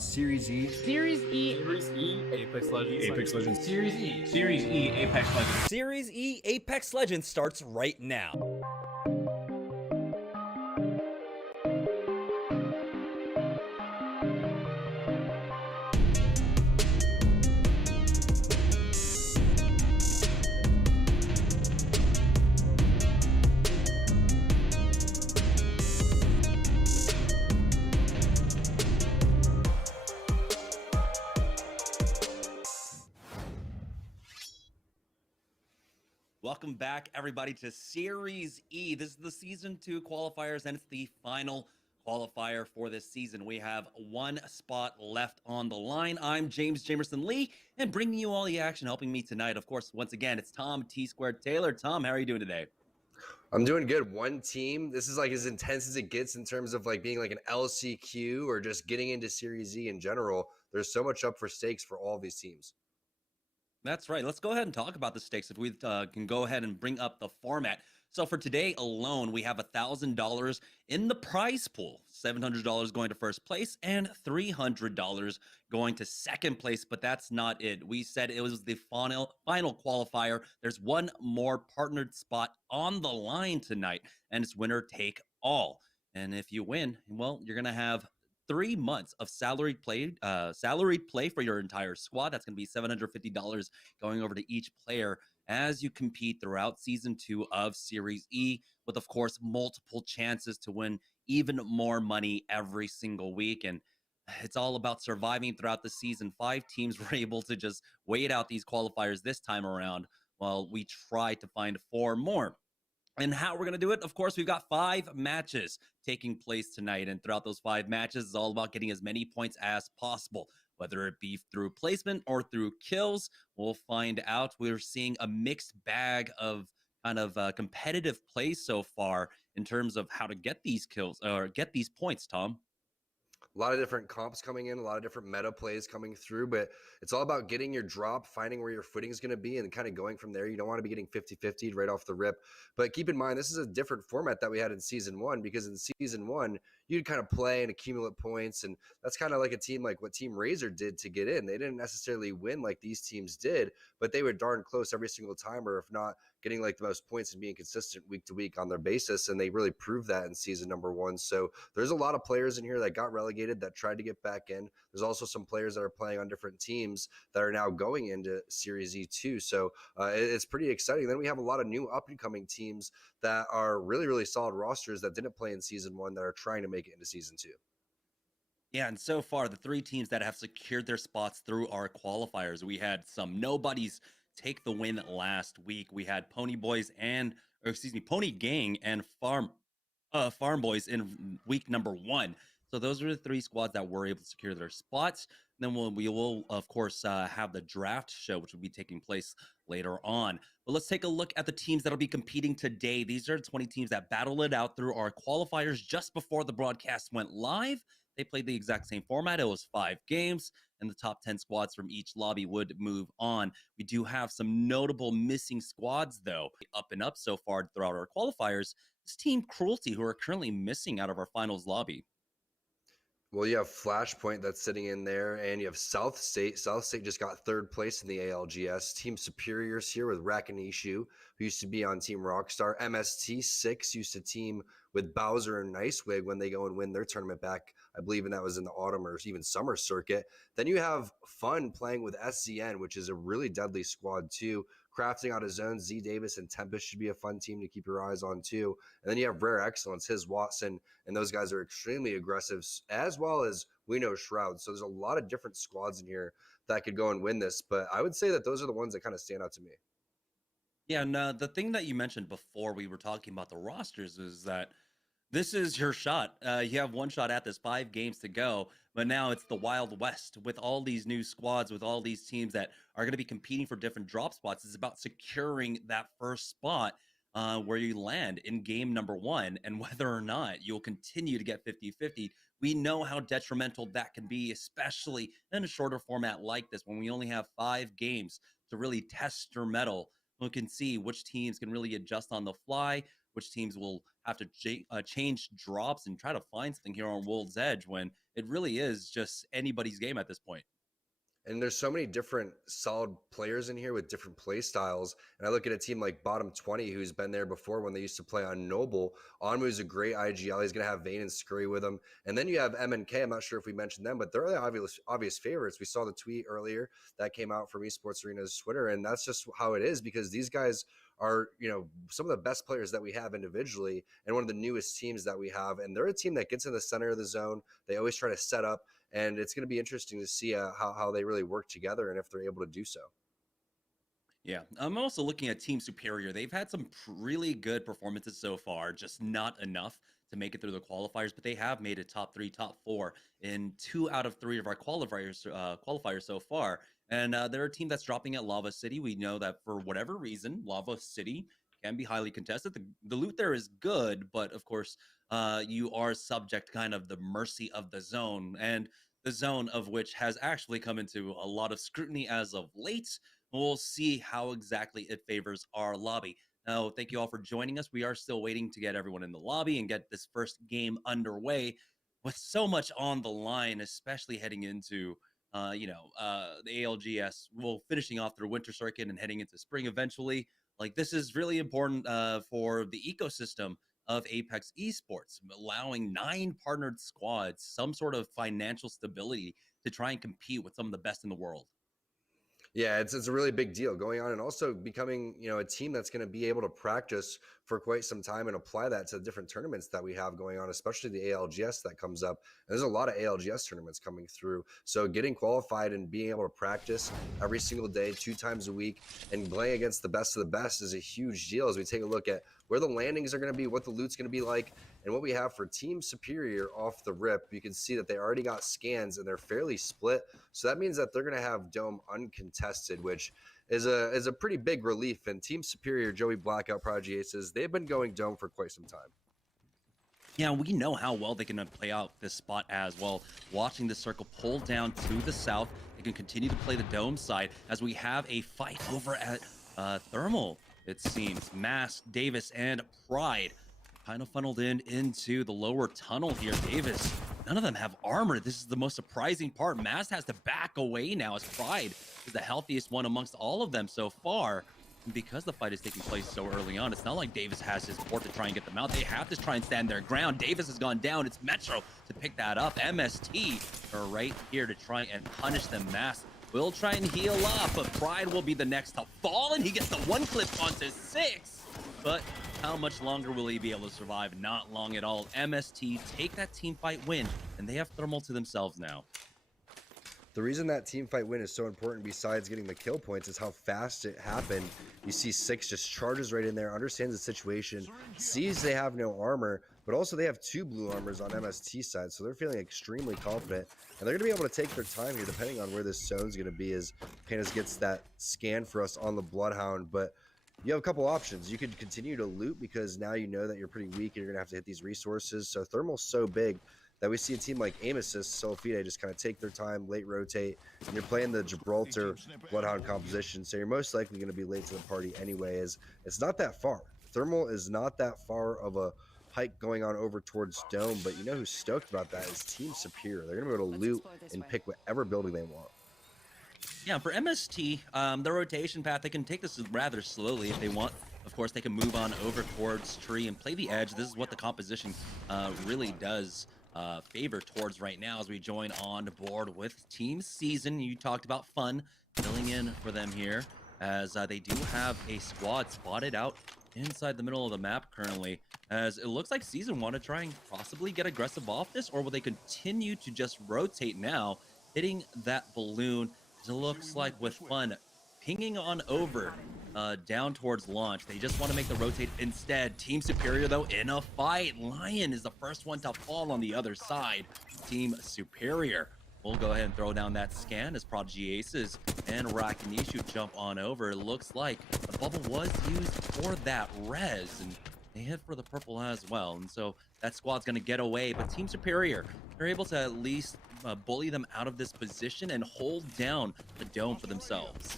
Series E. Series E. Series E. Apex Legends. Apex Legends. Series E. Series E. Apex Legends. Series E Apex Legends starts right now. Welcome back, everybody, to Series E. This is the Season 2 qualifiers, and it's the final qualifier for this season. We have one spot left on the line. I'm James Jamerson Lee, and bringing you all the action, helping me tonight. Of course, once again, it's Tom T-Squared Taylor. Tom, how are you doing today? I'm doing good. One team. This is like as intense as it gets in terms of like being like an LCQ or just getting into Series E in general. There's so much up for stakes for all of these teams. That's right. Let's go ahead and talk about the stakes if we can go ahead and bring up the format. So for today alone, we have $1,000 in the prize pool, $700 going to first place and $300 going to second place. But that's not it. We said it was the final qualifier. There's one more partnered spot on the line tonight, and it's winner take all. And if you win, well, you're going to have 3 months of salaried play for your entire squad. That's going to be $750 going over to each player as you compete throughout Season 2 of Series E, with, of course, multiple chances to win even more money every single week. And it's all about surviving throughout the season. 5 teams were able to just wait out these qualifiers this time around while we try to find 4 more. And how we're going to do it, of course, we've got 5 matches taking place tonight. And throughout those 5 matches, it's all about getting as many points as possible, whether it be through placement or through kills. We'll find out. We're seeing a mixed bag of kind of competitive play so far in terms of how to get these kills or get these points, Tom. A lot of different comps coming in, a lot of different meta plays coming through, but it's all about getting your drop, finding where your footing is going to be, and kind of going from there. You don't want to be getting 50-50 right off the rip. But keep in mind, this is a different format that we had in Season 1, because in Season 1, you'd kind of play and accumulate points, and that's kind of like a team like what Team Razor did to get in. They didn't necessarily win like these teams did, but they were darn close every single time, or if not, getting like the most points and being consistent week to week on their basis, and they really proved that in Season number 1. So there's a lot of players in here that got relegated that tried to get back in. There's also some players that are playing on different teams that are now going into Series E2. So it's pretty exciting. Then we have a lot of new up-and-coming teams that are really, really solid rosters that didn't play in Season 1 that are trying to make it into Season 2. Yeah, and so far, the 3 teams that have secured their spots through our qualifiers, we had some nobodies take the win last week. We had Pony Gang and Farm Boys in week number 1. So those are the 3 squads that were able to secure their spots. And then we will, of course, have the draft show, which will be taking place later on. But let's take a look at the teams that will be competing today. These are 20 teams that battled it out through our qualifiers just before the broadcast went live. They played the exact same format. It was 5 games, and the top 10 squads from each lobby would move on. We do have some notable missing squads, though, up and up so far throughout our qualifiers. This Team Cruelty, who are currently missing out of our finals lobby. Well, you have Flashpoint that's sitting in there, and you have South State. South State just got 3rd place in the ALGS. Team Superiors here with Rakanishu, who used to be on Team Rockstar. MST6 used to team with Bowser and Nicewig when they go and win their tournament back, I believe, and that was in the autumn or even summer circuit. Then you have Fun playing with SZN, which is a really deadly squad too. Crafting out his own. Z Davis and Tempest should be a fun team to keep your eyes on too. And then you have Rare Excellence, his Watson, and those guys are extremely aggressive, as well as we know Shroud. So there's a lot of different squads in here that could go and win this. But I would say that those are the ones that kind of stand out to me. Yeah, and the thing that you mentioned before we were talking about the rosters is that this is your shot. You have one shot at this, 5 games to go, but now it's the Wild West with all these new squads, with all these teams that are going to be competing for different drop spots. It's about securing that first spot where you land in game number 1, and whether or not you'll continue to get 50-50. We know how detrimental that can be, especially in a shorter format like this, when we only have 5 games to really test your mettle. We can see which teams can really adjust on the fly, which teams will have to change drops and try to find something here on World's Edge when it really is just anybody's game at this point. And there's so many different solid players in here with different play styles. And I look at a team like Bottom 20, who's been there before when they used to play on Noble. Onmu's a great IGL. He's going to have Vayne and Scurry with him. And then you have MNK. I'm not sure if we mentioned them, but they're the obvious favorites. We saw the tweet earlier that came out from Esports Arena's Twitter. And that's just how it is, because these guys are, some of the best players that we have individually and one of the newest teams that we have. And they're a team that gets in the center of the zone. They always try to set up. And it's going to be interesting to see how they really work together and if they're able to do so. Yeah, I'm also looking at Team Superior. They've had some really good performances so far, just not enough to make it through the qualifiers, but they have made it top 3, top 4 in 2 out of 3 of our qualifiers so far. And they're a team that's dropping at Lava City. We know that for whatever reason, Lava City can be highly contested. The loot there is good, but of course, you are subject to kind of the mercy of the zone, and the zone of which has actually come into a lot of scrutiny as of late. We'll see how exactly it favors our lobby. Now, thank you all for joining us. We are still waiting to get everyone in the lobby and get this first game underway with so much on the line, especially heading into the ALGS. Well, finishing off their winter circuit and heading into spring eventually. Like, this is really important for the ecosystem of Apex Esports, allowing 9 partnered squads some sort of financial stability to try and compete with some of the best in the world. Yeah, it's a really big deal going on, and also becoming, a team that's going to be able to practice for quite some time and apply that to the different tournaments that we have going on, especially the ALGS that comes up. And there's a lot of ALGS tournaments coming through. So getting qualified and being able to practice every single day, 2 times a week, and playing against the best of the best is a huge deal as we take a look at where the landings are going to be, what the loot's going to be like, and what we have for Team Superior off the rip. You can see that they already got scans and they're fairly split. So that means that they're going to have Dome uncontested, which is a pretty big relief. And Team Superior, Joey Blackout, Prodigy Aces, they've been going Dome for quite some time. Yeah, we know how well they can play out this spot as well. Watching the circle pull down to the south, they can continue to play the Dome side as we have a fight over at Thermal, it seems. Mask, Davis, and Pride kind of funneled into the lower tunnel here. Davis, none of them have armor. This is the most surprising part. Mask has to back away now as Pride is the healthiest one amongst all of them so far. And because the fight is taking place so early on, it's not like Davis has his port to try and get them out. They have to try and stand their ground. Davis has gone down. It's Metro to pick that up. MST are right here to try and punish them. Mask will try and heal up, but Pride will be the next to fall, and he gets the 1 clip onto 6. But how much longer will he be able to survive? Not long at all. MST take that team fight win, and they have Thermal to themselves now. The reason that team fight win is so important, besides getting the kill points, is how fast it happened. You see 6 just charges right in there, understands the situation, sees they have no armor, but also they have 2 blue armors on MST side, so they're feeling extremely confident. And they're going to be able to take their time here, depending on where this zone's going to be, as Panas gets that scan for us on the Bloodhound. But you have a couple options. You could continue to loot, because now you know that you're pretty weak and you're going to have to hit these resources. So Thermal's so big that we see a team like Aim Assist, Solfide just kind of take their time, late rotate, and you're playing the Gibraltar Bloodhound composition, so you're most likely going to be late to the party anyway, as it's not that far. Thermal is not that far of a hike going on over towards Dome, but you know who's stoked about that is Team Superior. They're going to be able to loot and pick whatever building they want. Yeah, for MST, the rotation path, they can take this rather slowly if they want. Of course, they can move on over towards Tree and play the edge. This is what the composition really does favor towards right now as we join on board with Team Season. You talked about fun filling in for them here, as they do have a squad spotted out inside the middle of the map currently, as it looks like Season want to try and possibly get aggressive off this, or will they continue to just rotate now, hitting that balloon? It looks like with fun pinging on over down towards launch. They just want to make the rotate instead. Team Superior, though, in a fight. Lion is the first one to fall on the other side. Team Superior will go ahead and throw down that scan as Prodigy Aces and Rakinishu jump on over. It looks like the bubble was used for that res, and they hit for the purple as well. And so that squad's going to get away, but Team Superior, they're able to at least bully them out of this position and hold down the Dome for themselves.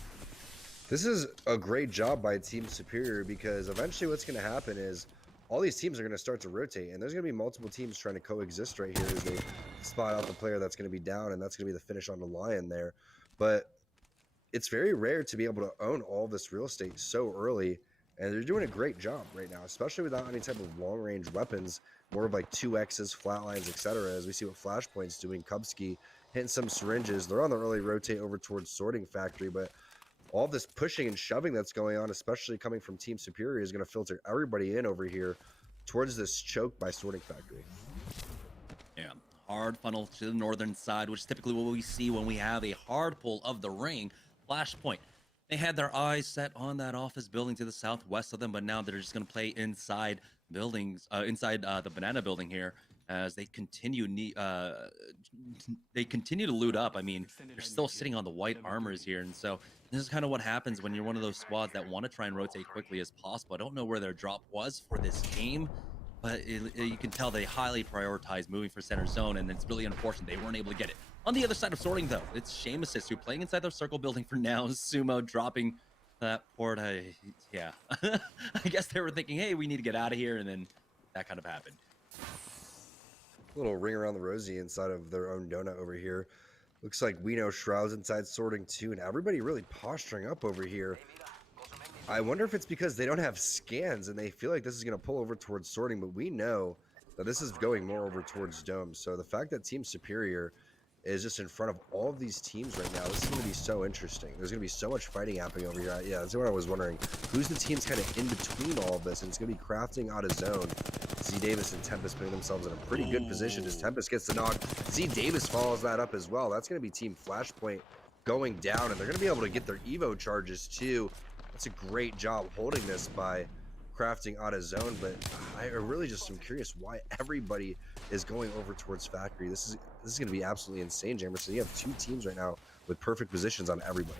This is a great job by Team Superior, because eventually what's going to happen is all these teams are going to start to rotate, and there's going to be multiple teams trying to coexist right here as they spot out the player that's going to be down, and that's going to be the finish on the Lion there. But it's very rare to be able to own all this real estate so early, and they're doing a great job right now, especially without any type of long-range weapons, more of like 2Xs, flatlines, etc. As we see what Flashpoint's doing, Kubsky hitting some syringes. They're on the early rotate over towards Sorting Factory, but all this pushing and shoving that's going on, especially coming from Team Superior, is going to filter everybody in over here towards this choke by Sorting Factory. Yeah, hard funnel to the northern side, which is typically what we see when we have a hard pull of the ring. Flashpoint, they had their eyes set on that office building to the southwest of them, but now they're just going to play inside buildings, inside the banana building here, as they continue to loot up. I mean, they're still sitting on the white armors here, and so this is kind of what happens when you're one of those squads that want to try and rotate quickly as possible. I don't know where their drop was for this game, but you can tell they highly prioritize moving for center zone, and it's really unfortunate they weren't able to get it. On the other side of Sorting, though, it's Shyway who playing inside the circle building for now. Sumo dropping that port. Yeah, I guess they were thinking, hey, we need to get out of here, and then that kind of happened. Little ring around the rosy inside of their own donut over here. Looks like we know Shroud's inside Sorting too, and everybody really posturing up over here. I wonder if it's because they don't have scans and they feel like this is going to pull over towards Sorting, but we know that this is going more over towards Dome. So the fact that Team Superior is just in front of all of these teams right now, this is going to be so interesting. There's going to be so much fighting happening over here. Yeah, that's what I was wondering. Who's the teams kind of in between all of this? And it's going to be Crafting out of zone. Z Davis and Tempest putting themselves in a pretty good position as Tempest gets the knock. Z Davis follows that up as well. That's going to be Team Flashpoint going down, and they're going to be able to get their Evo charges too. That's a great job holding this by Crafting out of zone, but I really just am curious why everybody is going over towards Factory. This is going to be absolutely insane, Jamer. So you have two teams right now with perfect positions on everybody.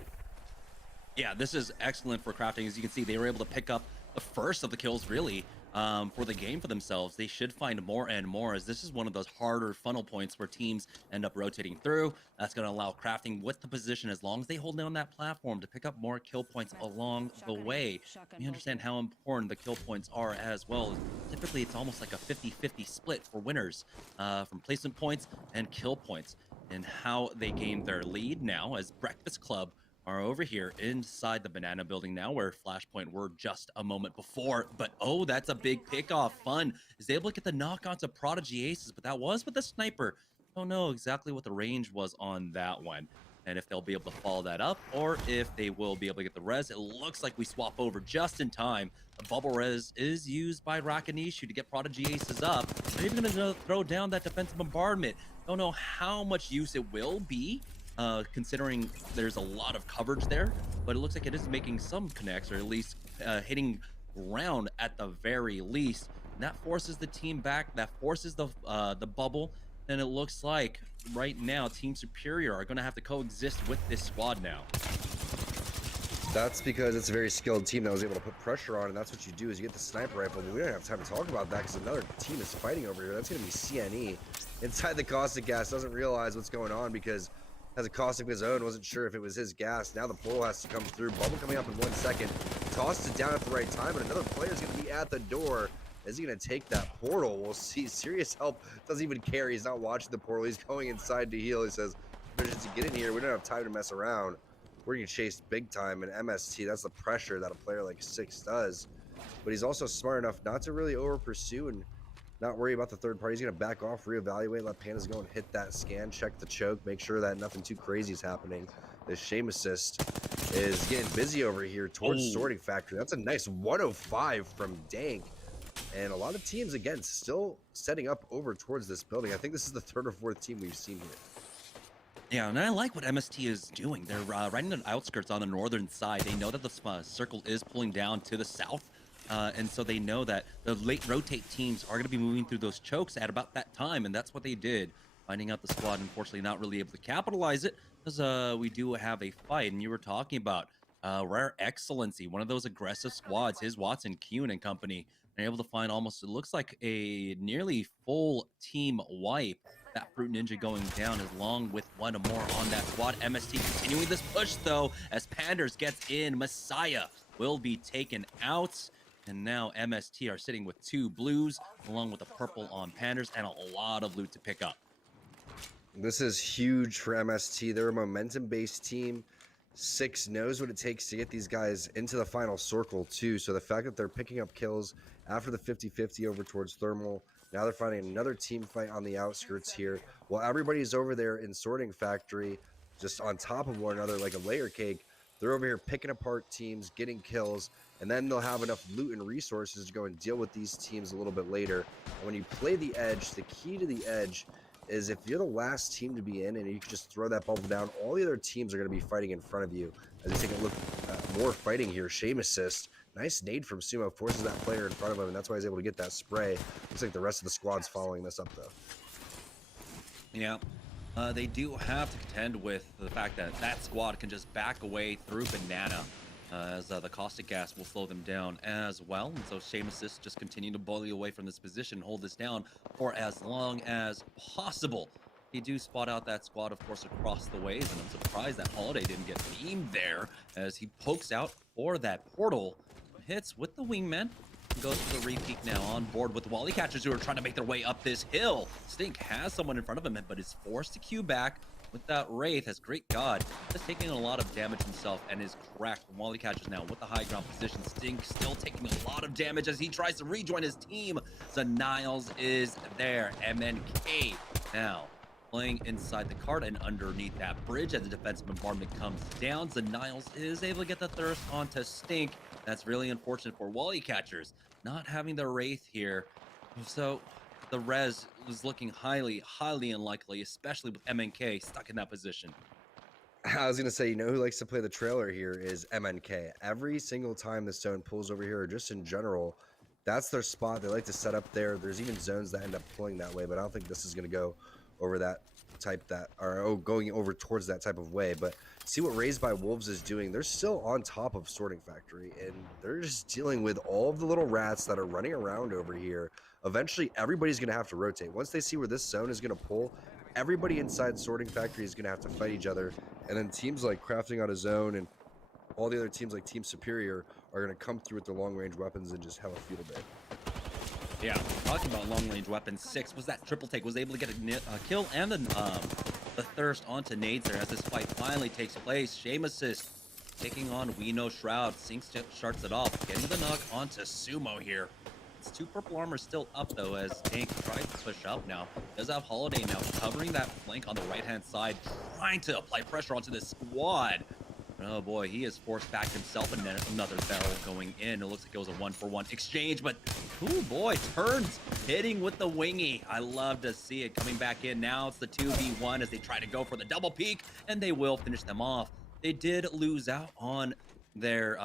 Yeah, this is excellent for Crafting. As you can see, they were able to pick up the first of the kills, really, for the game for themselves. They should find more and more, as this is one of those harder funnel points where teams end up rotating through. That's going to allow Crafting with the position, as long as they hold down that platform, to pick up more kill points along the way. You understand how important the kill points are as well. Typically, it's almost like a 50-50 split for winners from placement points and kill points, and how they gain their lead now as Breakfast Club are over here inside the banana building now, where Flashpoint were just a moment before. But oh, that's a big pickoff. Fun is able to get the knock onto Prodigy Aces, but that was with the sniper. Don't know exactly what the range was on that one, and if they'll be able to follow that up, or if they will be able to get the res. It looks like we swap over just in time. A bubble res is used by Rakanishu to get Prodigy Aces up. They're even going to throw down that defensive bombardment. Don't know how much use it will be, considering there's a lot of coverage there, but it looks like it is making some connects, or at least hitting ground at the very least. And that forces the team back, that forces the bubble, and it looks like right now Team Superior are going to have to coexist with this squad now. That's because it's a very skilled team that was able to put pressure on, and that's what you do is you get the sniper rifle. But we don't have time to talk about that because another team is fighting over here. That's going to be CNE inside the caustic gas. Doesn't realize what's going on because has a caustic of his own, wasn't sure if it was his gas. Now the portal has to come through. Bubble coming up in 1 second. Tossed it down at the right time, but another player is going to be at the door. Is he going to take that portal? We'll see. Serious Help doesn't even care. He's not watching the portal. He's going inside to heal. He says, emergency, get in here. We don't have time to mess around. We're getting chased big time. And MST, that's the pressure that a player like Six does. But he's also smart enough not to really over pursue and not worry about the third party. He's going to back off, reevaluate, let Pandas go and hit that scan, check the choke, make sure that nothing too crazy is happening. This Shame Assist is getting busy over here towards Sorting Factory. That's a nice 105 from Dank. And a lot of teams, again, still setting up over towards this building. I think this is the third or fourth team we've seen here. Yeah, and I like what MST is doing. They're right in the outskirts on the northern side. They know that the circle is pulling down to the south. And so they know that the late rotate teams are going to be moving through those chokes at about that time, and that's what they did. Finding out the squad, unfortunately, not really able to capitalize it, because we do have a fight, and you were talking about Rare Excellency, one of those aggressive squads, his Watson, Kuhn, and company, are able to find almost, it looks like a nearly full team wipe. That Fruit Ninja going down along with one more on that squad. MST continuing this push, though, as Panders gets in. Messiah will be taken out. And now MST are sitting with 2 blues, along with a purple on Panders, and a lot of loot to pick up. This is huge for MST. They're a momentum-based team. 6 knows what it takes to get these guys into the final circle, too. So the fact that they're picking up kills after the 50-50 over towards Thermal, now they're finding another team fight on the outskirts here. While everybody's over there in Sorting Factory, just on top of one another like a layer cake, they're over here picking apart teams, getting kills, and then they'll have enough loot and resources to go and deal with these teams a little bit later. And when you play the edge, the key to the edge is if you're the last team to be in and you can just throw that bubble down, all the other teams are going to be fighting in front of you. As you take a look at more fighting here, Shame Assist. Nice nade from Sumo, forces that player in front of him, and that's why he's able to get that spray. Looks like the rest of the squad's following this up, though. Yeah, they do have to contend with the fact that that squad can just back away through Banana, as the caustic gas will slow them down as well. And so Shame Assist just continue to bully away from this position, hold this down for as long as possible. They do spot out that squad, of course, across the ways, and I'm surprised that Holiday didn't get beamed there as he pokes out for that portal. Hits with the wingman. Goes to the repeat now, on board with Wally Catchers who are trying to make their way up this hill. Stink has someone in front of him, but is forced to queue back with that Wraith, as great God is taking a lot of damage himself and is cracked from Wally Catchers now with the high ground position. Stink still taking a lot of damage as he tries to rejoin his team. Niles is there. MNK now playing inside the cart and underneath that bridge as the defensive bombardment comes down. Niles is able to get the thirst onto Stink. That's really unfortunate for Wally Catchers not having the Wraith here. So the res was looking highly unlikely, especially with MNK stuck in that position. I was going to say, you know who likes to play the trailer here is MNK. Every single time the zone pulls over here, or just in general, that's their spot. They like to set up there. There's even zones that end up pulling that way, but I don't think this is going to go over that type going over towards that type of way. But see what Raised by Wolves is doing. They're still on top of Sorting Factory, and they're just dealing with all of the little rats that are running around over here. Eventually, everybody's going to have to rotate. Once they see where this zone is going to pull, everybody inside Sorting Factory is going to have to fight each other. And then teams like Crafting Out a Zone and all the other teams like Team Superior are going to come through with their long-range weapons and just have a field day. Yeah, talking about long-range weapons, 6 was that triple take, was able to get a kill and the thirst onto nades there as this fight finally takes place. Shame Assist taking on We Know Shroud. Sink starts it off, getting the knock onto Sumo here. It's 2 purple armor still up though as Tank tries to push up now. Does have Holiday now covering that flank on the right-hand side, trying to apply pressure onto this squad. Oh boy, he has forced back himself, and then another barrel going in. It looks like it was a 1-for-1 exchange, but oh boy, turns hitting with the wingy. I love to see it coming back in. Now it's the 2v1 as they try to go for the double peak, and they will finish them off. They did lose out on their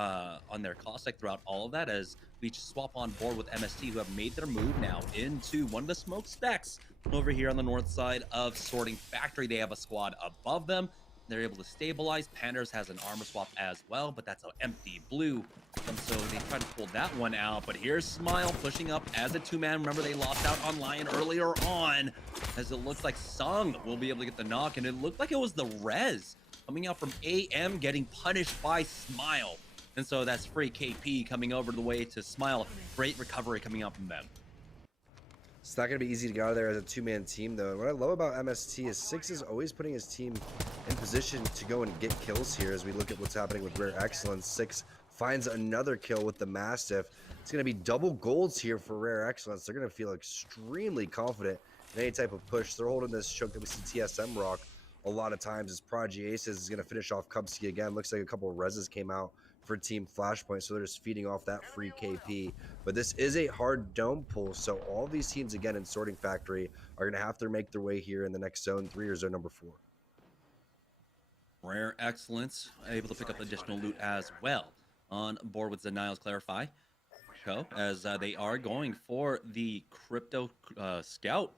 caustic throughout all of that as we swap on board with MST, who have made their move now into one of the smoke stacks over here on the north side of Sorting Factory. They have a squad above them. They're able to stabilize. Panders has an armor swap as well, but that's an empty blue. And so they try to pull that one out. But here's Smile pushing up as a 2-man. Remember, they lost out on Lion earlier on, as it looks like Sung will be able to get the knock. And it looked like it was the res coming out from AM getting punished by Smile. And so that's free KP coming over the way to Smile. Great recovery coming out from them. It's not going to be easy to get out of there as a 2-man team, though. And what I love about MST is 6 is always putting his team in position to go and get kills here. As we look at what's happening with Rare Excellence, 6 finds another kill with the Mastiff. It's going to be double golds here for Rare Excellence. They're going to feel extremely confident in any type of push. They're holding this choke that we see TSM rock a lot of times as Prodigy Aces is going to finish off Kubsky again. Looks like a couple of reses came out for Team Flashpoint, so they're just feeding off that free KP. But this is a hard dome pull, so all these teams again in Sorting Factory are going to have to make their way here in the next zone 3 or zone number 4. Rare Excellence able to pick up additional loot as well on board with Niles Clarify as they are going for the Crypto Scout,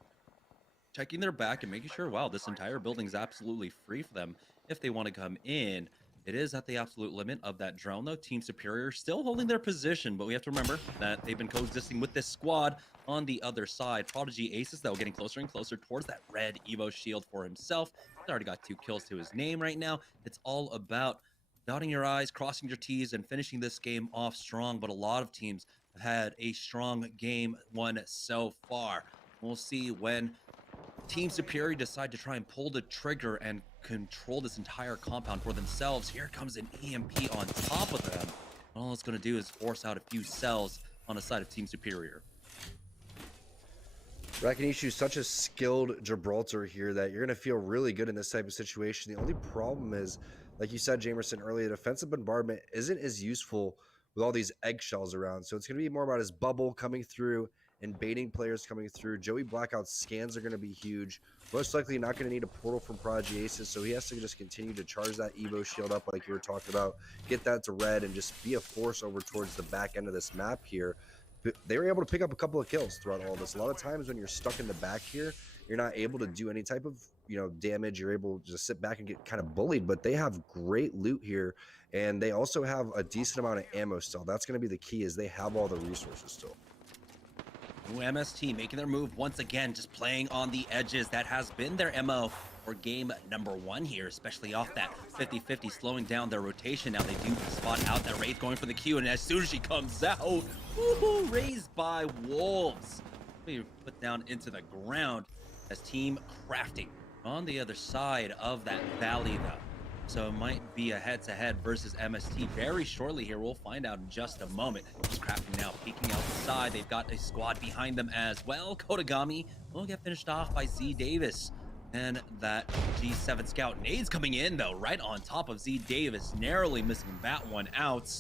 checking their back and making sure, wow, this entire building is absolutely free for them if they want to come in. It is at the absolute limit of that drone, though. Team Superior still holding their position, but we have to remember that they've been coexisting with this squad on the other side. Prodigy Aces, though, getting closer and closer towards that red Evo shield for himself. He's already got 2 kills to his name right now. It's all about dotting your I's, crossing your T's, and finishing this game off strong, but a lot of teams had a strong game one so far. We'll see when Team Superior decide to try and pull the trigger and control this entire compound for themselves. Here comes an EMP on top of them. All it's going to do is force out a few cells on the side of Team Superior. Rakinishu's such a skilled Gibraltar here that you're going to feel really good in this type of situation. The only problem is, like you said, Jamerson, earlier, defensive bombardment isn't as useful with all these eggshells around. So it's going to be more about his bubble coming through and baiting players coming through. Joey Blackout's scans are going to be huge. Most likely not going to need a portal from Prodigy Aces, so he has to just continue to charge that Evo shield up like you were talking about, get that to red, and just be a force over towards the back end of this map here. They were able to pick up a couple of kills throughout all this. A lot of times when you're stuck in the back here, you're not able to do any type of damage. You're able to just sit back and get kind of bullied, but they have great loot here, and they also have a decent amount of ammo still. That's going to be the key, is they have all the resources still. MST making their move once again, just playing on the edges. That has been their MO for game number one here, especially off that 50-50, slowing down their rotation. Now they do spot out that Wraith going for the Q, and as soon as she comes out, woohoo, raised by Wolves. We put down into the ground as Team Crafting on the other side of that valley, though. So it might be a head-to-head versus MST very shortly here. We'll find out in just a moment. Just Crafting now peeking out the side. They've got a squad behind them as well. Kodagami will get finished off by Z Davis. And that G7 Scout nades coming in, though, right on top of Z Davis, narrowly missing that one out.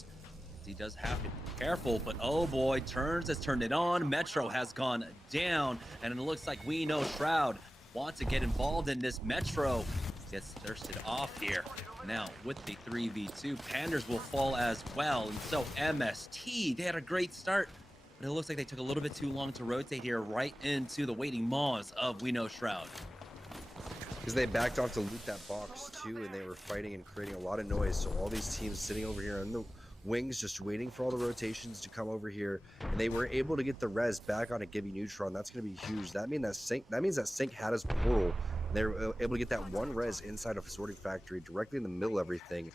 He does have to be careful, but oh boy, Turns has turned it on. Metro has gone down, and it looks like We Know Shroud wants to get involved in this. Metro gets thirsted off here. Now, with the 3v2, Panders will fall as well, and so MST, they had a great start, but it looks like they took a little bit too long to rotate here right into the waiting maws of We Know Shroud. Because they backed off to loot that box too, and they were fighting and creating a lot of noise. So all these teams sitting over here on the wings, just waiting for all the rotations to come over here, and they were able to get the res back on a Gibby Neutron. That's going to be huge. That means that Sync had his portal. They were able to get that one res inside of Sorting Factory, directly in the middle of everything.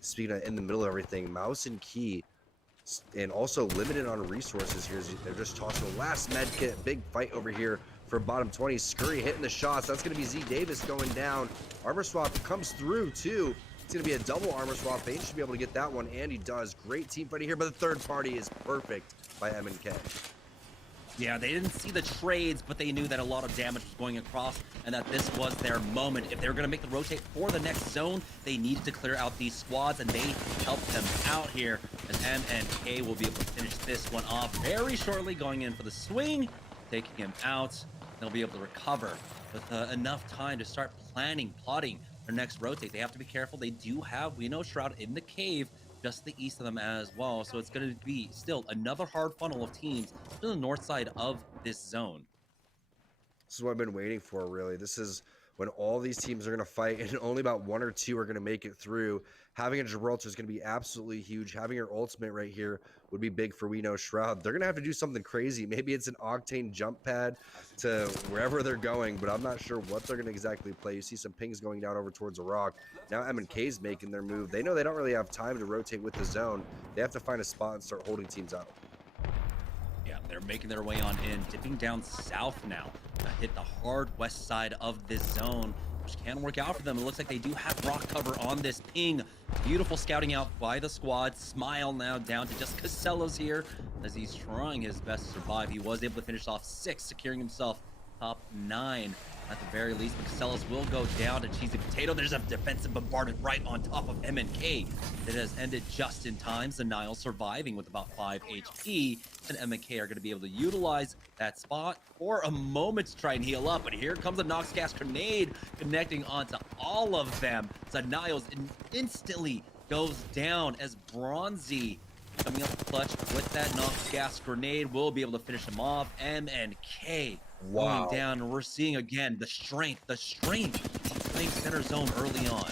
Speaking of in the middle of everything, Mouse and Key, and also limited on resources here. They're just tossing the last med kit. Big fight over here for bottom 20. Scurry hitting the shots. That's going to be Z Davis going down. Armor swap comes through too. It's going to be a double armor swap. Bane should be able to get that one, and he does. Great team fighting here, but the third party is perfect by M&K. Yeah, they didn't see the trades, but they knew that a lot of damage was going across and that this was their moment. If they were going to make the rotate for the next zone, they needed to clear out these squads, and they helped them out here as M&K will be able to finish this one off very shortly, going in for the swing, taking him out. They'll be able to recover with enough time to start plotting their next rotate. They have to be careful. They do have We Know Shroud in the cave just to the east of them as well, so it's going to be still another hard funnel of teams to the north side of this zone. This is what I've been waiting for, really. This is when all these teams are going to fight, and only about one or two are going to make it through. Having a Gibraltar is going to be absolutely huge. Having your ultimate right here would be big for We Know Shroud. They're going to have to do something crazy. Maybe it's an Octane jump pad to wherever they're going, but I'm not sure what they're going to exactly play. You see some pings going down over towards a rock. Now M&K's making their move. They know they don't really have time to rotate with the zone. They have to find a spot and start holding teams out. Yeah, they're making their way on in, dipping down south now to hit the hard west side of this zone, which can work out for them. It looks like they do have rock cover on this ping. Beautiful scouting out by the squad. Smile now down to just Casellas here as he's trying his best to survive. He was able to finish off 6, securing himself top 9 at the very least. But Casellas will go down to Cheesy Potato. There's a defensive bombardment right on top of M&K that has ended just in time. Zanile surviving with about 5 HP, and M&K are going to be able to utilize that spot for a moment to try and heal up. But here comes a Nox Gas Grenade connecting onto all of them. Zanile's instantly goes down as Bronzy coming up clutch with that Nox Gas Grenade will be able to finish him off. M&K going down, and we're seeing again the strength playing center zone early on.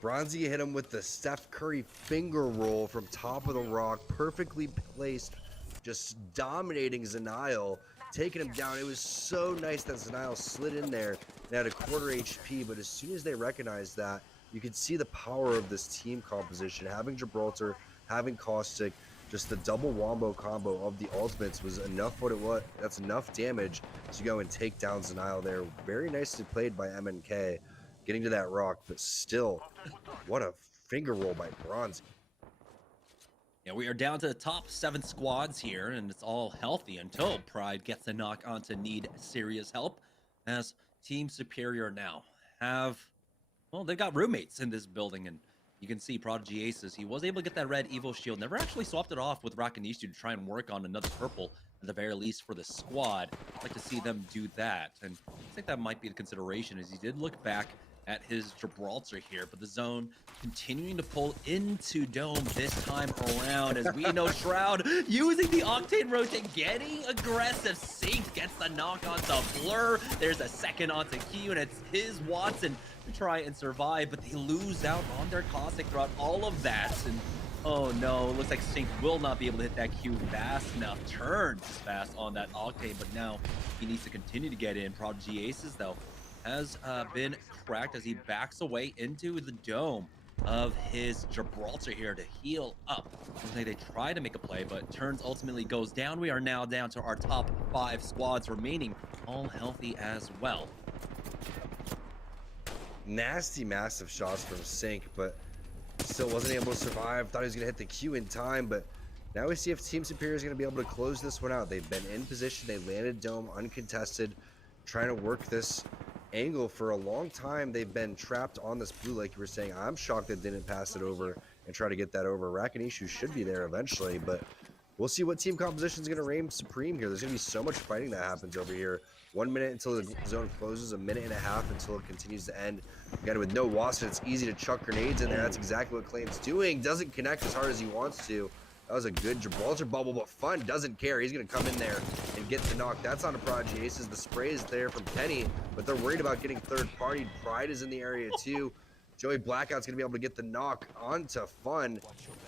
Bronzy hit him with the Steph Curry finger roll from top of the rock, perfectly placed, just dominating Zanile, taking him down. It was so nice that Zanile slid in there and had a quarter HP, but as soon as they recognized that, you could see the power of this team composition, having Gibraltar, having Caustic, just the double wombo combo of the ultimates was enough what it was. That's enough damage to go and take down Zenile there. Very nicely played by MNK, getting to that rock, but still, what a finger roll by Bronzy. Yeah, we are down to the top 7 squads here, and it's all healthy until Pride gets a knock on to need serious help, as Team Superior now have, well, they've got roommates in this building, and you can see Prodigy Aces, he was able to get that red Evo shield, never actually swapped it off with Rakanishu to try and work on another purple, at the very least for the squad. I'd like to see them do that, and I think that might be the consideration, as he did look back at his Gibraltar here, but the zone continuing to pull into Dome this time around, as we know Shroud using the Octane Rotate, getting aggressive. Sync gets the knock onto Blur. There's a second onto Q, and it's his Watson to try and survive, but they lose out on their Caustic throughout all of that. And oh no, looks like Sync will not be able to hit that Q fast enough. Turns fast on that Octane, but now he needs to continue to get in. Prodigy Aces, though, has been cracked as he backs away into the dome of his Gibraltar here to heal up. Looks like they try to make a play, but Turns ultimately goes down. We are now down to our top 5 squads remaining, all healthy as well. Nasty, massive shots from Sync, but still wasn't able to survive. Thought he was going to hit the Q in time, but now we see if Team Superior is going to be able to close this one out. They've been in position. They landed Dome uncontested, trying to work this angle for a long time. They've been trapped on this blue, like you were saying. I'm shocked they didn't pass it over and try to get that over. Rakanishu should be there eventually, but we'll see what team composition is going to reign supreme here. There's going to be so much fighting that happens over here. 1 minute until the zone closes, 1.5 minutes until it continues to end. Again, with no wasp, it's easy to chuck grenades in there. That's exactly what Claim's doing. Doesn't connect as hard as he wants to. That was a good Gibraltar bubble, but Fun doesn't care. He's going to come in there and get the knock. That's on a Prodigy Aces. The spray is there from Penny, but they're worried about getting third party. Pride is in the area too. Joey Blackout's going to be able to get the knock onto Fun.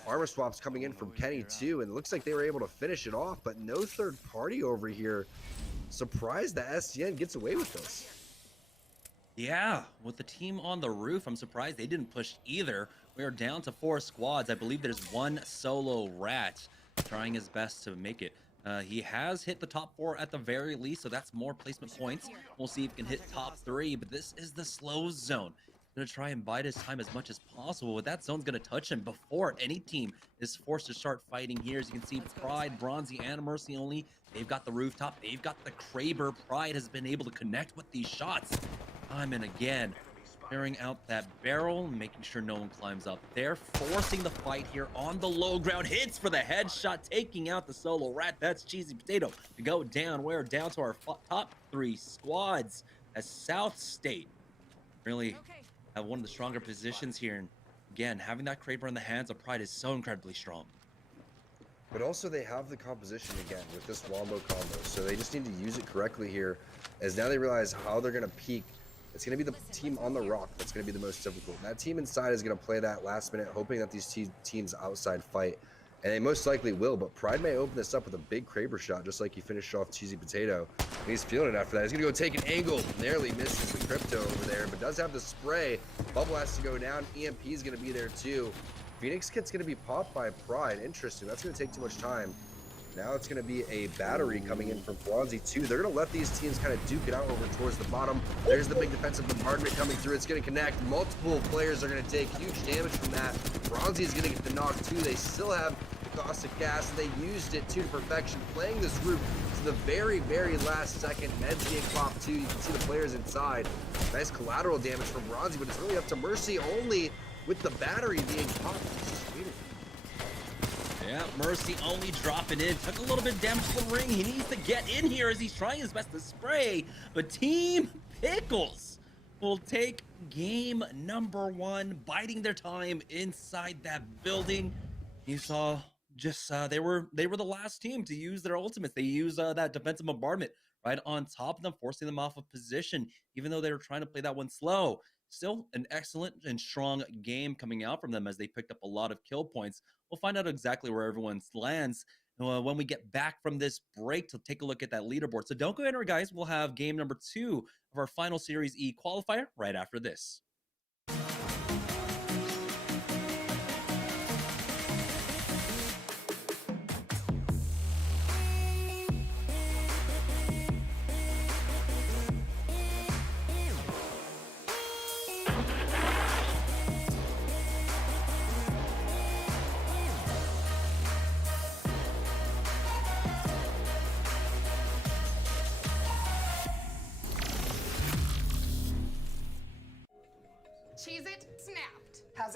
Armor swaps coming in from Penny too, and it looks like they were able to finish it off, but no third party over here. Surprised that SDN gets away with this. Yeah, with the team on the roof, I'm surprised they didn't push either. We are down to 4 squads. I believe there's 1 solo Rat trying his best to make it. He has hit the top 4 at the very least, so that's more placement points. We'll see if he can hit top 3, but this is the slow zone. Gonna try and bide his time as much as possible, but that zone's gonna touch him before any team is forced to start fighting here. As you can see, Pride, Bronzy, and Mercy only. They've got the rooftop. They've got the Kraber. Pride has been able to connect with these shots time and again. Clearing out that barrel, making sure no one climbs up there, forcing the fight here on the low ground. Hits for the headshot, taking out the solo Rat. That's Cheesy Potato to go down. We're down to our top 3 squads as South State really have one of the stronger positions here. And again, having that Kraber in the hands of Pride is so incredibly strong. But also they have the composition again with this wombo combo, so they just need to use it correctly here, as now they realize how they're going to peak. It's going to be the team on the rock that's going to be the most difficult. And that team inside is going to play that last minute, hoping that these teams outside fight. And they most likely will, but Pride may open this up with a big Kraber shot, just like he finished off Cheesy Potato. And he's feeling it after that. He's going to go take an angle. Nearly misses the Crypto over there, but does have the spray. Bubble has to go down. EMP is going to be there too. Phoenix Kit's going to be popped by Pride. Interesting. That's going to take too much time. Now it's going to be a battery coming in from Bronzy too. They're going to let these teams kind of duke it out over towards the bottom. There's the big defensive bombardment coming through. It's going to connect. Multiple players are going to take huge damage from that. Bronzy is going to get the knock too. They still have the caustic gas, and they used it to perfection, playing this route to the very, very last second. Meds being popped too. You can see the players inside. Nice collateral damage from Bronzy, but it's really up to Mercy only with the battery being popped. Yeah, Mercy only dropping in. Took a little bit of damage to the ring. He needs to get in here as he's trying his best to spray. But Team Pickles will take game number 1, biding their time inside that building. You saw just they were the last team to use their ultimates. They used that defensive bombardment right on top of them, forcing them off of position, even though they were trying to play that one slow. Still an excellent and strong game coming out from them as they picked up a lot of kill points. We'll find out exactly where everyone lands when we get back from this break to take a look at that leaderboard. So don't go anywhere, guys. We'll have game number 2 of our final Series E qualifier right after this.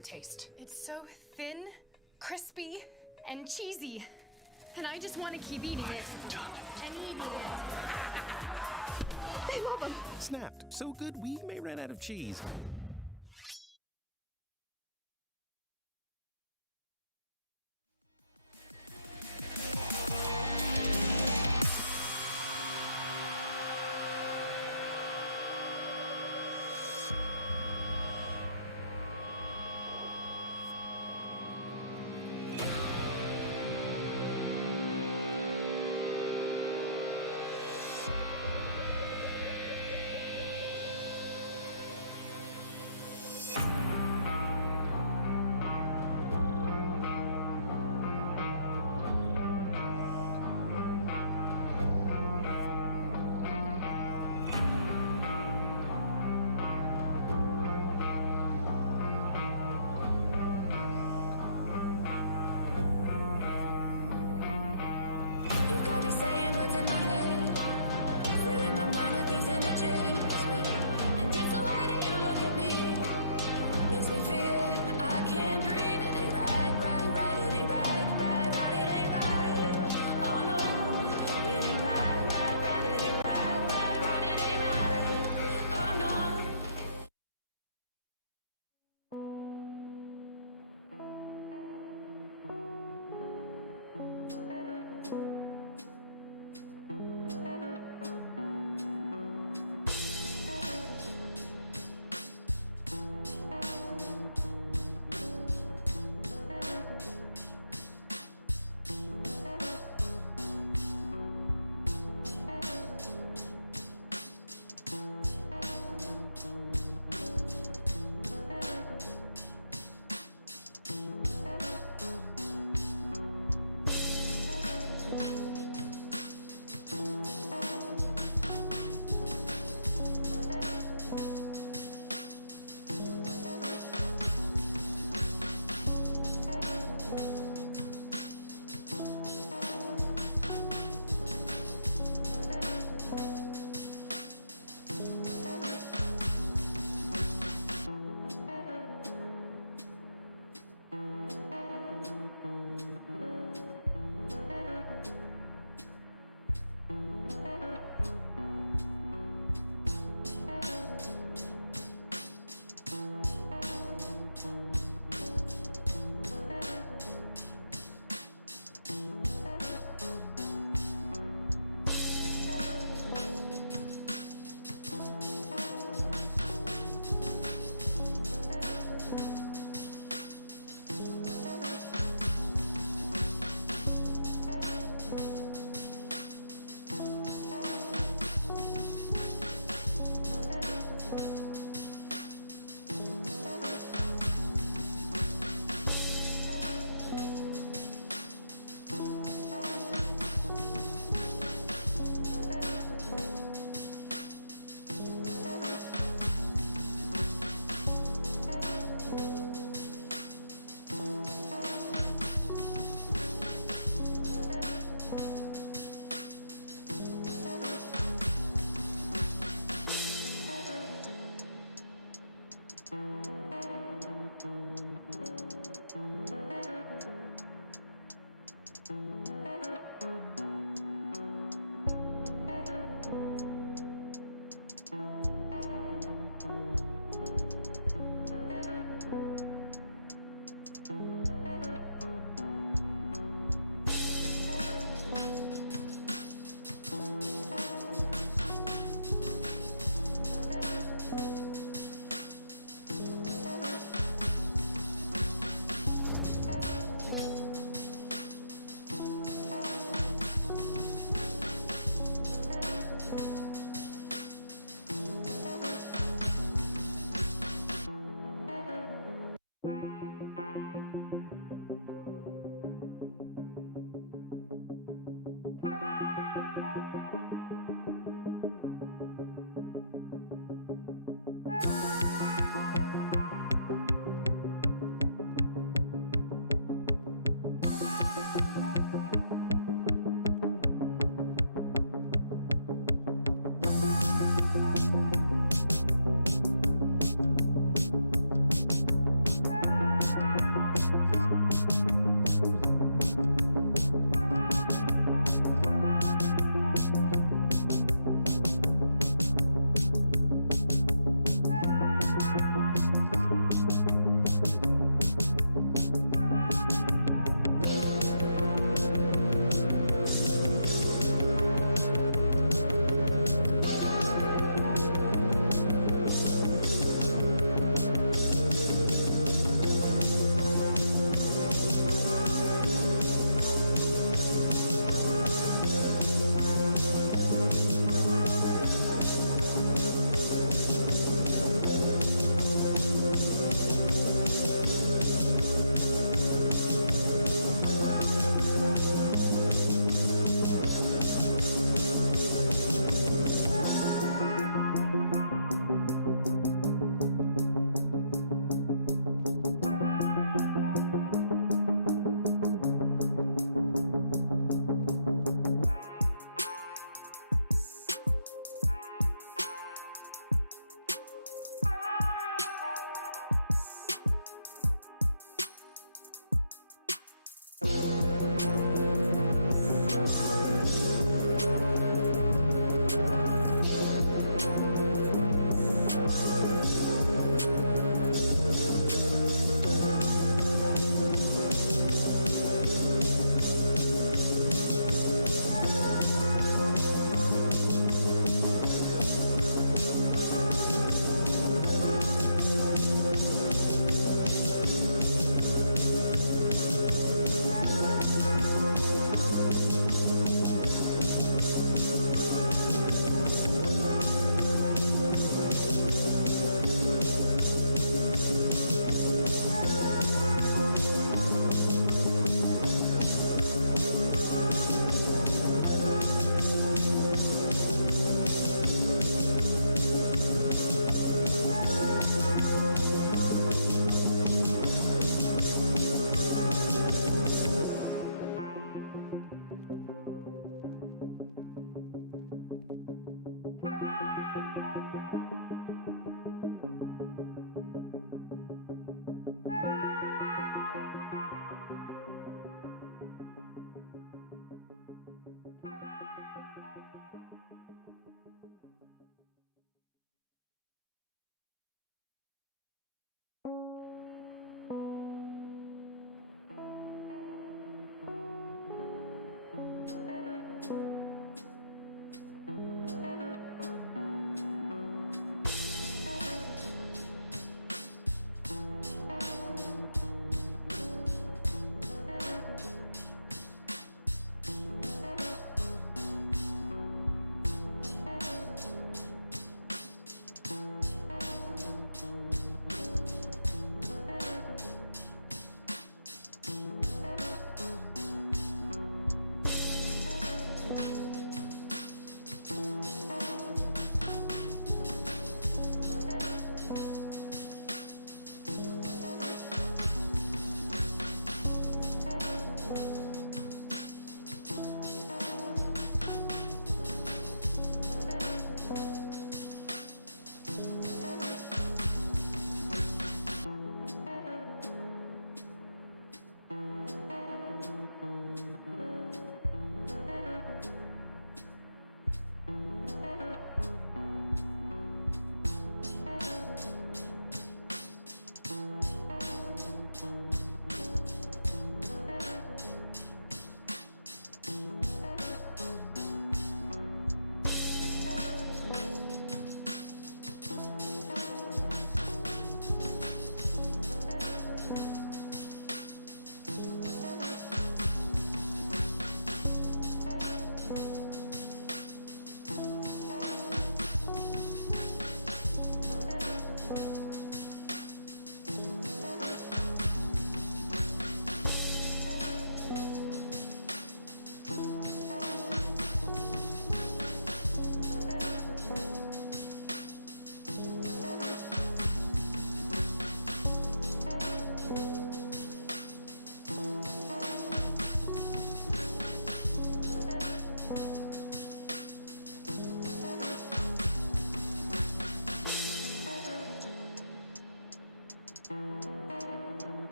that taste? It's so thin, crispy, and cheesy. And I just want to keep eating it. And eating it. They love them. Snapped. So good we may run out of cheese.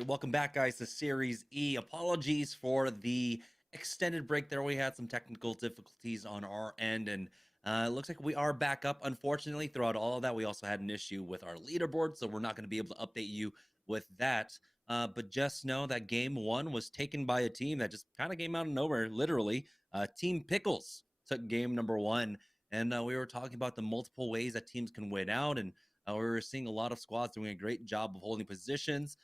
right, welcome back, guys, to Series E. Apologies for the extended break there. We had some technical difficulties on our end, and it looks like we are back up. Unfortunately, throughout all of that, we also had an issue with our leaderboard, so we're not going to be able to update you with that. But just know that game one was taken by a team that just kind of came out of nowhere, literally. Team Pickles took game number one, and we were talking about the multiple ways that teams can win out, and we were seeing a lot of squads doing a great job of holding positions.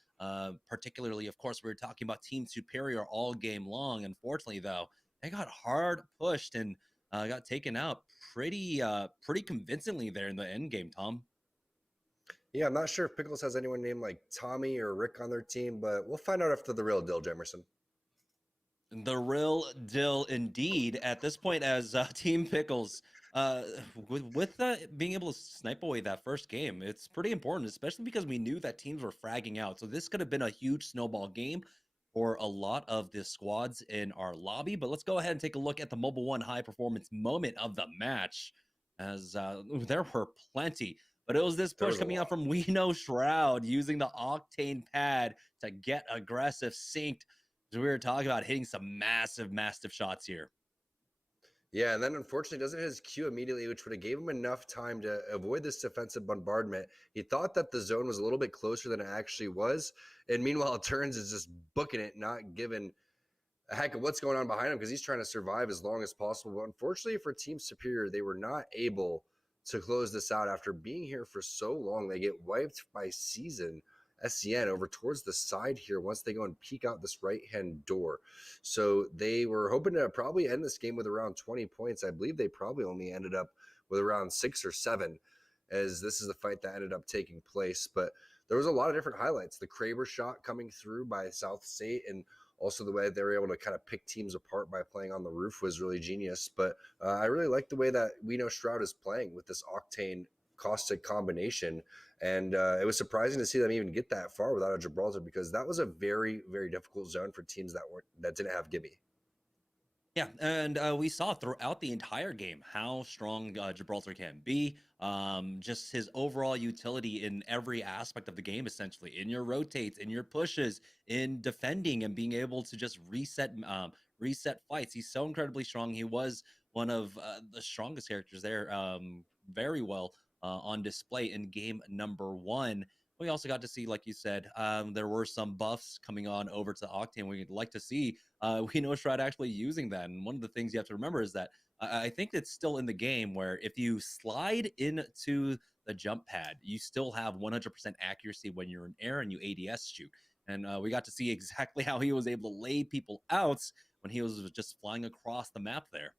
Particularly, of course, we were talking about Team Superior all game long. Unfortunately, though, they got hard pushed and got taken out pretty convincingly there in the end game, Tom. Yeah, I'm not sure if Pickles has anyone named like Tommy or Rick on their team, but we'll find out after the real deal, Jemerson. The real deal indeed at this point as Team Pickles. With being able to snipe away that first game, it's pretty important, especially because we knew that teams were fragging out. So this could have been a huge snowball game for a lot of the squads in our lobby. But let's go ahead and take a look at the Mobile One high performance moment of the match, as there were plenty. But it was this push coming out from We Know Shroud using the Octane pad to get aggressive synced. So we were talking about hitting some massive shots here. Yeah, and then unfortunately doesn't hit his Q immediately, which would have gave him enough time to avoid this defensive bombardment. He thought that the zone was a little bit closer than it actually was, and meanwhile Turns is just booking it, not giving a heck of what's going on behind him because he's trying to survive as long as possible. But unfortunately for Team Superior, they were not able to close this out after being here for so long. They get wiped by Season SCN over towards the side here once they go and peek out this right-hand door. So they were hoping to probably end this game with around 20 points. I believe they probably only ended up with around 6 or 7, as this is the fight that ended up taking place. But there was a lot of different highlights. The Kraber shot coming through by South State, and also the way they were able to kind of pick teams apart by playing on the roof was really genius. But I really like the way that We Know Shroud is playing with this Octane Caustic combination. And it was surprising to see them even get that far without a Gibraltar, because that was a very, very difficult zone for teams that didn't have Gibby. Yeah, and we saw throughout the entire game how strong Gibraltar can be. Just his overall utility in every aspect of the game, essentially, in your rotates, in your pushes, in defending, and being able to just reset fights. He's so incredibly strong. He was one of the strongest characters there, very well on display in game number one. We also got to see, like you said, there were some buffs coming on over to Octane. We'd like to see We Know Shroud actually using that. And one of the things you have to remember is that I think it's still in the game where if you slide into the jump pad, you still have 100% accuracy when you're in air and you ADS shoot. And we got to see exactly how he was able to lay people out when he was just flying across the map there.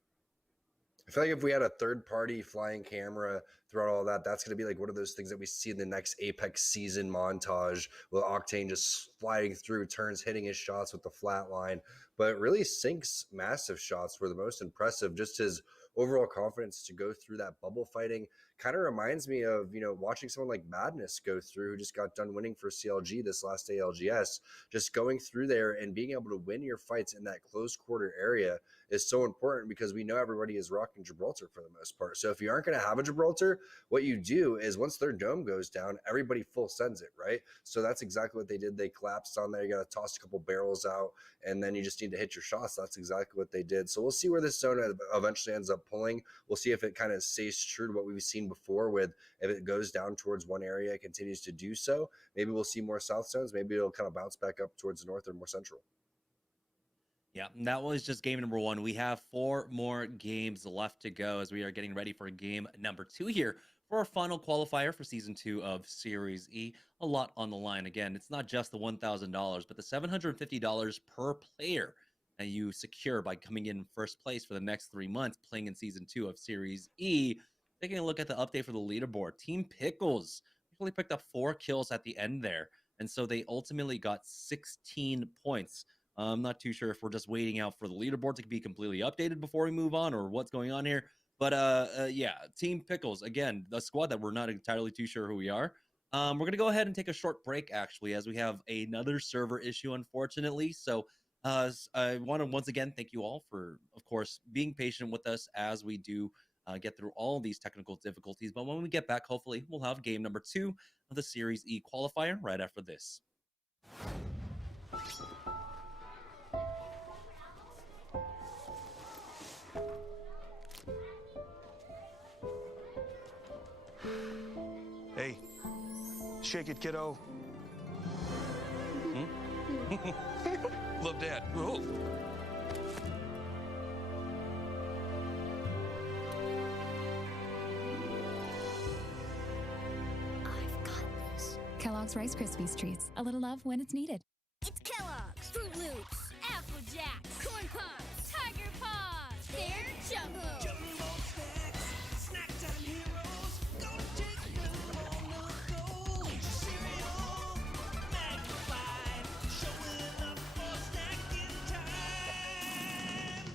I feel like if we had a third-party flying camera throughout all that, that's going to be like one of those things that we see in the next Apex season montage with Octane just sliding through turns, hitting his shots with the flat line. But really, Sync's massive shots were the most impressive. Just his overall confidence to go through that bubble fighting kind of reminds me of, watching someone like Madness go through, who just got done winning for CLG this last ALGS. Just going through there and being able to win your fights in that close quarter area is so important, because we know everybody is rocking Gibraltar for the most part. So if you aren't going to have a Gibraltar, what you do is once their dome goes down, everybody full sends it, right? So that's exactly what they did. They collapsed on there. You got to toss a couple barrels out, and then you just need to hit your shots. That's exactly what they did. So we'll see where this zone eventually ends up pulling. We'll see if it kind of stays true to what we've seen before, with if it goes down towards one area, it continues to do so. Maybe we'll see more south zones. Maybe it'll kind of bounce back up towards the north or more central. Yeah, that was just game number one. We have 4 more games left to go as we are getting ready for game number 2 here for our final qualifier for season 2 of Series E. A lot on the line. Again, it's not just the $1,000, but the $750 per player that you secure by coming in first place for the next 3 months playing in season 2 of Series E. Taking a look at the update for the leaderboard, Team Pickles really picked up 4 kills at the end there, and so they ultimately got 16 points. I'm not too sure if we're just waiting out for the leaderboard to be completely updated before we move on, or what's going on here. But yeah, Team Pickles, again, the squad that we're not entirely too sure who we are. We're going to go ahead and take a short break, actually, as we have another server issue, unfortunately. So I want to once again thank you all for, of course, being patient with us as we do get through all these technical difficulties. But when we get back, hopefully, we'll have game number 2 of the Series E qualifier right after this. Shake it, kiddo. Love Dad. Oh. I've got this. Kellogg's Rice Krispies Treats. A little love when it's needed. It's Kellogg's, Fruit Loops, Apple Jacks, Corn Pops, Tiger Paws. They're Jumbo. Jumbo snacks, snack time heroes. Go take them on the go. Cereal, magnified, showing up for snacking time.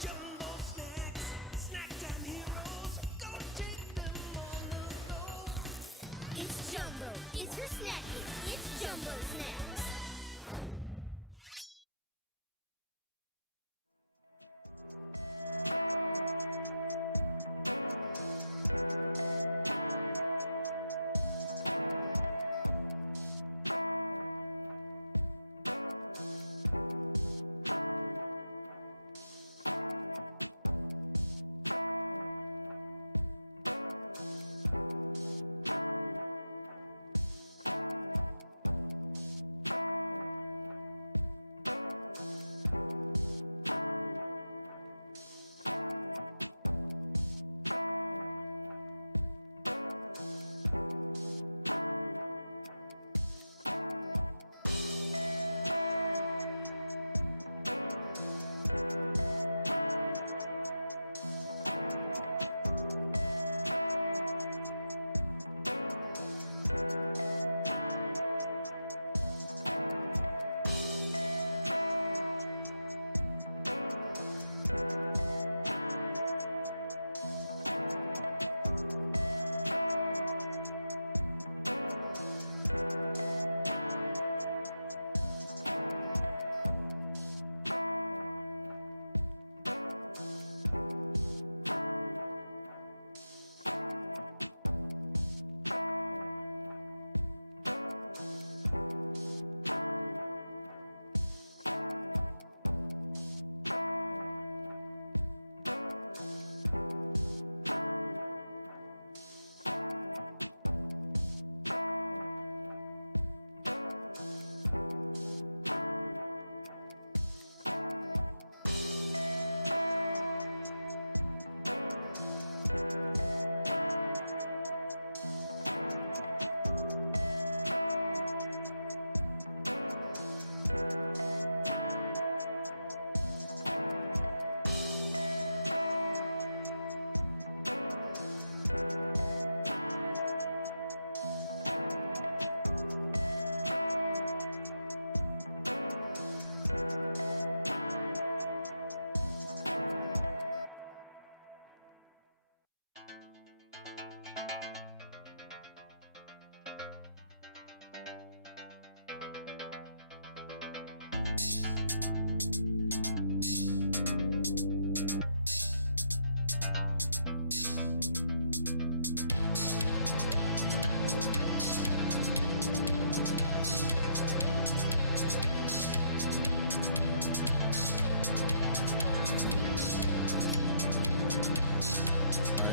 Jumbo snacks, snack time heroes. Go take them on the go. It's Jumbo. It's for snacking. It's Jumbo Snacks.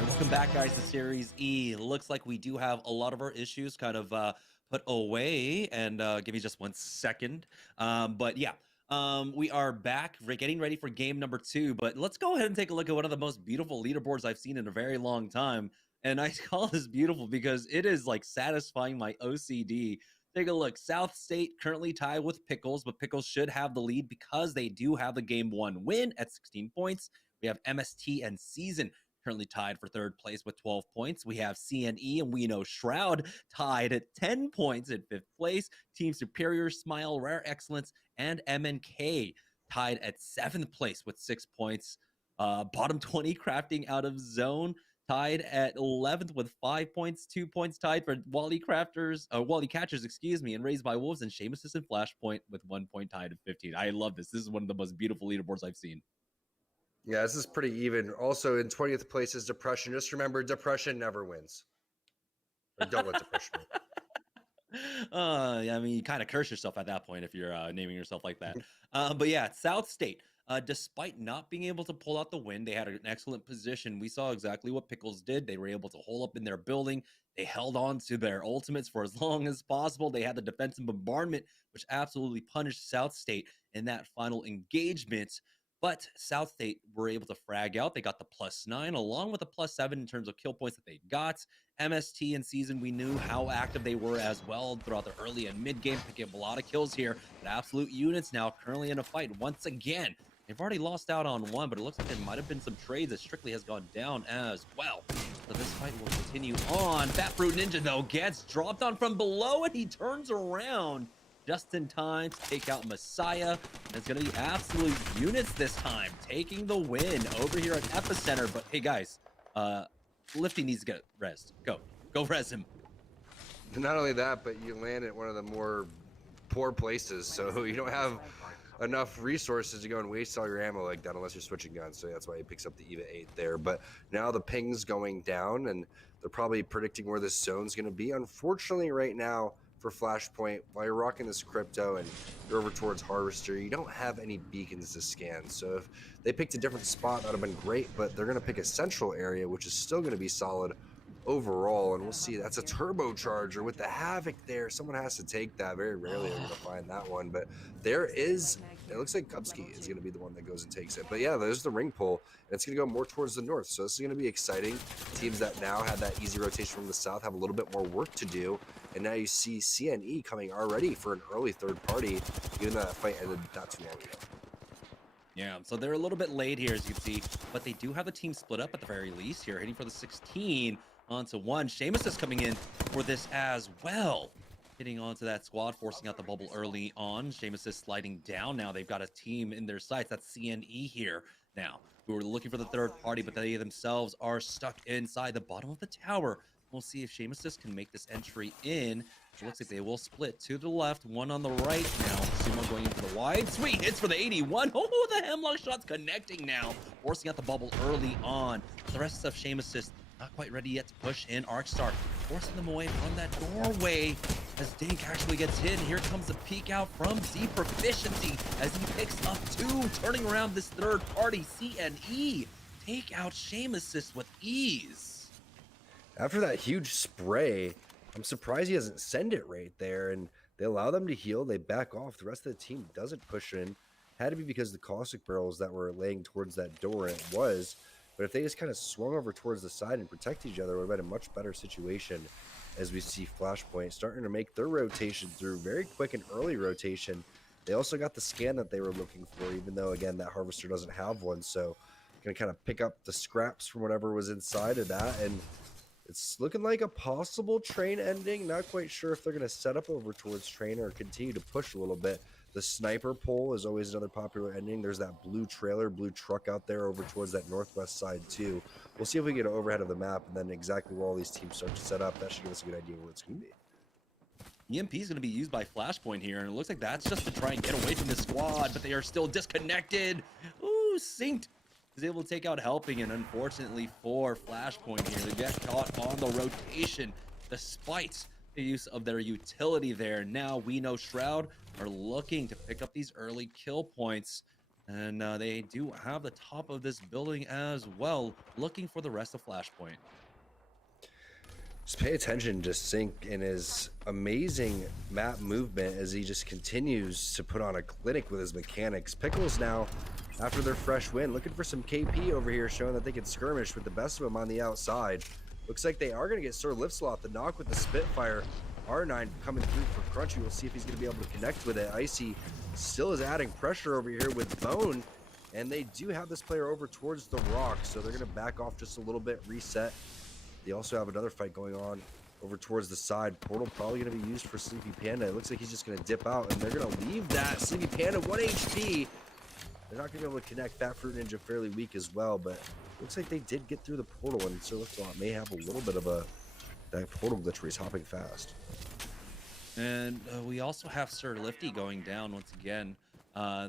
Welcome back, guys, to Series E. Looks like we do have a lot of our issues kind of put away, and give me just 1 second. But yeah, we are back. We're getting ready for game number 2, but let's go ahead and take a look at one of the most beautiful leaderboards I've seen in a very long time. And I call this beautiful because it is like satisfying my OCD. Take a look. South State currently tied with Pickles, but Pickles should have the lead because they do have the game 1 win at 16 points. We have MST and Season currently tied for 3rd place with 12 points. We have CNE and We Know Shroud tied at 10 points at 5th place. Team Superior, Smile, Rare Excellence, and MNK tied at 7th place with 6 points. Bottom 20 Crafting out of Zone tied at 11th with 5 points. 2 points tied for Wally Catchers, and Raised by Wolves, and Seamus and Flashpoint with 1 point tied at 15. I love this. This is one of the most beautiful leaderboards I've seen. Yeah, this is pretty even. Also, in 20th place is Depression. Just remember, Depression never wins. Or don't let Depression win. I mean, you kind of curse yourself at that point if you're naming yourself like that. But yeah, South State. Despite not being able to pull out the win, they had an excellent position. We saw exactly what Pickles did. They were able to hole up in their building. They held on to their ultimates for as long as possible. They had the defensive bombardment, which absolutely punished South State in that final engagement. But South State were able to frag out. They got the +9 along with the +7 in terms of kill points that they got. MST in season, we knew how active they were as well throughout the early and mid game, picking up a lot of kills here. But absolute units now currently in a fight once again. They've already lost out on one, but it looks like there might have been some trades as Strictly has gone down as well. So this fight will continue on. Fat Fruit Ninja, though, gets dropped on from below, and he turns around just in time to take out Messiah. And it's going to be absolute units this time, taking the win over here at Epicenter. But hey, guys, Lifty needs to get res. Go res him. Not only that, but you land at one of the more poor places, so you don't have enough resources to go and waste all your ammo like that unless you're switching guns. So that's why he picks up the EVA 8 there. But now the ping's going down, and they're probably predicting where this zone's going to be. Unfortunately, right now for Flashpoint, while you're rocking this crypto and you're over towards Harvester, you don't have any beacons to scan. So if they picked a different spot, that would have been great, but they're going to pick a central area, which is still going to be solid overall. And we'll see. That's a turbocharger with the Havoc there. Someone has to take that. Very rarely are going to find that one, but there is, it looks like Kubsky is going to be the one that goes and takes it. But yeah, there's the ring pull, and it's going to go more towards the north. So this is going to be exciting. Teams that now had that easy rotation from the south have a little bit more work to do. And now you see CNE coming already for an early third party, even though that fight ended not too long ago. Yeah, so they're a little bit late here, as you can see, but they do have the team split up at the very least here, hitting for the 16 onto 1. Seamus is coming in for this as well, hitting onto that squad, forcing out the bubble early on. Seamus is sliding down now. They've got a team in their sights. That's CNE here now, who are looking for the third party, but they themselves are stuck inside the bottom of the tower. We'll see if Seamus can make this entry in. It looks like they will split to the left, one on the right now. Sumo going into the wide. Sweet hits for the 81. Oh, the Hemlock shot's connecting now, forcing out the bubble early on. The rest of Seamus not quite ready yet to push in. Arcstar forcing them away from that doorway as Dink actually gets hit. And here comes the peek out from Z Proficiency as he picks up 2, turning around this third party. CNE take out Seamus with ease. After that huge spray, I'm surprised he doesn't send it right there, and they allow them to heal. They back off. The rest of the team doesn't push in. Had to be because the caustic barrels that were laying towards that door, and it was. But if they just kind of swung over towards the side and protect each other, it would have been a much better situation. As we see Flashpoint starting to make their rotation through, very quick and early rotation. They also got the scan that they were looking for, even though, again, that Harvester doesn't have one. So going to kind of pick up the scraps from whatever was inside of that, and it's looking like a possible train ending. Not quite sure if they're going to set up over towards train or continue to push a little bit. The sniper pole is always another popular ending. There's that blue trailer, blue truck out there over towards that northwest side too. We'll see if we get an overhead of the map and then exactly where all these teams start to set up. That should give us a good idea where it's going to be. EMP is going to be used by Flashpoint here, and it looks like that's just to try and get away from the squad, but they are still disconnected. Ooh, synced. Is able to take out Helping, and unfortunately for Flashpoint here, they get caught on the rotation despite the use of their utility there. Now we know Shroud are looking to pick up these early kill points, and they do have the top of this building as well, looking for the rest of Flashpoint. Just pay attention to Sync and his amazing map movement as he just continues to put on a clinic with his mechanics. Pickles now, after their fresh win, looking for some KP over here, showing that they can skirmish with the best of them on the outside. Looks like they are going to get Sir Liftslot, the knock with the Spitfire. R9 coming through for Crunchy. We'll see if he's going to be able to connect with it. Icy still is adding pressure over here with Bone, and they do have this player over towards the rock, so they're going to back off just a little bit, reset. They also have another fight going on over towards the side. Portal probably going to be used for Sleepy Panda. It looks like he's just going to dip out, and they're going to leave that. Sleepy Panda, 1 HP. They're not going to be able to connect. Fat Fruit Ninja fairly weak as well, but looks like they did get through the portal, and Sir Liftslot may have a little bit of that portal glitch where he's hopping fast. And we also have Sir Lifty going down once again.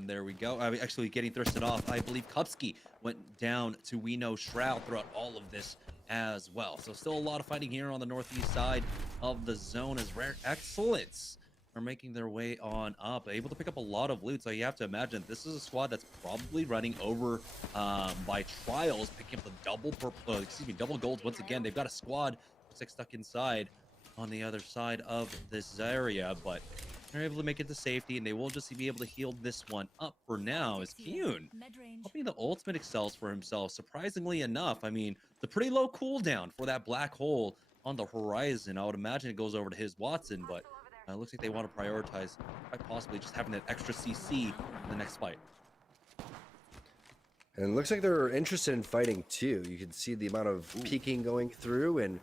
There we go. Actually getting thirsted off. I believe Kupski went down to We Know Shroud throughout all of this as well. So still a lot of fighting here on the northeast side of the zone as Rare Excellence are making their way on up, able to pick up a lot of loot. So you have to imagine this is a squad that's probably running over by trials, picking up the double golds once again. They've got a squad looks like stuck inside on the other side of this area, but they're able to make it to safety, and they will just be able to heal this one up for now. As Kyun hoping the ultimate excels for himself, surprisingly enough. I mean, it's a pretty low cooldown for that black hole on the horizon. I would imagine it goes over to his Watson, but it looks like they want to prioritize quite possibly just having that extra CC in the next fight. And it looks like they're interested in fighting too. You can see the amount of peeking going through and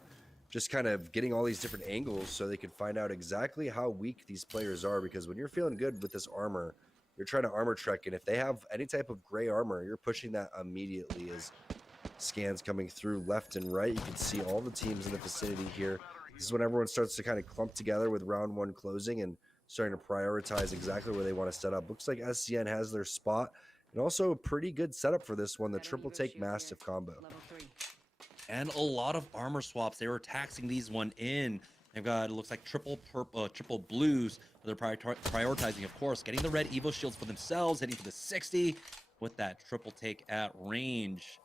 just kind of getting all these different angles so they can find out exactly how weak these players are. Because when you're feeling good with this armor, you're trying to armor trek, and if they have any type of gray armor, you're pushing that immediately. As scans coming through left and right, you can see all the teams in the vicinity here. This is when everyone starts to kind of clump together with round one closing and starting to prioritize exactly where they want to set up. Looks like SCN has their spot, and also a pretty good setup for this one, the triple take massive combo. And a lot of armor swaps. They were taxing these one in. They've got, it looks like triple blues. They're prioritizing, of course, getting the red Evo shields for themselves, heading for the 60 with that triple take at range.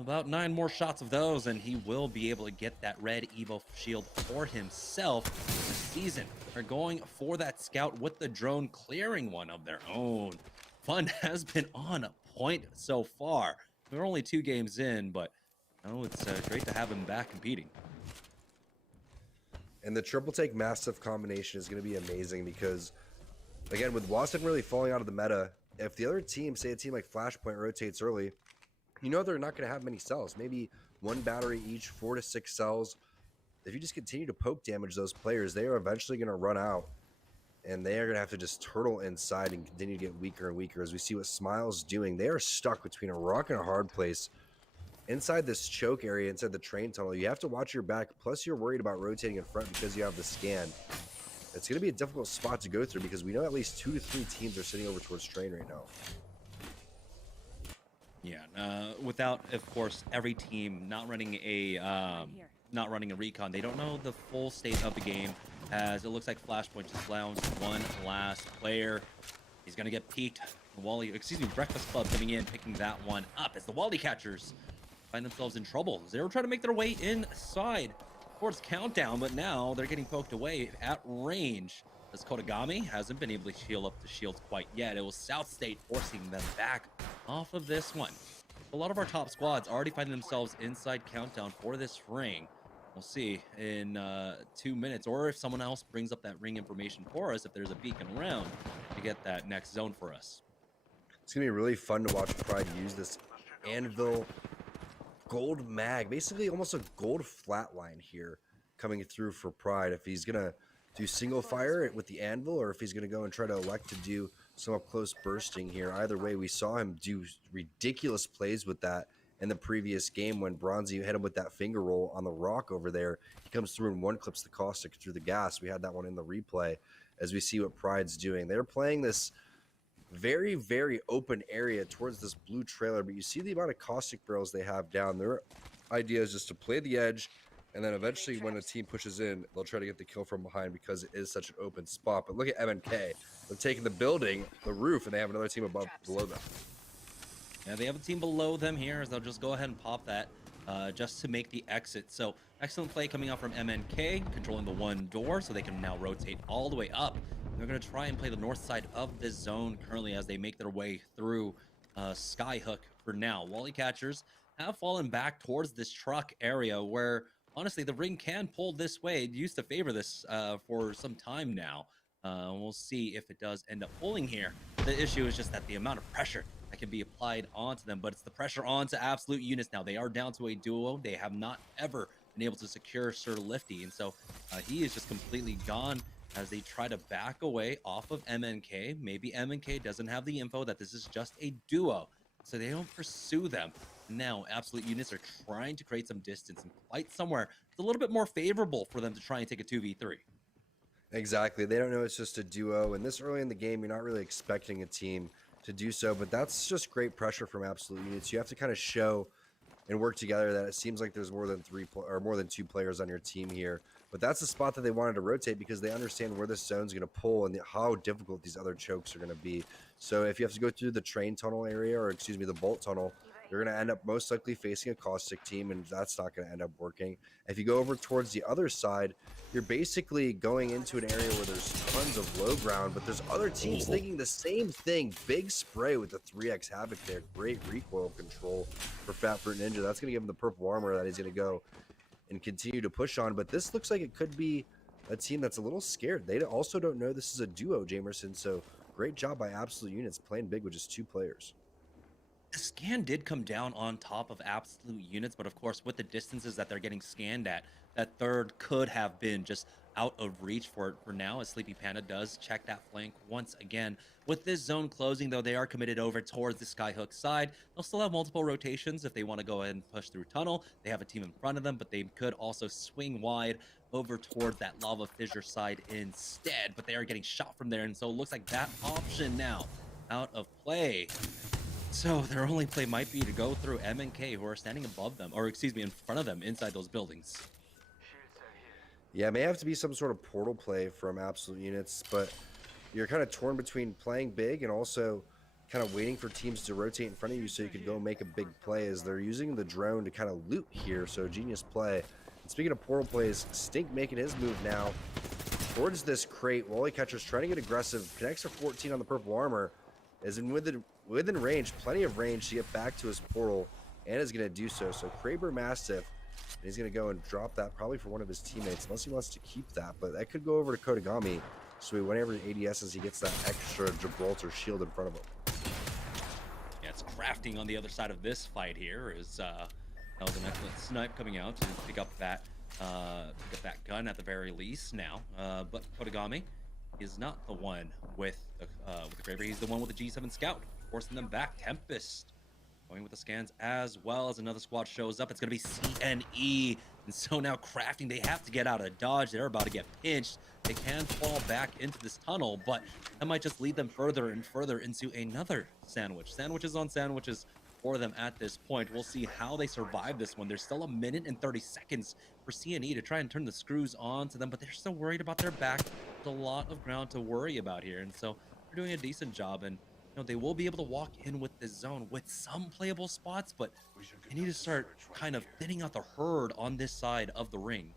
About 9 more shots of those, and he will be able to get that red Evo shield for himself this season. They're going for that scout with the drone, clearing one of their own. Fun has been on point so far. We're only 2 games in, but it's great to have him back competing. And the triple take massive combination is going to be amazing because, again, with Watson really falling out of the meta, if the other team, say a team like Flashpoint, rotates early, you know they're not going to have many cells. Maybe 1 battery each, 4 to 6 cells. If you just continue to poke damage those players, they are eventually going to run out. And they are going to have to just turtle inside and continue to get weaker and weaker. As we see what Smile's doing, they are stuck between a rock and a hard place. Inside this choke area, inside the train tunnel, you have to watch your back. Plus, you're worried about rotating in front because you have the scan. It's going to be a difficult spot to go through because we know at least 2 to 3 teams are sitting over towards train right now. Yeah, without, of course, every team not running a recon, they don't know the full state of the game. As it looks like Flashpoint just lounge one last player. He's going to get peeked. Breakfast Club coming in, picking that one up as the Wally catchers find themselves in trouble. They were trying to make their way inside towards Countdown, but now they're getting poked away at range. As Kodagami hasn't been able to heal up the shields quite yet. It was South State forcing them back off of this one. A lot of our top squads already find themselves inside Countdown for this ring. We'll see in 2 minutes, or if someone else brings up that ring information for us, if there's a beacon around to get that next zone for us. It's going to be really fun to watch Pride use this Anvil gold mag, basically almost a gold flatline here coming through for Pride. If he's going to do single fire with the Anvil, or if he's going to go and try to elect to do some up close bursting here. Either way, we saw him do ridiculous plays with that in the previous game when Bronzy hit him with that finger roll on the rock over there. He comes through and one clips the caustic through the gas. We had that one in the replay as we see what Pride's doing. They're playing this very, very open area towards this blue trailer, but you see the amount of caustic barrels they have down. Their idea is just to play the edge, and then eventually when a team pushes in, they'll try to get the kill from behind because it is such an open spot. But look at MNK. They're taking the building, the roof, and they have another team below them. Yeah, they have a team below them here, as they'll just go ahead and pop that just to make the exit. So excellent play coming out from MNK, controlling the one door so they can now rotate all the way up. They're going to try and play the north side of this zone currently as they make their way through Skyhook for now. Wally catchers have fallen back towards this truck area where, honestly, the ring can pull this way. It used to favor this for some time now. We'll see if it does end up pulling here. The issue is just that the amount of pressure that can be applied onto them, but it's the pressure onto absolute units now. They are down to a duo. They have not ever been able to secure Sir Lifty, and so he is just completely gone as they try to back away off of MNK. Maybe MNK doesn't have the info that this is just a duo, so they don't pursue them. Now, absolute units are trying to create some distance and fight somewhere it's a little bit more favorable for them to try and take a 2v3. Exactly. They don't know it's just a duo, and this early in the game, you're not really expecting a team to do so, but that's just great pressure from absolute units. You have to kind of show and work together that it seems like there's more than 2 players on your team here. But that's the spot that they wanted to rotate because they understand where this zone's going to pull and how difficult these other chokes are going to be. So if you have to go through the train tunnel area, or excuse me, the bolt tunnel, you're going to end up most likely facing a caustic team, and that's not going to end up working. If you go over towards the other side, you're basically going into an area where there's tons of low ground, but there's other teams thinking the same thing. Big spray with the 3x Havoc there. Great recoil control for Fat Fruit Ninja. That's going to give him the purple armor that he's going to go and continue to push on. But this looks like it could be a team that's a little scared. They also don't know this is a duo, Jamerson, so great job by Absolute Units playing big with just 2 players. The scan did come down on top of Absolute Units, but of course, with the distances that they're getting scanned at, that third could have been just out of reach for now, as Sleepy Panda does check that flank once again. With this zone closing, though, they are committed over towards the Skyhook side. They'll still have multiple rotations if they want to go ahead and push through tunnel. They have a team in front of them, but they could also swing wide over towards that Lava Fissure side instead, but they are getting shot from there, and so it looks like that option now out of play. So their only play might be to go through M and K, who are standing above them, or excuse me, in front of them inside those buildings. Yeah, it may have to be some sort of portal play from Absolute Units, but you're kind of torn between playing big and also kind of waiting for teams to rotate in front of you so you could go make a big play, as they're using the drone to kind of loot here. So genius play. And speaking of portal plays, Stink making his move now towards this crate. Wally Catcher's trying to get aggressive, connects a 14 on the purple armor, is in within range, plenty of range to get back to his portal, and is going to do so. So Kraber Mastiff, and he's going to go and drop that probably for one of his teammates, unless he wants to keep that, but that could go over to Kodagami. So whenever he ADSs, he gets that extra Gibraltar shield in front of him. Yeah, it's crafting on the other side of this fight here. That was an excellent snipe coming out to pick up that gun at the very least now. But Kodagami is not the one with the Kraber. He's the one with the G7 Scout, forcing them back. Tempest going with the scans as well as another squad shows up. It's going to be CNE. And so now crafting, they have to get out of dodge. They're about to get pinched. They can fall back into this tunnel, but that might just lead them further and further into another sandwich. Sandwiches on sandwiches for them at this point. We'll see how they survive this one. There's still 1 minute and 30 seconds for CNE to try and turn the screws on to them, but they're still worried about their back. There's a lot of ground to worry about here, and so they're doing a decent job, and they will be able to walk in with this zone with some playable spots, but they need to start kind of thinning out the herd on this side of the ring.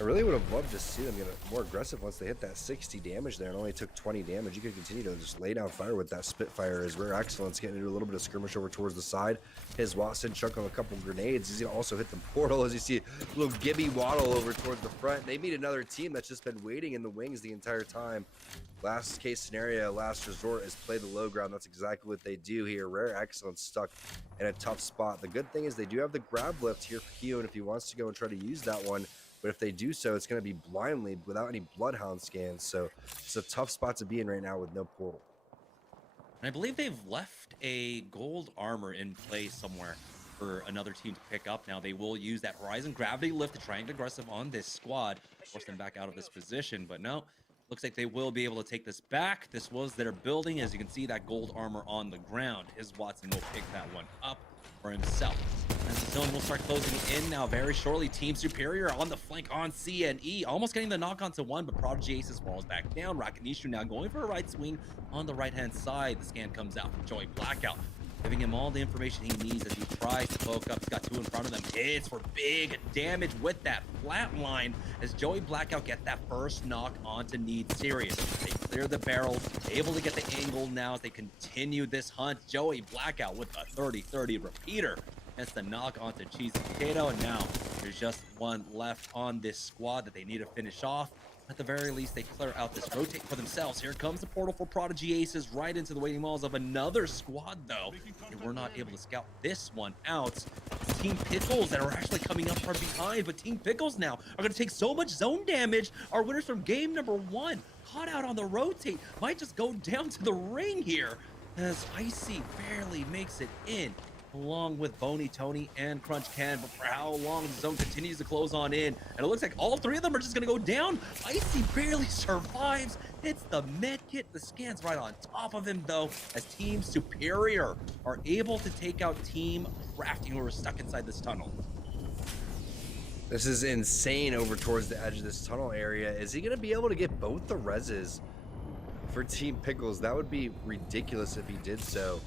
I really would have loved to see them get more aggressive once they hit that 60 damage there and only took 20 damage. You could continue to just lay down fire with that Spitfire as Rare Excellence getting into a little bit of skirmish over towards the side. His Watson chunk on a couple grenades. He's going to also hit the portal as you see a little Gibby waddle over towards the front. They meet another team that's just been waiting in the wings the entire time. Last case scenario, last resort is play the low ground. That's exactly what they do here. Rare Excellence stuck in a tough spot. The good thing is they do have the grab lift here for Keon if he wants to go and try to use that one. But if they do so, it's going to be blindly without any Bloodhound scans. So it's a tough spot to be in right now with no portal. And I believe they've left a gold armor in place somewhere for another team to pick up. Now they will use that Horizon Gravity Lift to try and get aggressive on this squad, force them back out of this position. But no, looks like they will be able to take this back. This was their building. As you can see, that gold armor on the ground. His Watson will pick that one up for himself. And the zone will start closing in now very shortly. Team Superior on the flank on CNE, almost getting the knock onto one, but Prodigy Aces falls back down. Rakanishu now going for a right swing on the right-hand side. The scan comes out from Joey Blackout, giving him all the information he needs as he tries to poke up. He's got 2 in front of them. Hits for big damage with that flat line as Joey Blackout gets that first knock onto Need Serious. They clear the barrel, able to get the angle now as they continue this hunt. Joey Blackout with a 30-30 repeater. That's the knock onto Cheesy Potato, and now there's just one left on this squad that they need to finish off. At the very least, they clear out this rotate for themselves. Here comes the portal for Prodigy Aces right into the waiting walls of another squad, though. They were not able to scout this one out. It's Team Pickles that are actually coming up from behind, but Team Pickles now are going to take so much zone damage. Our winners from game number 1, caught out on the rotate, might just go down to the ring here as Icy barely makes it in, along with Boney Tony and Crunch Can. But for how long the zone continues to close on in, and it looks like all 3 of them are just going to go down. Icy barely survives, hits the med kit. The scan's right on top of him, though, as Team Superior are able to take out Team Crafting, who are stuck inside this tunnel. This is insane over towards the edge of this tunnel area. Is he going to be able to get both the reses for Team Pickles? That would be ridiculous if he did so.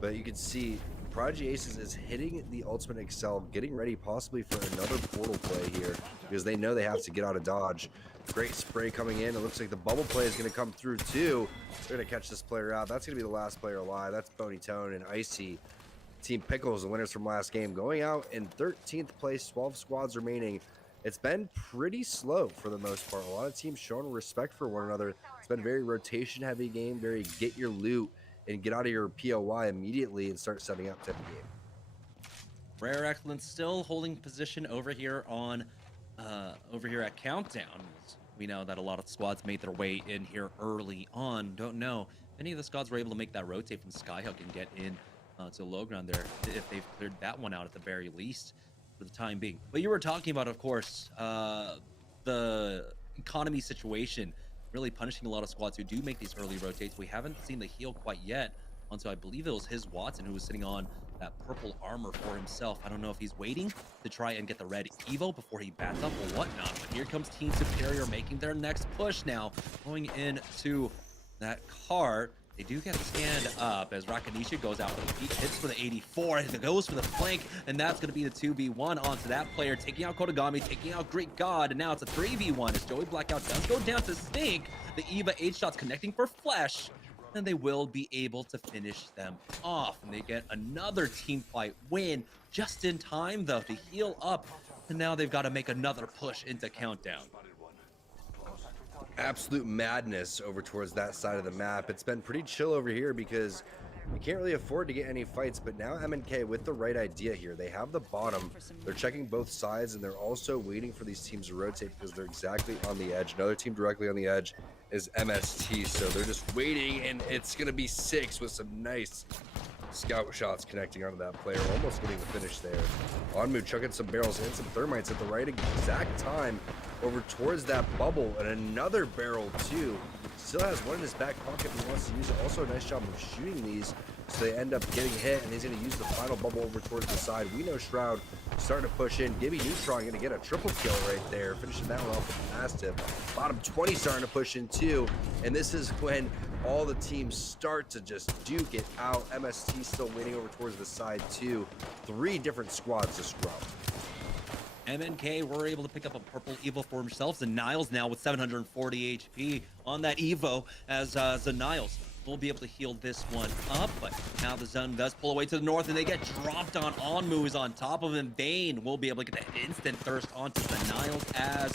But you can see Prodigy Aces is hitting the Ultimate Excel, getting ready possibly for another portal play here because they know they have to get out of dodge. Great spray coming in. It looks like the bubble play is going to come through too. They're going to catch this player out. That's going to be the last player alive. That's Bony Tone and Icy. Team Pickles, the winners from last game, going out in 13th place, 12 squads remaining. It's been pretty slow for the most part. A lot of teams showing respect for one another. It's been a very rotation heavy game, very get your loot and get out of your POI immediately and start setting up type of game. Rare Excellence still holding position over here on over here at Countdown. We know that a lot of squads made their way in here early on. Don't know if any of the squads were able to make that rotate from Skyhook and get in to low ground there, if they've cleared that one out at the very least for the time being. But you were talking about, of course, the economy situation really punishing a lot of squads who do make these early rotates. We haven't seen the heal quite yet onto, I believe it was his Watson, who was sitting on that purple armor for himself. I don't know if he's waiting to try and get the red Evo before he bats up or whatnot, but here comes Team Superior making their next push now, going into that cart. They do get scanned up as Rakanisha goes out for the feet, hits for the 84, and goes for the flank, and that's going to be the 2v1 onto that player, taking out Kodagami, taking out Greek God, and now it's a 3v1 as Joey Blackout does go down to Stink. The Eva 8 shots connecting for Flesh, and they will be able to finish them off, and they get another team fight win just in time, though, to heal up, and now they've got to make another push into Countdown. Absolute madness over towards that side of the map. It's been pretty chill over here because you can't really afford to get any fights, but now MNK with the right idea here. They have the bottom, they're checking both sides, and they're also waiting for these teams to rotate because they're exactly on the edge. Another team directly on the edge is MST, so they're just waiting, and it's gonna be 6 with some nice scout shots connecting onto that player, almost getting the finish there. Onmu chucking some barrels and some thermites at the right exact time over towards that bubble, and another barrel too. Still has one in his back pocket if he wants to use it. Also a nice job of shooting these, so they end up getting hit, and he's going to use the final bubble over towards the side. We know Shroud starting to push in. Gibby Neutron going to get a triple kill right there, finishing that one off with the pass tip. Bottom 20 starting to push in too, and this is when all the teams start to just duke it out. MST still waiting over towards the side too. 3 different squads to scrub. MNK were able to pick up a purple Evo for themselves, and Niles now with 740 HP on that Evo, as the Niles will be able to heal this one up. But now the Zun does pull away to the north, and they get dropped on. Onmu is on top of him. Vayne will be able to get that instant thirst onto the Niles as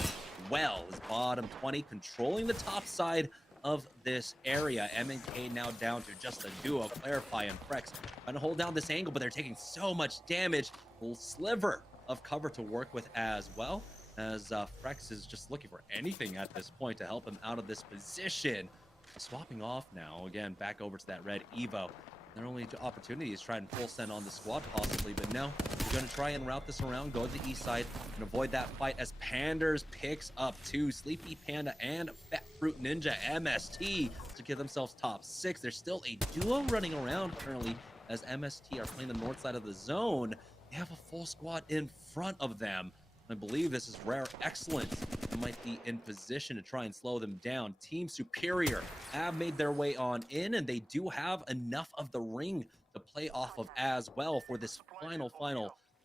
well. As bottom 20 controlling the top side of this area. MNK now down to just a duo, Clarify and Frex, trying to hold down this angle, but they're taking so much damage. A little sliver of cover to work with as well, as Frex is just looking for anything at this point to help him out of this position. Swapping off now, again, back over to that red Evo. Their only opportunity is try and full send on the squad possibly, but no, we're going to try and route this around, go to the east side, and avoid that fight as Panders picks up 2. Sleepy Panda and Fat Fruit Ninja MST to give themselves top 6. There's still a duo running around currently as MST are playing the north side of the zone. They have a full squad in front of them. I believe this is Rare Excellence that might be in position to try and slow them down. Team Superior have made their way on in, and they do have enough of the ring to play off of as well for this final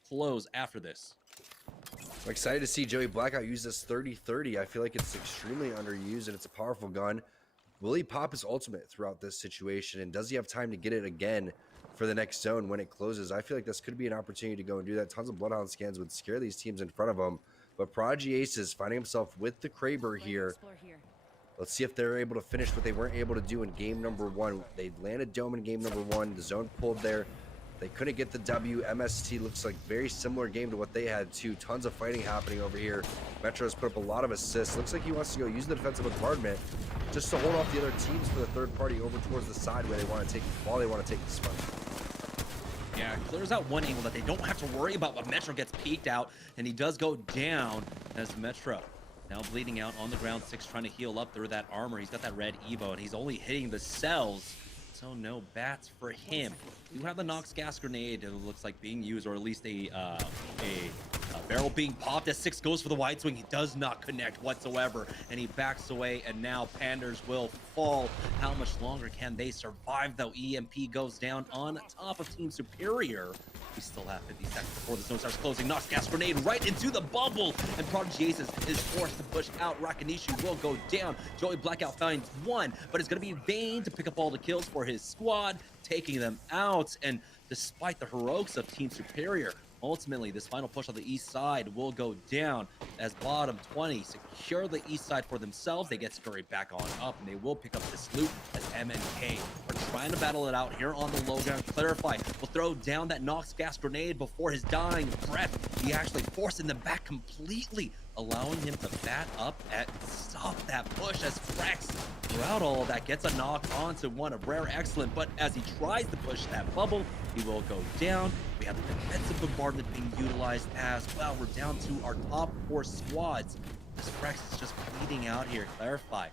close after this. I'm excited to see Joey Blackout use this 30-30. I feel like it's extremely underused, and it's a powerful gun. Will he pop his ultimate throughout this situation, and does he have time to get it again for the next zone when it closes? I feel like this could be an opportunity to go and do that. Tons of Bloodhound scans would scare these teams in front of him, but Prodigy Aces finding himself with the Kraber here. Let's see if they're able to finish what they weren't able to do in game number 1. They landed Dome in game number 1. The zone pulled there. They couldn't get the W. MST looks like very similar game to what they had too. Tons of fighting happening over here. Metro's put up a lot of assists. Looks like he wants to go use the defensive bombardment just to hold off the other teams for the third party over towards the side where they want to take this fight. Yeah, clears out one angle that they don't have to worry about, but Metro gets peeked out, and he does go down as Metro now bleeding out on the ground. 6 trying to heal up through that armor. He's got that red Evo, and he's only hitting the cells. so no bats for him. You have the Nox gas grenade. It looks like being used, or at least a barrel being popped as 6 goes for the wide swing. He does not connect whatsoever, and he backs away, and now Panders will fall. How much longer can they survive, though? EMP goes down on top of Team Superior. We still have 50 seconds before the zone starts closing. Nox gas grenade right into the bubble, and Prodigy Aces is forced to push out. Rakanishu will go down. Joey Blackout finds 1, but it's going to be vain to pick up all the kills for his squad, taking them out. And despite the heroics of Team Superior, ultimately, this final push on the east side will go down as bottom 20 secure the east side for themselves. They get scurried back on up, and they will pick up this loot as MNK are trying to battle it out here on the low ground. Clarify will throw down that Nox gas grenade before his dying breath. He actually forcing them back completely, allowing him to bat up and stop that push as Frex, throughout all of that, gets a knock onto one of Rare Excellent, but as he tries to push that bubble, he will go down. We have the defensive bombardment being utilized as well. We're down to our top 4 squads. This Frex is just bleeding out here. Clarify,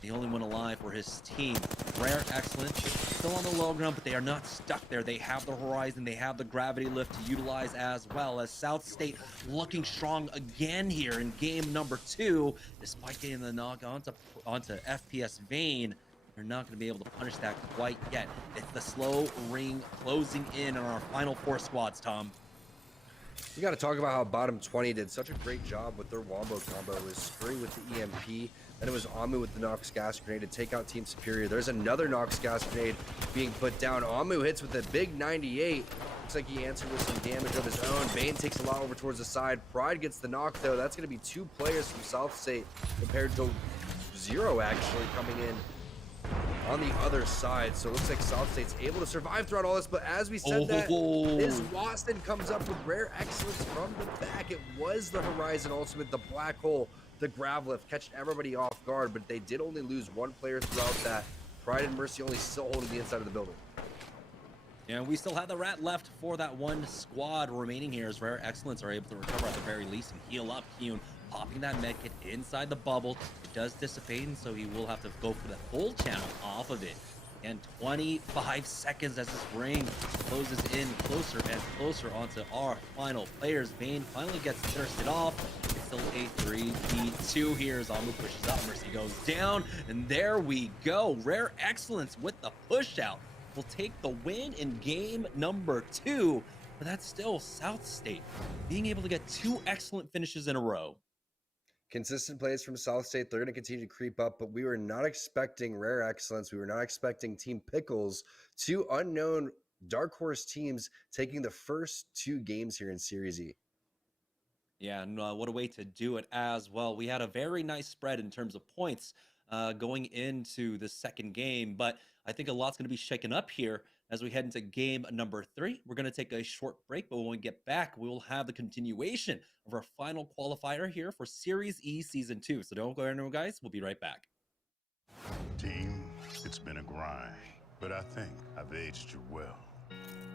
the only one alive for his team. Rare Excellent still on the low ground, but they are not stuck there. They have the horizon, they have the gravity lift to utilize, as well as South State looking strong again here in game number 2. Despite getting the knock onto FPS Vayne, they're not going to be able to punish that quite yet. It's the slow ring closing in on our final 4 squads, Tom. We got to talk about how bottom 20 did such a great job with their wombo combo. It was Scurry with the EMP, then it was Amu with the Nox gas grenade to take out Team Superior. There's another Nox gas grenade being put down. Amu hits with a big 98. Looks like he answered with some damage of his own. Vayne takes a lot over towards the side. Pride gets the knock, though. That's going to be 2 players from South State compared to 0 actually coming in on the other side. So it looks like South State's able to survive throughout all this, but as we said that, is Waston comes up with Rare Excellence from the back. It was the Horizon Ultimate, the Black Hole, the Grav Lift, catching everybody off guard, but they did only lose 1 player throughout that. Pride and Mercy only still holding the inside of the building. And we still have the rat left for that 1 squad remaining here, as Rare Excellence are able to recover at the very least and heal up. Hyun popping that medkit inside the bubble. It does dissipate, and so he will have to go for the full channel off of it. And 25 seconds as this ring closes in closer and closer onto our final players. Vayne finally gets thirsted off. It's still a 3v2 here as Amu pushes up. Mercy goes down, and there we go. Rare Excellence with the push out will take the win in game number 2. But that's still South State being able to get 2 excellent finishes in a row. Consistent plays from South State. They're going to continue to creep up, but we were not expecting Rare Excellence. We were not expecting Team Pickles, 2 unknown dark horse teams taking the first 2 games here in Series E. Yeah, and what a way to do it as well. We had a very nice spread in terms of points going into the second game, but I think a lot's going to be shaken up here as we head into game number 3. We're going to take a short break, but when we get back, we will have the continuation of our final qualifier here for Series E Season 2. So don't go anywhere, guys. We'll be right back. Team, it's been a grind, but I think I've aged you well.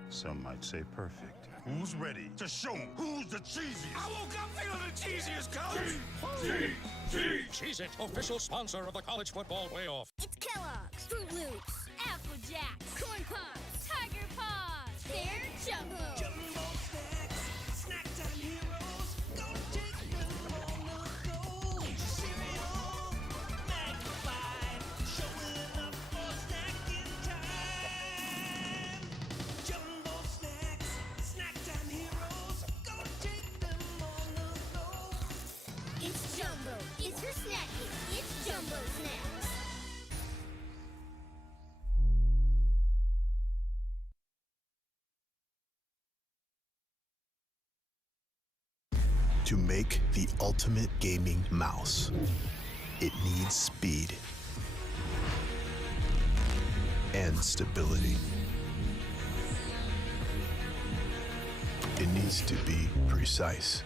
Some might say perfect. Who's ready to show 'em who's the cheesiest? I woke up feeling the cheesiest, coach. Cheez-It, official sponsor of the college football playoff. It's Kellogg's, Fruit Loops, Apple Jacks, Corn Pops, Tiger Paws. They're Jumbo. Jumbo snacks, snack time heroes. Go take them on the go. Cereal, magnified, showing up for snacking time. Jumbo snacks, snack time heroes. Go take them on the go. It's Jumbo. It's for snacking. It's Jumbo Snacks. To make the ultimate gaming mouse, it needs speed and stability. It needs to be precise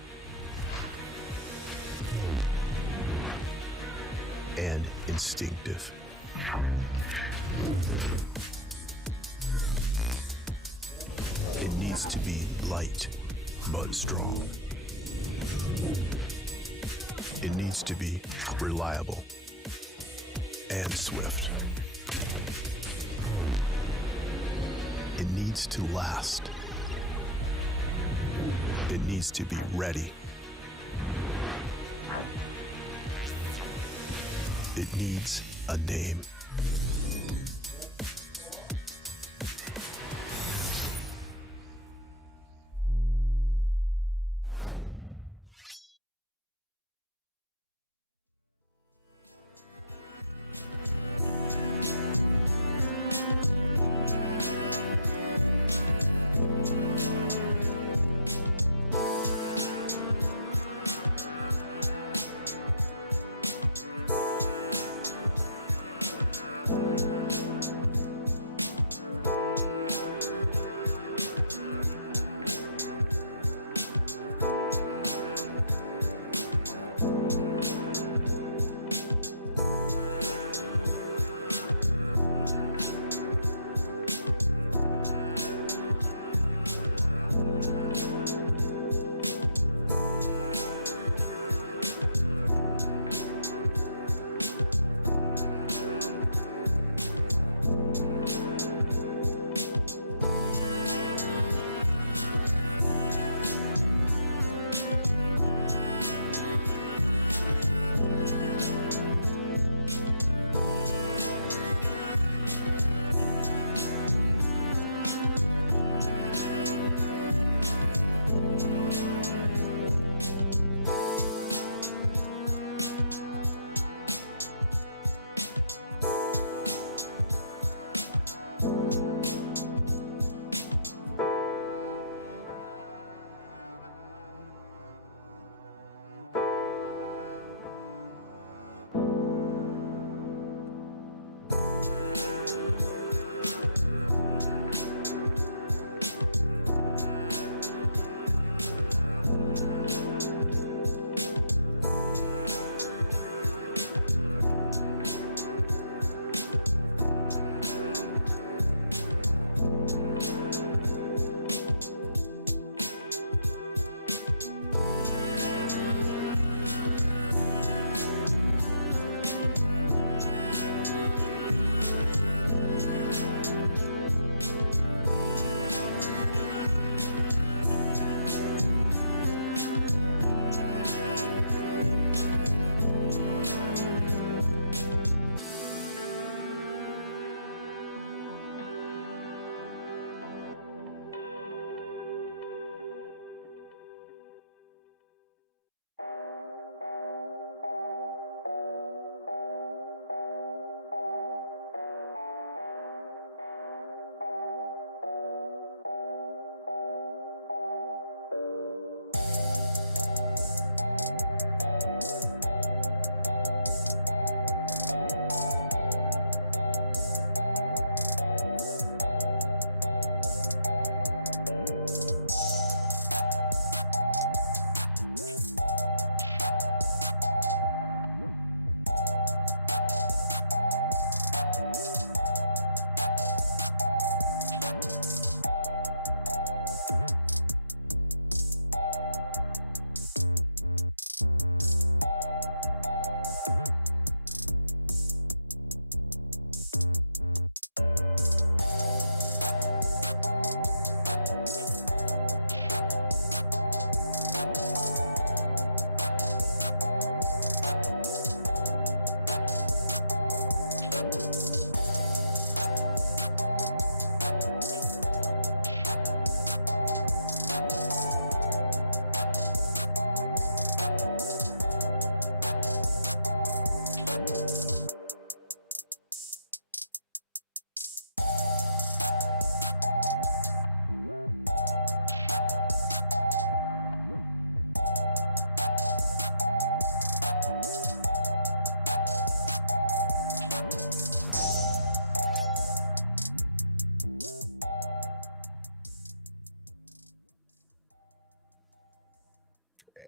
and instinctive. It needs to be light but strong. It needs to be reliable and swift. It needs to last. It needs to be ready. It needs a name.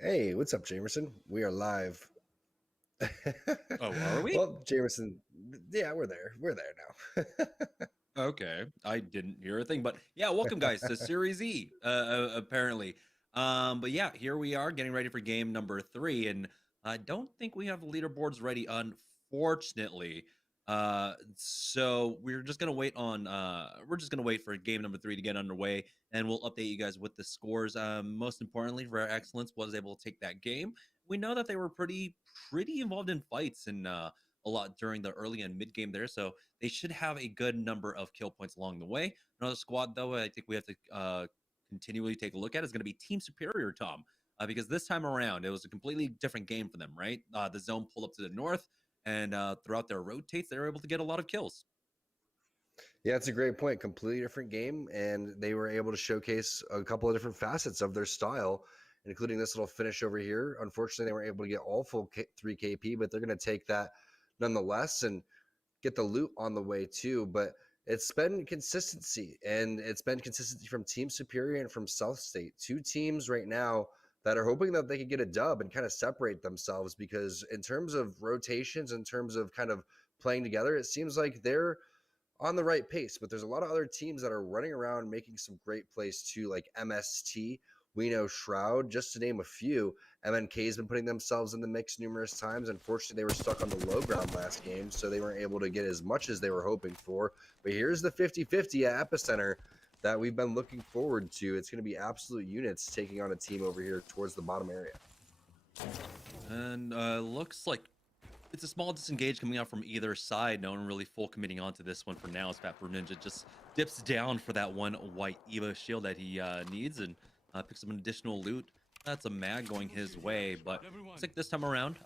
Hey, what's up, Jamerson? We are live. Oh, are we? Well, Jamerson, yeah, we're there. We're there now. Okay, I didn't hear a thing, but yeah, welcome guys to Series E. Apparently, but yeah, here we are getting ready for game number 3, and I don't think we have leaderboards ready, unfortunately. So we're just gonna wait on we're just gonna wait for game number 3 to get underway, and we'll update you guys with the scores. Most importantly, Rare Excellence was able to take that game. We know that they were pretty involved in fights and a lot during the early and mid game there, so they should have a good number of kill points along the way. Another squad though, I think we have to continually take a look at is going to be Team Superior, Tom, because this time around it was a completely different game for them, right? The zone pulled up to the north, and throughout their rotates, they were able to get a lot of kills. Yeah, it's a great point. Completely different game, and they were able to showcase a couple of different facets of their style, including this little finish over here. Unfortunately, they weren't able to get all full 3 KP, but they're going to take that nonetheless and get the loot on the way too. But it's been consistency, and it's been consistency from Team Superior and from South State. 2 teams right now that are hoping that they could get a dub and kind of separate themselves, because in terms of rotations, in terms of kind of playing together, it seems like they're on the right pace. But there's a lot of other teams that are running around making some great plays too, like MST, we know Shroud, just to name a few. MNK's been putting themselves in the mix numerous times. Unfortunately, they were stuck on the low ground last game, so they weren't able to get as much as they were hoping for. But here's the 50-50 at Epicenter that we've been looking forward to. It's going to be absolute units taking on a team over here towards the bottom area. And looks like it's a small disengage coming out from either side. No one really full committing onto this one for now, as Fat Fruit Ninja just dips down for that one white Eva shield that he needs, and picks up an additional loot. That's a mag going his way, but looks like this time around,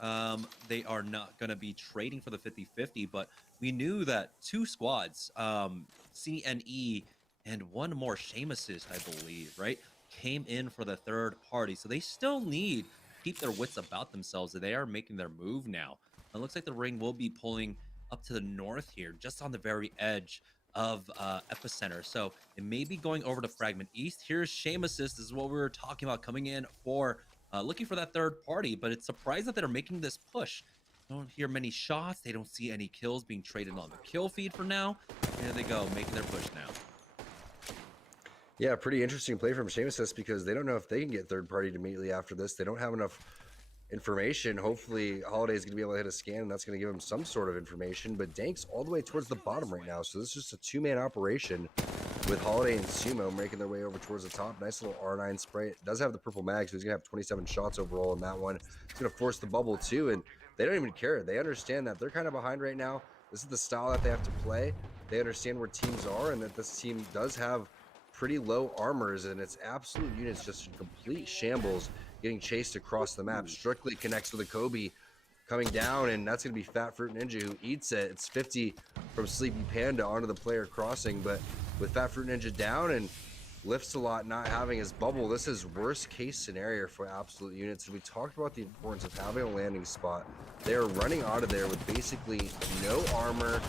they are not going to be trading for the 50-50, but we knew that 2 squads, CNE and one more Shyway, I believe, right, came in for the third party, so they still need to keep their wits about themselves. They are making their move now. It looks like the ring will be pulling up to the north here, just on the very edge of Epicenter, so it may be going over to Fragment East. Here's Shyway. This is what we were talking about, coming in for looking for that third party, but it's surprising that they're making this push. Don't hear many shots. They don't see any kills being traded on the kill feed for now. There they go, making their push now. Yeah, pretty interesting play from Shyway, because they don't know if they can get third party immediately after this. They don't have enough information. Hopefully Holiday is going to be able to hit a scan, and that's going to give him some sort of information. But Dank's all the way towards the bottom right now, so this is just a 2-man operation with Holiday and Sumo making their way over towards the top. Nice little R9 spray. It does have the purple mag, so he's going to have 27 shots overall in that one. It's going to force the bubble too, and they don't even care. They understand that they're kind of behind right now. This is the style that they have to play. They understand where teams are, and that this team does have pretty low armors, and it's absolute units just in complete shambles, getting chased across the map. Strictly connects with a Kobe coming down, and that's going to be Fat Fruit Ninja who eats it. It's 50 from Sleepy Panda onto the player crossing, but with Fat Fruit Ninja down and Lifts a lot not having his bubble, this is worst case scenario for absolute units. And we talked about the importance of having a landing spot. They are running out of there with basically no armor,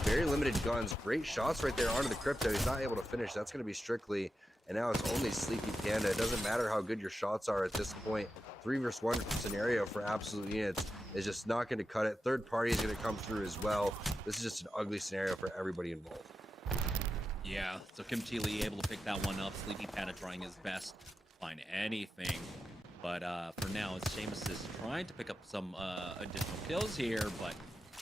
very limited guns. Great shots right there onto the Crypto. He's not able to finish. That's going to be Strictly. And now it's only Sleepy Panda. It doesn't matter how good your shots are at this point. 3 versus 1 scenario for absolute units is just not going to cut it. Third party is going to come through as well. This is just an ugly scenario for everybody involved. Yeah, so Kim Chi Lee able to pick that one up. Sleepy Panda trying his best to find anything. But for now, it's Shyway trying to pick up some additional kills here. But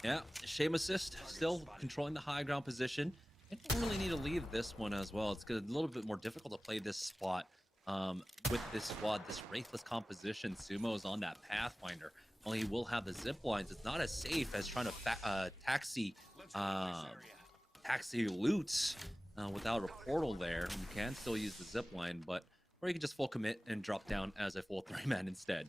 yeah, Shyway still controlling the high ground position. I don't really need to leave this one as well. It's a little bit more difficult to play this spot with this squad, this Wraithless composition. Sumo's on that Pathfinder. While he will have the zip lines, it's not as safe as trying to taxi loot without a portal there. You can still use the zip line, but or you can just full commit and drop down as a full 3-man instead.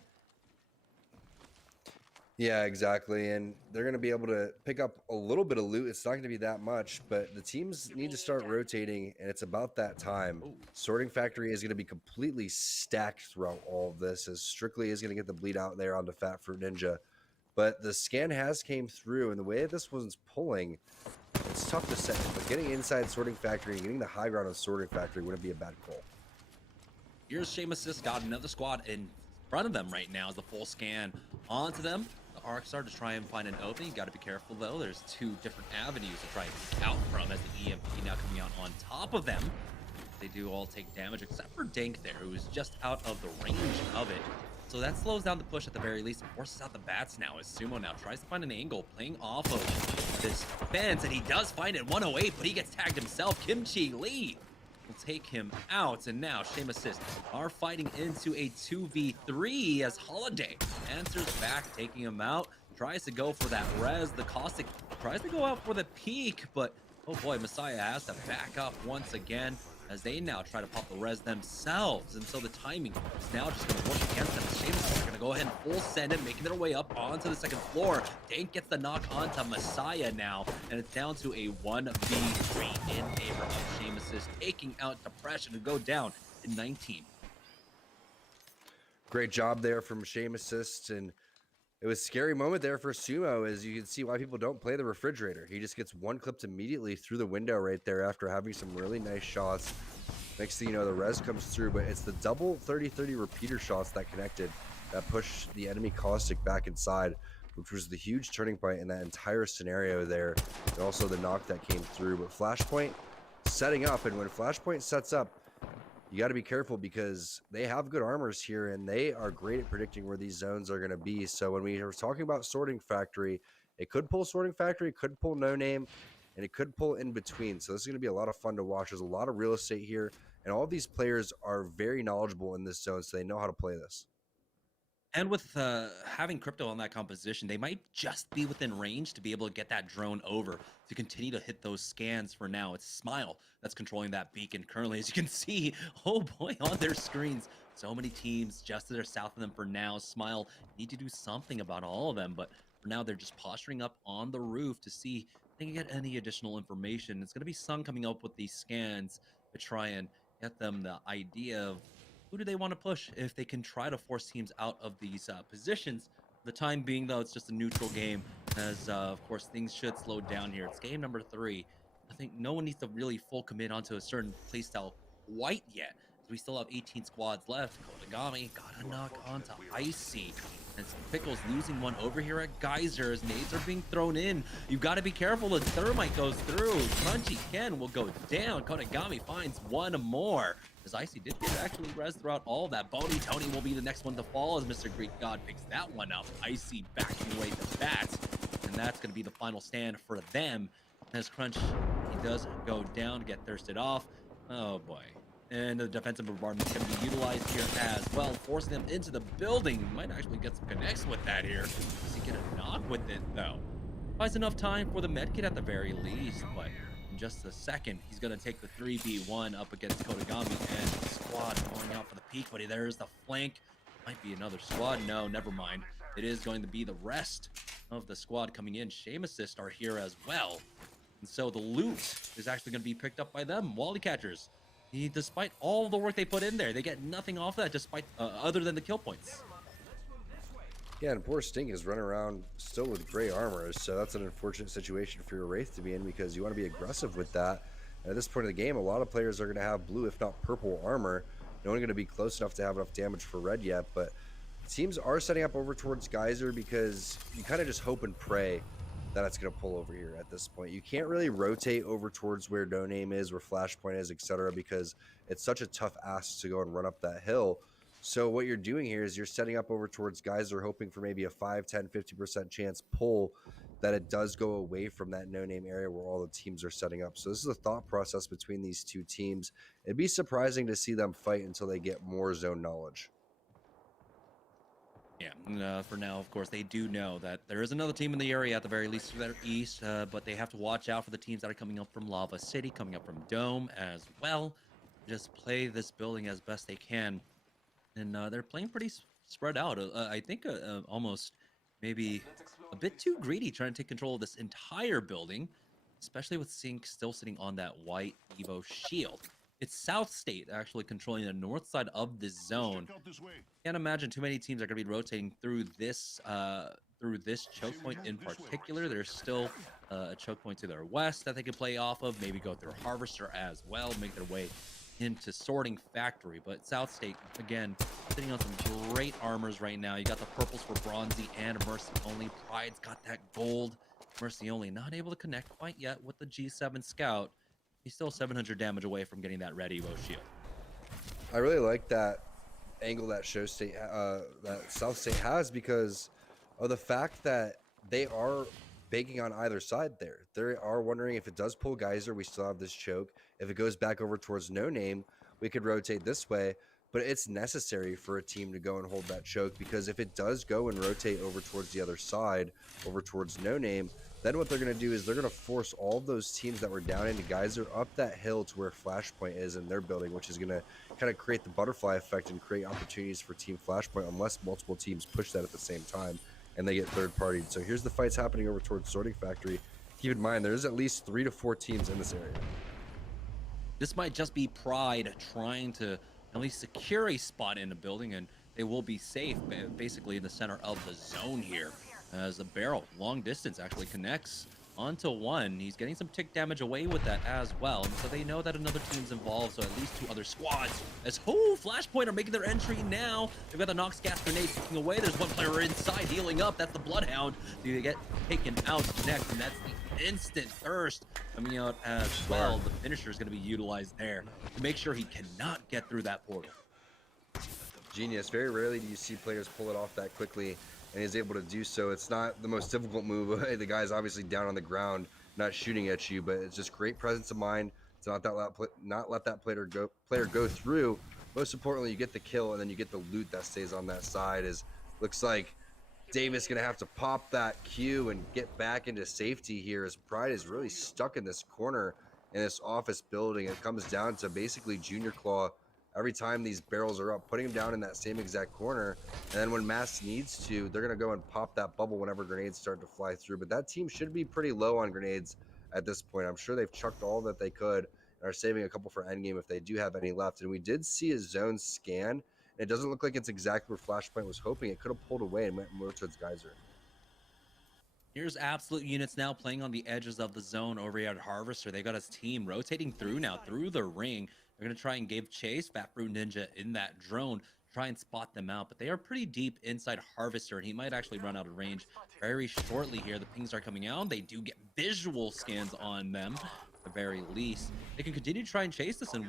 Yeah, exactly. And they're going to be able to pick up a little bit of loot. It's not going to be that much, but the teams need to start rotating, and it's about that time. Sorting Factory is going to be completely stacked throughout all of this, as Strictly is going to get the bleed out there onto Fat Fruit Ninja. But the scan has came through, and the way this one's pulling, it's tough to say. But getting inside Sorting Factory and getting the high ground on Sorting Factory wouldn't be a bad call. Here's Shyway got another squad in front of them right now as the full scan onto them. The arcs are to try and find an opening. You got to be careful though. There's 2 different avenues to try and get out from, as the EMP now coming out on top of them. They do all take damage except for Dank there, who is just out of the range of it. So that slows down the push at the very least and forces out the bats now as Sumo now tries to find an angle playing off of this fence, and he does find it 108, but he gets tagged himself. Kimchi Lee will take him out, and now Shame Assist are fighting into a 2v3 as Holiday answers back, taking him out, tries to go for that res. The Caustic tries to go out for the peak, but oh boy, Messiah has to back up once again as they now try to pop the res themselves, and so the timing is now just going to work against them. Sheamus are going to go ahead and full send it, making their way up onto the second floor. Dank gets the knock onto Messiah now, and it's down to a 1v3 in favor of Sheamus, taking out Depression to go down in 19. Great job there from Shame Assist, and it was a scary moment there for Sumo, as you can see why people don't play the refrigerator. He just gets one clipped immediately through the window right there after having some really nice shots. Next thing you know, the res comes through, but it's the double 30-30 repeater shots that connected that pushed the enemy Caustic back inside, which was the huge turning point in that entire scenario there, and also the knock that came through. But Flashpoint setting up, and when Flashpoint sets up, you got to be careful because they have good armors here and they are great at predicting where these zones are going to be. So when we were talking about Sorting Factory, it could pull Sorting Factory, it could pull No Name, and it could pull in between. So this is going to be a lot of fun to watch. There's a lot of real estate here, and all of these players are very knowledgeable in this zone, so they know how to play this. And with having Crypto on that composition, they might just be within range to be able to get that drone over to continue to hit those scans for now. It's Smile that's controlling that beacon currently. As you can see, oh boy, on their screens, so many teams just to their south of them for now. Smile need to do something about all of them, but for now they're just posturing up on the roof to see if they can get any additional information. It's going to be Sun coming up with these scans to try and get them the idea of who do they want to push if they can try to force teams out of these positions. For the time being, though, it's just a neutral game, as of course things should slow down here. It's game number 3. I think no one needs to really full commit onto a certain playstyle quite yet, as we still have 18 squads left. Kodagami got a knock onto Icy, and Pickles losing one over here at Geyser as nades are being thrown in. You've got to be careful. The thermite goes through. Crunchy Ken will go down. Kodagami finds one more, as Icy did get actually res throughout all of that. Boney Tony will be the next one to fall as Mr. Greek God picks that one up. Icy backing away the bats, and that's going to be the final stand for them, as Crunch, he does go down to get thirsted off. Oh boy. And the defensive bombardment can be utilized here as well, forcing them into the building. Might actually get some connects with that here. Does he get a knock with it, though? Buys enough time for the medkit at the very least, but in just a second, he's going to take the 3v1 up against Kodagami, and the squad going out for the peak, but there's the flank. Might be another squad. No, never mind. It is going to be the rest of the squad coming in. Shame Assist are here as well. And so the loot is actually going to be picked up by them. Wally Catchers, despite all the work they put in there, they get nothing off of that despite other than the kill points. Yeah, and poor Stink is running around still with gray armor, so that's an unfortunate situation for your Wraith to be in, because you want to be aggressive with that. And at this point of the game, a lot of players are going to have blue, if not purple armor. No one's going to be close enough to have enough damage for red yet, but teams are setting up over towards Geyser because you kind of just hope and pray that it's going to pull over here at this point. You can't really rotate over towards where No Name is, where Flashpoint is, etc., because it's such a tough ask to go and run up that hill. So what you're doing here is you're setting up over towards Geyser, hoping for maybe a 5, 10, 50% chance pull that it does go away from that No Name area where all the teams are setting up. So this is a thought process between these two teams. It'd be surprising to see them fight until they get more zone knowledge. Yeah, and, for now, of course, they do know that there is another team in the area at the very least to their east, but they have to watch out for the teams that are coming up from Lava City, coming up from Dome as well. Just play this building as best they can. And they're playing pretty spread out. I think almost maybe a bit too greedy, trying to take control of this entire building, especially with Sync still sitting on that white Evo shield. It's South State actually controlling the north side of this zone. Can't imagine too many teams are going to be rotating through this choke point in particular. There's still a choke point to their west that they could play off of, maybe go through Harvester as well, make their way into Sorting Factory. But South State, again, sitting on some great armors right now. You got the purples for Bronzy and Mercy Only. Pride's got that gold. Mercy Only not able to connect quite yet with the G7 Scout. He's still 700 damage away from getting that red Evo shield. I really like that angle that show state that South State has because of the fact that they are banking on either side there. They are wondering if it does pull Geyser, we still have this choke. If it goes back over towards No Name, we could rotate this way, but it's necessary for a team to go and hold that choke because if it does go and rotate over towards the other side, over towards No Name, then what they're going to do is they're going to force all of those teams that were down into Geyser up that hill to where Flashpoint is in their building, which is going to kind of create the butterfly effect and create opportunities for Team Flashpoint unless multiple teams push that at the same time and they get third-partied. So here's the fights happening over towards Sorting Factory. Keep in mind, there's at least 3 to 4 teams in this area. This might just be Pride trying to at least secure a spot in the building, and they will be safe basically in the center of the zone here. As the barrel, long distance, actually connects onto one. He's getting some tick damage away with that as well. And so they know that another team's involved, so at least 2 other squads. As Flashpoint are making their entry now. They've got the Nox gas grenade ticking away. There's one player inside healing up. That's the Bloodhound. They get taken out next, and that's the instant thirst coming out as well. The finisher is going to be utilized there to make sure he cannot get through that portal. Genius. Very rarely do you see players pull it off that quickly, and he's able to do so. It's not the most difficult move. The guy's obviously down on the ground, not shooting at you, but it's just great presence of mind to not let that player go through. Most importantly, you get the kill, and then you get the loot that stays on that side. Looks like Davis gonna have to pop that Q and get back into safety here, as Pride is really stuck in this corner in this office building. It comes down to basically Junior Claw every time these barrels are up, putting them down in that same exact corner. And then when Mass needs to, they're going to go and pop that bubble whenever grenades start to fly through. But that team should be pretty low on grenades at this point. I'm sure they've chucked all that they could and are saving a couple for endgame if they do have any left. And we did see a zone scan. And it doesn't look like it's exactly where Flashpoint was hoping. It could have pulled away and went more towards Geyser. Here's Absolute Units now playing on the edges of the zone over here at Harvester. They got his team rotating through now, through the ring. They're going to try and give chase. Fat Fruit Ninja in that drone, try and spot them out. But they are pretty deep inside Harvester, and he might actually run out of range very shortly here. The pings are coming out. They do get visual scans on them, at the very least. They can continue to try and chase this and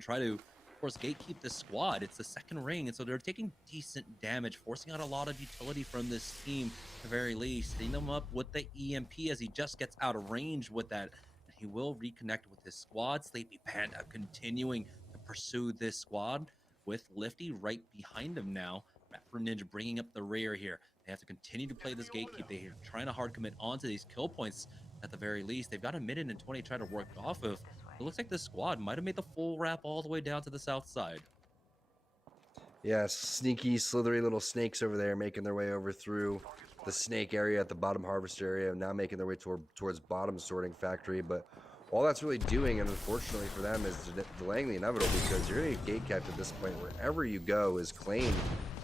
try to, of course, gatekeep this squad. It's the second ring, and so they're taking decent damage, forcing out a lot of utility from this team, at the very least. Hitting them up with the EMP as he just gets out of range with that. He will reconnect with his squad. Sleepy Panda continuing to pursue this squad with Lifty right behind him now. Rapper Ninja bringing up the rear here. They have to continue to play this gatekeep. They're trying to hard commit onto these kill points at the very least. They've got a minute and 20 to try to work off of. It looks like this squad might have made the full wrap all the way down to the south side. Yeah, sneaky, slithery little snakes over there making their way over through the snake area at the bottom Harvester area, now making their way towards bottom Sorting Factory. But all that's really doing, and unfortunately for them, is delaying the inevitable, because you're going to get gatekept at this point. Wherever you go is claimed.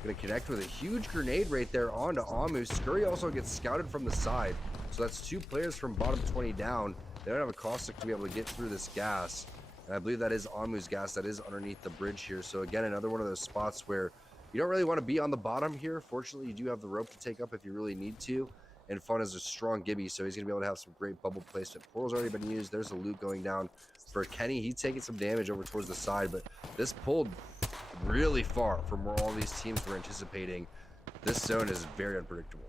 Going to connect with a huge grenade right there onto Amu. Scurry also gets scouted from the side, so that's 2 players from bottom 20 down. They don't have a caustic to be able to get through this gas, and I believe that is Amu's gas that is underneath the bridge here. So again, another one of those spots where you don't really want to be on the bottom here. Fortunately, you do have the rope to take up if you really need to. And Fun is a strong Gibby, so he's going to be able to have some great bubble placement. Portal's already been used. There's a loot going down for Kenny. He's taking some damage over towards the side, but this pulled really far from where all these teams were anticipating. This zone is very unpredictable.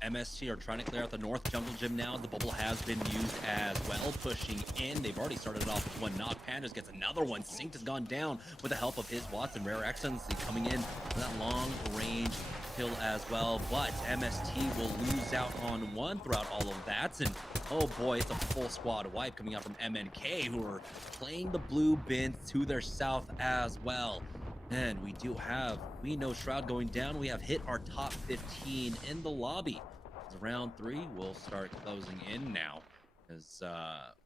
MST are trying to clear out the north jungle gym now. The bubble has been used as well, pushing in. They've already started it off with one knock. Pandas gets another one. Synced has gone down with the help of his Watson. Rare Excellency coming in for that long range kill as well. But MST will lose out on one throughout all of that. And oh boy, it's a full squad wipe coming out from MNK, who are playing the blue bin to their south as well. And we know Shroud going down. We have hit our top 15 in the lobby. As round 3 will start closing in now, as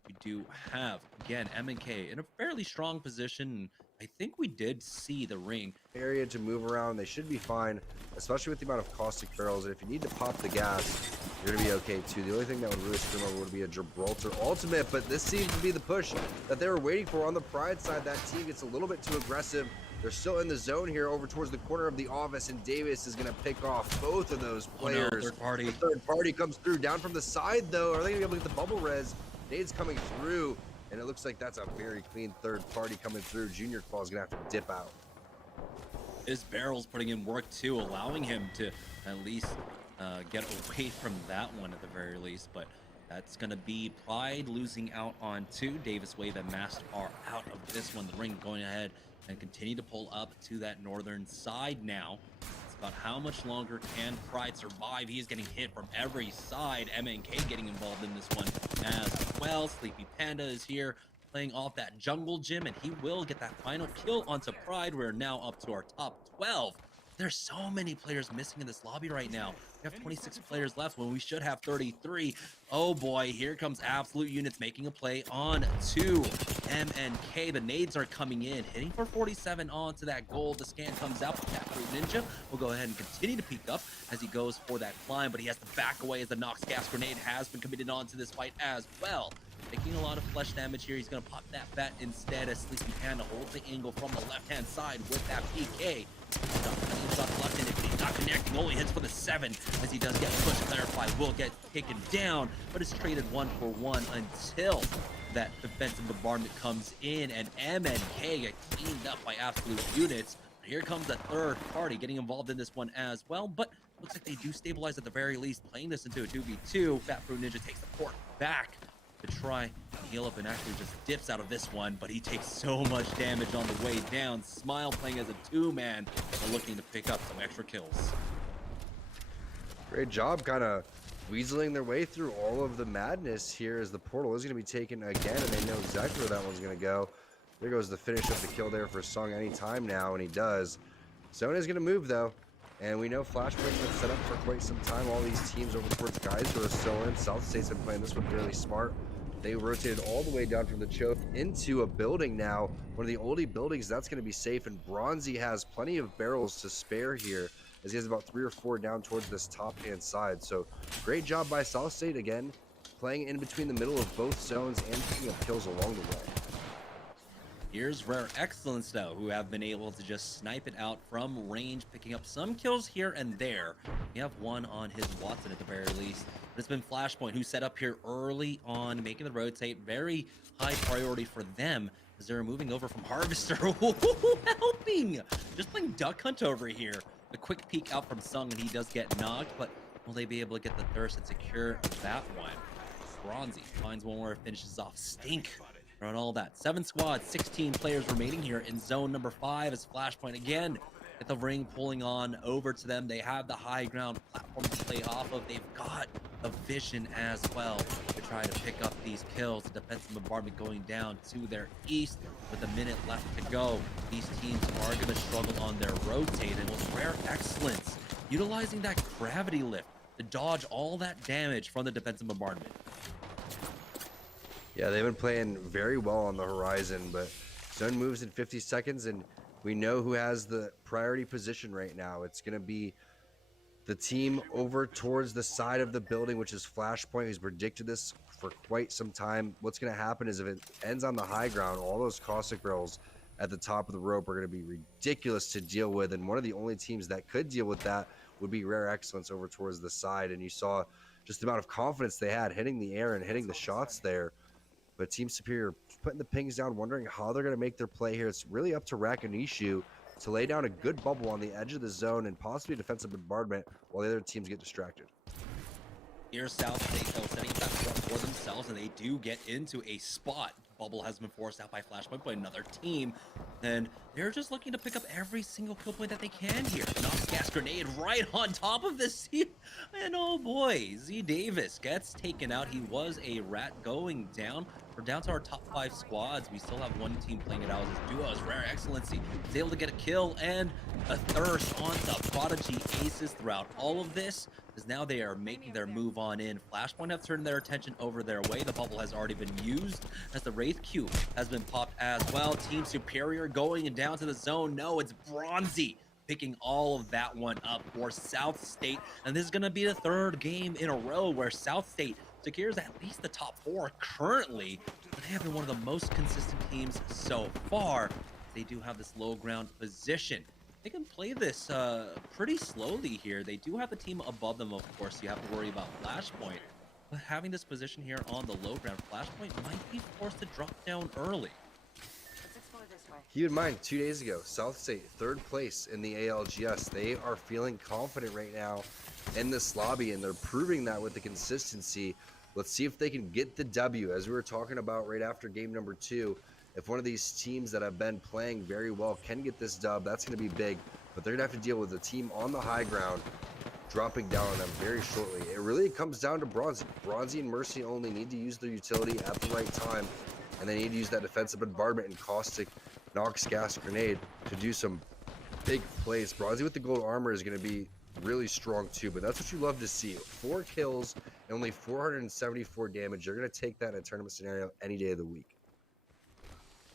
we do have, again, MNK in a fairly strong position. I think we did see the ring area to move around. They should be fine, especially with the amount of caustic barrels. And if you need to pop the gas, you're gonna be okay too. The only thing that would really scream over would be a Gibraltar ultimate, but this seems to be the push that they were waiting for on the Pride side. That team gets a little bit too aggressive. They're still in the zone here over towards the corner of the office, and Davis is going to pick off both of those players. Oh no, third party. The third party comes through down from the side, though. Are they going to be able to get the bubble res? Nade's coming through, and it looks like that's a very clean third party coming through. Junior Claw is going to have to dip out. His barrel's putting in work too, allowing him to at least get away from that one at the very least. But that's going to be Pride losing out on 2. Davis Wave and Master are out of this one. The Ring going ahead and continue to pull up to that northern side now. It's about how much longer can Pride survive. He is getting hit from every side. MNK getting involved in this one as well. Sleepy Panda is here playing off that jungle gym, and he will get that final kill onto Pride. We're now up to our top 12. There's so many players missing in this lobby right now. We have 26 players left when we should have 33. Oh boy, here comes Absolute Units making a play on 2 MNK. The nades are coming in, hitting for 47 onto that goal. The scan comes out. That Ninja will go ahead and continue to peek up as he goes for that climb, but he has to back away as the Nox gas grenade has been committed onto this fight as well. Taking a lot of flesh damage here. He's going to pop that bat instead as Sleepy Panda holds the angle from the left-hand side with that PK. Shots left in it, but he's not connecting. Only hits for the 7 as he does get pushed. Clarify will get taken down, but is traded 1-for-1 until that defensive bombardment comes in, and MNK get cleaned up by Absolute Units. Here comes the third party getting involved in this one as well, but looks like they do stabilize at the very least, playing this into a 2v2. Fat Fruit Ninja takes the port back to try and heal up and actually just dips out of this one, but he takes so much damage on the way down. Smile playing as a 2-man, looking to pick up some extra kills. Great job kind of weaseling their way through all of the madness here, as the portal is going to be taken again, and they know exactly where that one's going to go. There goes the finish of the kill there for Sung anytime now, and he does. Zone is going to move though, and we know Flashpoint's been set up for quite some time. All these teams over towards Geyser are still in. South State's been playing this one really smart. They rotated all the way down from the choke into a building now. One of the oldie buildings, that's going to be safe. And Bronzy has plenty of barrels to spare here, as he has about 3 or 4 down towards this top-hand side. So great job by South State again, playing in between the middle of both zones and picking up kills along the way. Here's Rare Excellence though, who have been able to just snipe it out from range, picking up some kills here and there. We have one on his Watson at the very least. But it's been Flashpoint who set up here early on, making the rotate. Very high priority for them as they're moving over from Harvester. Helping! Just playing Duck Hunt over here. A quick peek out from Sung, and he does get knocked, but will they be able to get the thirst and secure that one? Bronzy finds one where it finishes off Stink. On all that. 7 squads, 16 players remaining here in zone number 5 as Flashpoint again get the ring pulling on over to them. They have the high ground platform to play off of. They've got the vision as well to try to pick up these kills. The defensive bombardment going down to their east with a minute left to go. These teams are going to struggle on their rotate, and with Rare Excellence utilizing that gravity lift to dodge all that damage from the defensive bombardment. Yeah, they've been playing very well on the horizon, but Zone moves in 50 seconds, and we know who has the priority position right now. It's going to be the team over towards the side of the building, which is Flashpoint, who's predicted this for quite some time. What's going to happen is if it ends on the high ground, all those caustic barrels at the top of the rope are going to be ridiculous to deal with, and one of the only teams that could deal with that would be Rare Excellence over towards the side. And you saw just the amount of confidence they had hitting the air and hitting the shots there. But Team Superior putting the pings down, wondering how they're going to make their play here. It's really up to Rakanishu to lay down a good bubble on the edge of the zone and possibly defensive bombardment while the other teams get distracted. Here, South State, though, setting up that front for themselves, and they do get into a spot. Bubble has been forced out by Flashpoint by another team, and they're just looking to pick up every single kill point that they can here. Knocks gas grenade right on top of this team, and oh boy, Z Davis gets taken out. He was a rat going down. We're down to our top 5 squads. We still have one team playing it out as duos. Rare Excellency is able to get a kill and a thirst on the Prodigy Aces throughout all of this, as now they are making their move on in. Flashpoint have turned their attention over their way. The bubble has already been used as the Wraith Q has been popped as well. Team Superior going and down to the zone. No, it's Bronzy picking all of that one up for South State. And this is going to be the 3rd game in a row where South State secures at least the top 4 currently, but they have been one of the most consistent teams so far. They do have this low ground position. They can play this pretty slowly here. They do have the team above them, of course, so you have to worry about Flashpoint. But having this position here on the low ground, Flashpoint might be forced to drop down early. Let's explore this way. Keep in mind, 2 days ago, South State, 3rd place in the ALGS. They are feeling confident right now in this lobby, and they're proving that with the consistency. Let's see if they can get the W. As we were talking about right after game number 2, if one of these teams that have been playing very well can get this dub, that's going to be big. But they're going to have to deal with a team on the high ground dropping down on them very shortly. It really comes down to Bronzy. Bronzy and Mercy only need to use their utility at the right time, and they need to use that defensive bombardment and caustic Nox gas grenade to do some big plays. Bronzy with the gold armor is going to be really strong too, but that's what you love to see. 4 kills and only 474 damage. You're going to take that in a tournament scenario any day of the week.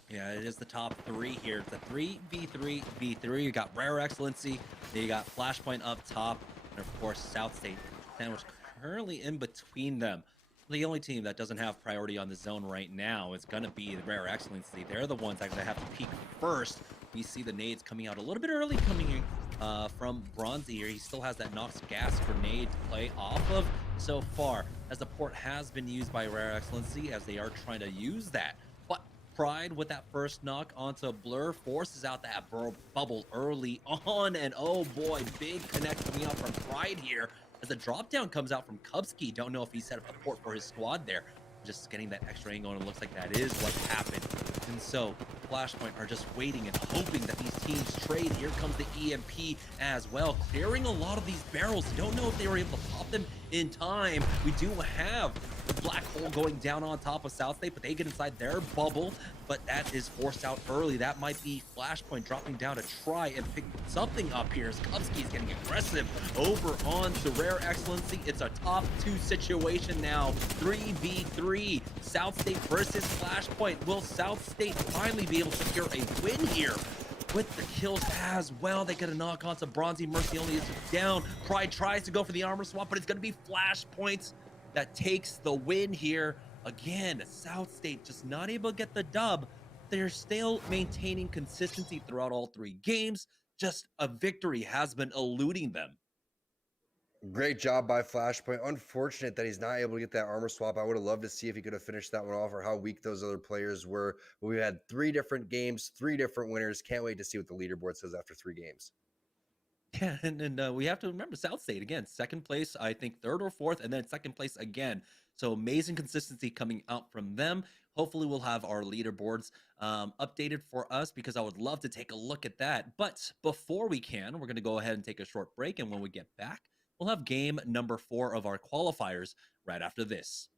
Yeah, it is the top 3 here. It's a 3v3v3. You got Rare Excellency, then you got Flashpoint up top, and of course South State sandwiched currently in between them. The only team that doesn't have priority on the zone right now is going to be the Rare Excellency. They're the ones that have to peek first. We see the nades coming out a little bit early coming in from Bronzy here. He still has that Nox gas grenade to play off of so far, as the port has been used by Rare Excellency as they are trying to use that. But Pride with that first knock onto Blur forces out that bubble early on, and oh boy, big connect coming out from Pride here as the drop down comes out from Kubsky. Don't know if he set up the port for his squad there. Just getting that extra angle, and it looks like that is what happened. And so Flashpoint are just waiting and hoping that these teams trade. Here comes the EMP as well, clearing a lot of these barrels. Don't know if they were able to pop them in time. We do have the black hole going down on top of South State, but they get inside their bubble, but that is forced out early. That might be Flashpoint dropping down to try and pick something up here as Kubsky is getting aggressive over on the Rare Excellency. It's a top 2 situation now, 3v3, South State versus Flashpoint. Will South State finally be able to secure a win here with the kills as well? They get a knock onto Bronzy. Mercy only is down. Pride tries to go for the armor swap, but it's going to be Flashpoint that takes the win here. Again, South State just not able to get the dub. They're still maintaining consistency throughout all 3 games. Just a victory has been eluding them. Great job by Flashpoint. Unfortunate that he's not able to get that armor swap. I would have loved to see if he could have finished that one off, or how weak those other players were. But we had 3 different games, 3 different winners. Can't wait to see what the leaderboard says after 3 games. Yeah, and we have to remember South State again, 2nd place, I think 3rd or 4th, and then 2nd place again. So amazing consistency coming out from them. Hopefully we'll have our leaderboards updated for us, because I would love to take a look at that. But before we can, we're going to go ahead and take a short break, and when we get back, we'll have game number 4 of our qualifiers right after this.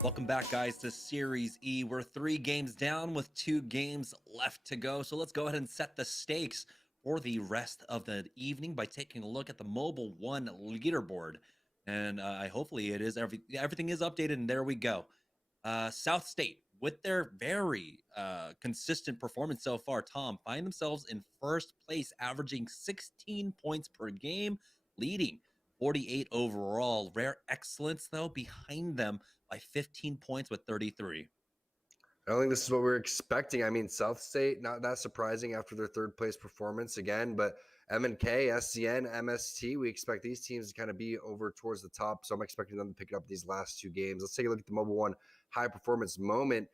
Welcome back, guys, to Series E. We're 3 games down with 2 games left to go. So let's go ahead and set the stakes for the rest of the evening by taking a look at the Mobile 1 leaderboard. And hopefully it is everything is updated, and there we go. South State, with their very consistent performance so far, Tom, find themselves in first place, averaging 16 points per game, leading 48 overall. Rare Excellence, though, behind them by 15 points with 33. I don't think this is what we're expecting. I mean, South State, not that surprising after their third place performance again, but M&K, SCN, MST, we expect these teams to kind of be over towards the top. So I'm expecting them to pick it up these last 2 games. Let's take a look at the Mobile 1 high performance moment,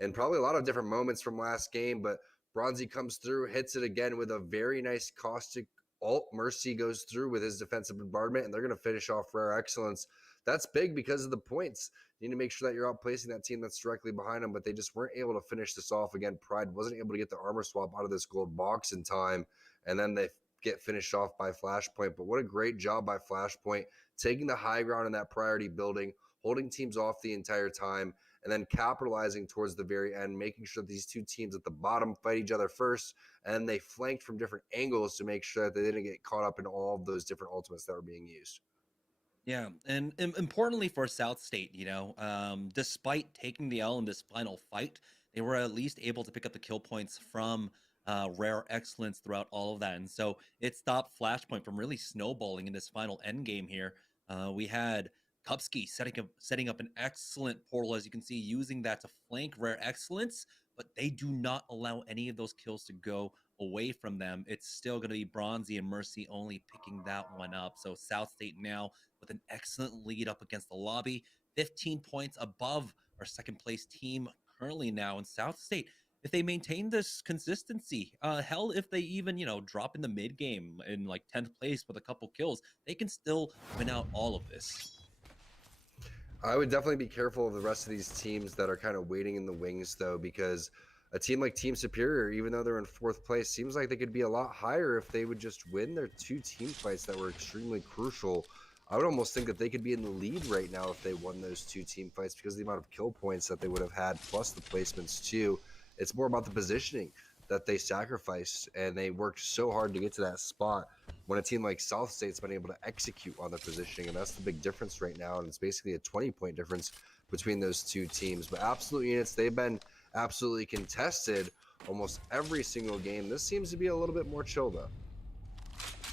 and probably a lot of different moments from last game, but Bronzy comes through, hits it again with a very nice caustic ult. Mercy goes through with his defensive bombardment, and they're going to finish off Rare Excellence. That's big because of the points. You need to make sure that you're outplacing that team that's directly behind them, but they just weren't able to finish this off. Again, Pride wasn't able to get the armor swap out of this gold box in time, and then they get finished off by Flashpoint. But what a great job by Flashpoint, taking the high ground in that priority building, holding teams off the entire time, and then capitalizing towards the very end, making sure that these 2 teams at the bottom fight each other first, and they flanked from different angles to make sure that they didn't get caught up in all of those different ultimates that were being used. Yeah, and importantly for South State, despite taking the L in this final fight, they were at least able to pick up the kill points from Rare Excellence throughout all of that. And so it stopped Flashpoint from really snowballing in this final end game here. We had Kupski setting up an excellent portal, as you can see, using that to flank Rare Excellence, but they do not allow any of those kills to go away from them. It's still going to be Bronzy and Mercy only picking that one up. So South State now with an excellent lead up against the lobby, 15 points above our second place team currently now. And South State, if they maintain this consistency, hell, if they even, drop in the mid game in like 10th place with a couple kills, they can still win out all of this. I would definitely be careful of the rest of these teams that are kind of waiting in the wings, though, because a team like Team Superior, even though they're in 4th place, seems like they could be a lot higher if they would just win their 2 team fights that were extremely crucial. I would almost think that they could be in the lead right now if they won those 2 team fights, because of the amount of kill points that they would have had, plus the placements too. It's more about the positioning that they sacrificed, and they worked so hard to get to that spot when a team like South State's been able to execute on their positioning, and that's the big difference right now, and it's basically a 20-point difference between those 2 teams. But absolute units, they've been absolutely contested almost every single game. This seems to be a little bit more chill, though.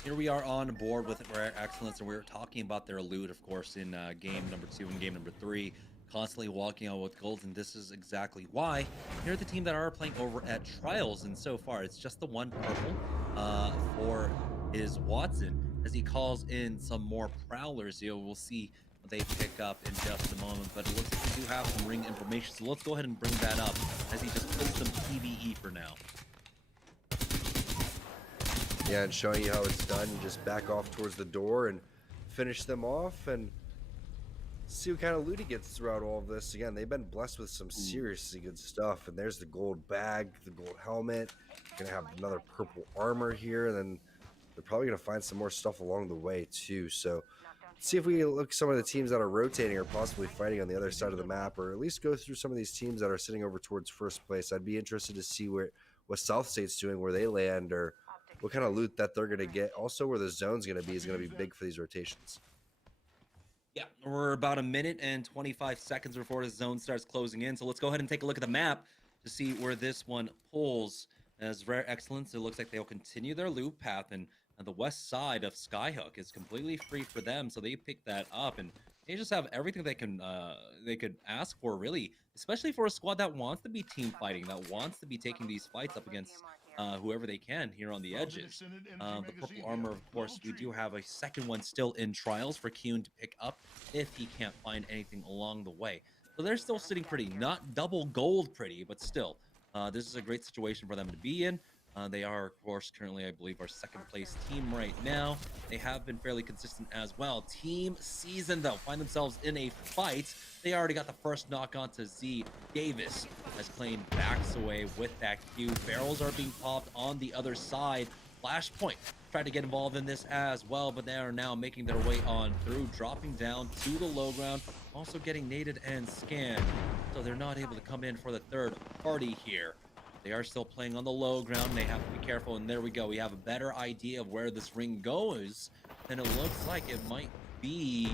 Here we are on board with Rare Excellence, and we were talking about their loot, of course, in game number 2 and game number 3. Constantly walking out with golds, and this is exactly why. They're the team that are playing over at Trials, and so far it's just the 1 purple for his Watson, as he calls in some more Prowlers. We'll see what they pick up in just a moment, but it looks like we do have some ring information, so let's go ahead and bring that up as he just plays some PvE for now. Yeah, and showing you how it's done. You just back off towards the door and finish them off, and see what kind of loot he gets throughout all of this. Again, they've been blessed with some seriously good stuff, and there's the gold bag, the gold helmet. Gonna have another purple armor here, and then they're probably gonna find some more stuff along the way too. So let's see if we look at some of the teams that are rotating or possibly fighting on the other side of the map, or at least go through some of these teams that are sitting over towards first place. I'd be interested to see what South State's doing, where they land, or what kind of loot that they're gonna get. Also, where the zone's gonna be is gonna be big for these rotations. Yeah, we're about a minute and 25 seconds before the zone starts closing in. So let's go ahead and take a look at the map to see where this one pulls. As Rare Excellence, it looks like they'll continue their loop path, and the west side of Skyhook is completely free for them. So they pick that up, and they just have everything they could ask for, really, especially for a squad that wants to be team fighting, that wants to be taking these fights up against whoever they can here on the edges. The purple armor, of course, we do have a second one still in trials for Kyun to pick up if he can't find anything along the way. So they're still sitting pretty, not double gold pretty, but still, this is a great situation for them to be in. They are, of course, currently, I believe, our second place team right now. They have been fairly consistent as well. Team Season, though, find themselves in a fight. They already got the first knock on to Z. Davis as Klein backs away with that Q. Barrels are being popped on the other side. Flashpoint tried to get involved in this as well, but they are now making their way on through, dropping down to the low ground, also getting naded and scanned. So they're not able to come in for the third party here. They are still playing on the low ground. They have to be careful, and there we go. We have a better idea of where this ring goes, and it looks like it might be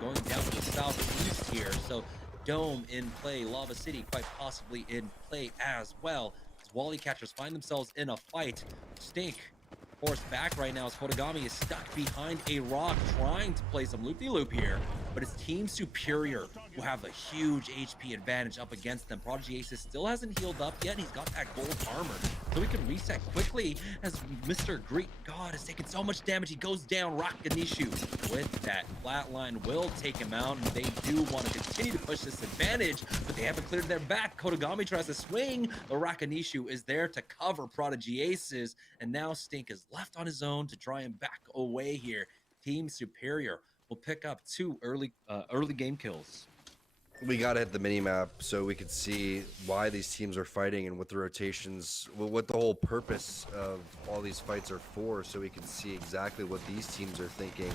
going down to the southeast here. So Dome in play, Lava City quite possibly in play as well. As Wally Catchers find themselves in a fight. Stink forced back right now as Kodagami is stuck behind a rock trying to play some loop-de-loop here, but it's Team Superior who have a huge HP advantage up against them. Prodigy Aces still hasn't healed up yet, and he's got that gold armor, so he can reset quickly as Mr. Greek God has taken so much damage. He goes down. Rakanishu with that flatline will take him out, and they do want to continue to push this advantage, but they haven't cleared their back. Kodagami tries to swing, but Rakanishu is there to cover Prodigy Aces, and now Stink is left on his own to try and back away here. Team Superior will pick up two early game kills. We got to hit the mini map so we could see why these teams are fighting and what the rotations, what the whole purpose of all these fights are for, so we can see exactly what these teams are thinking.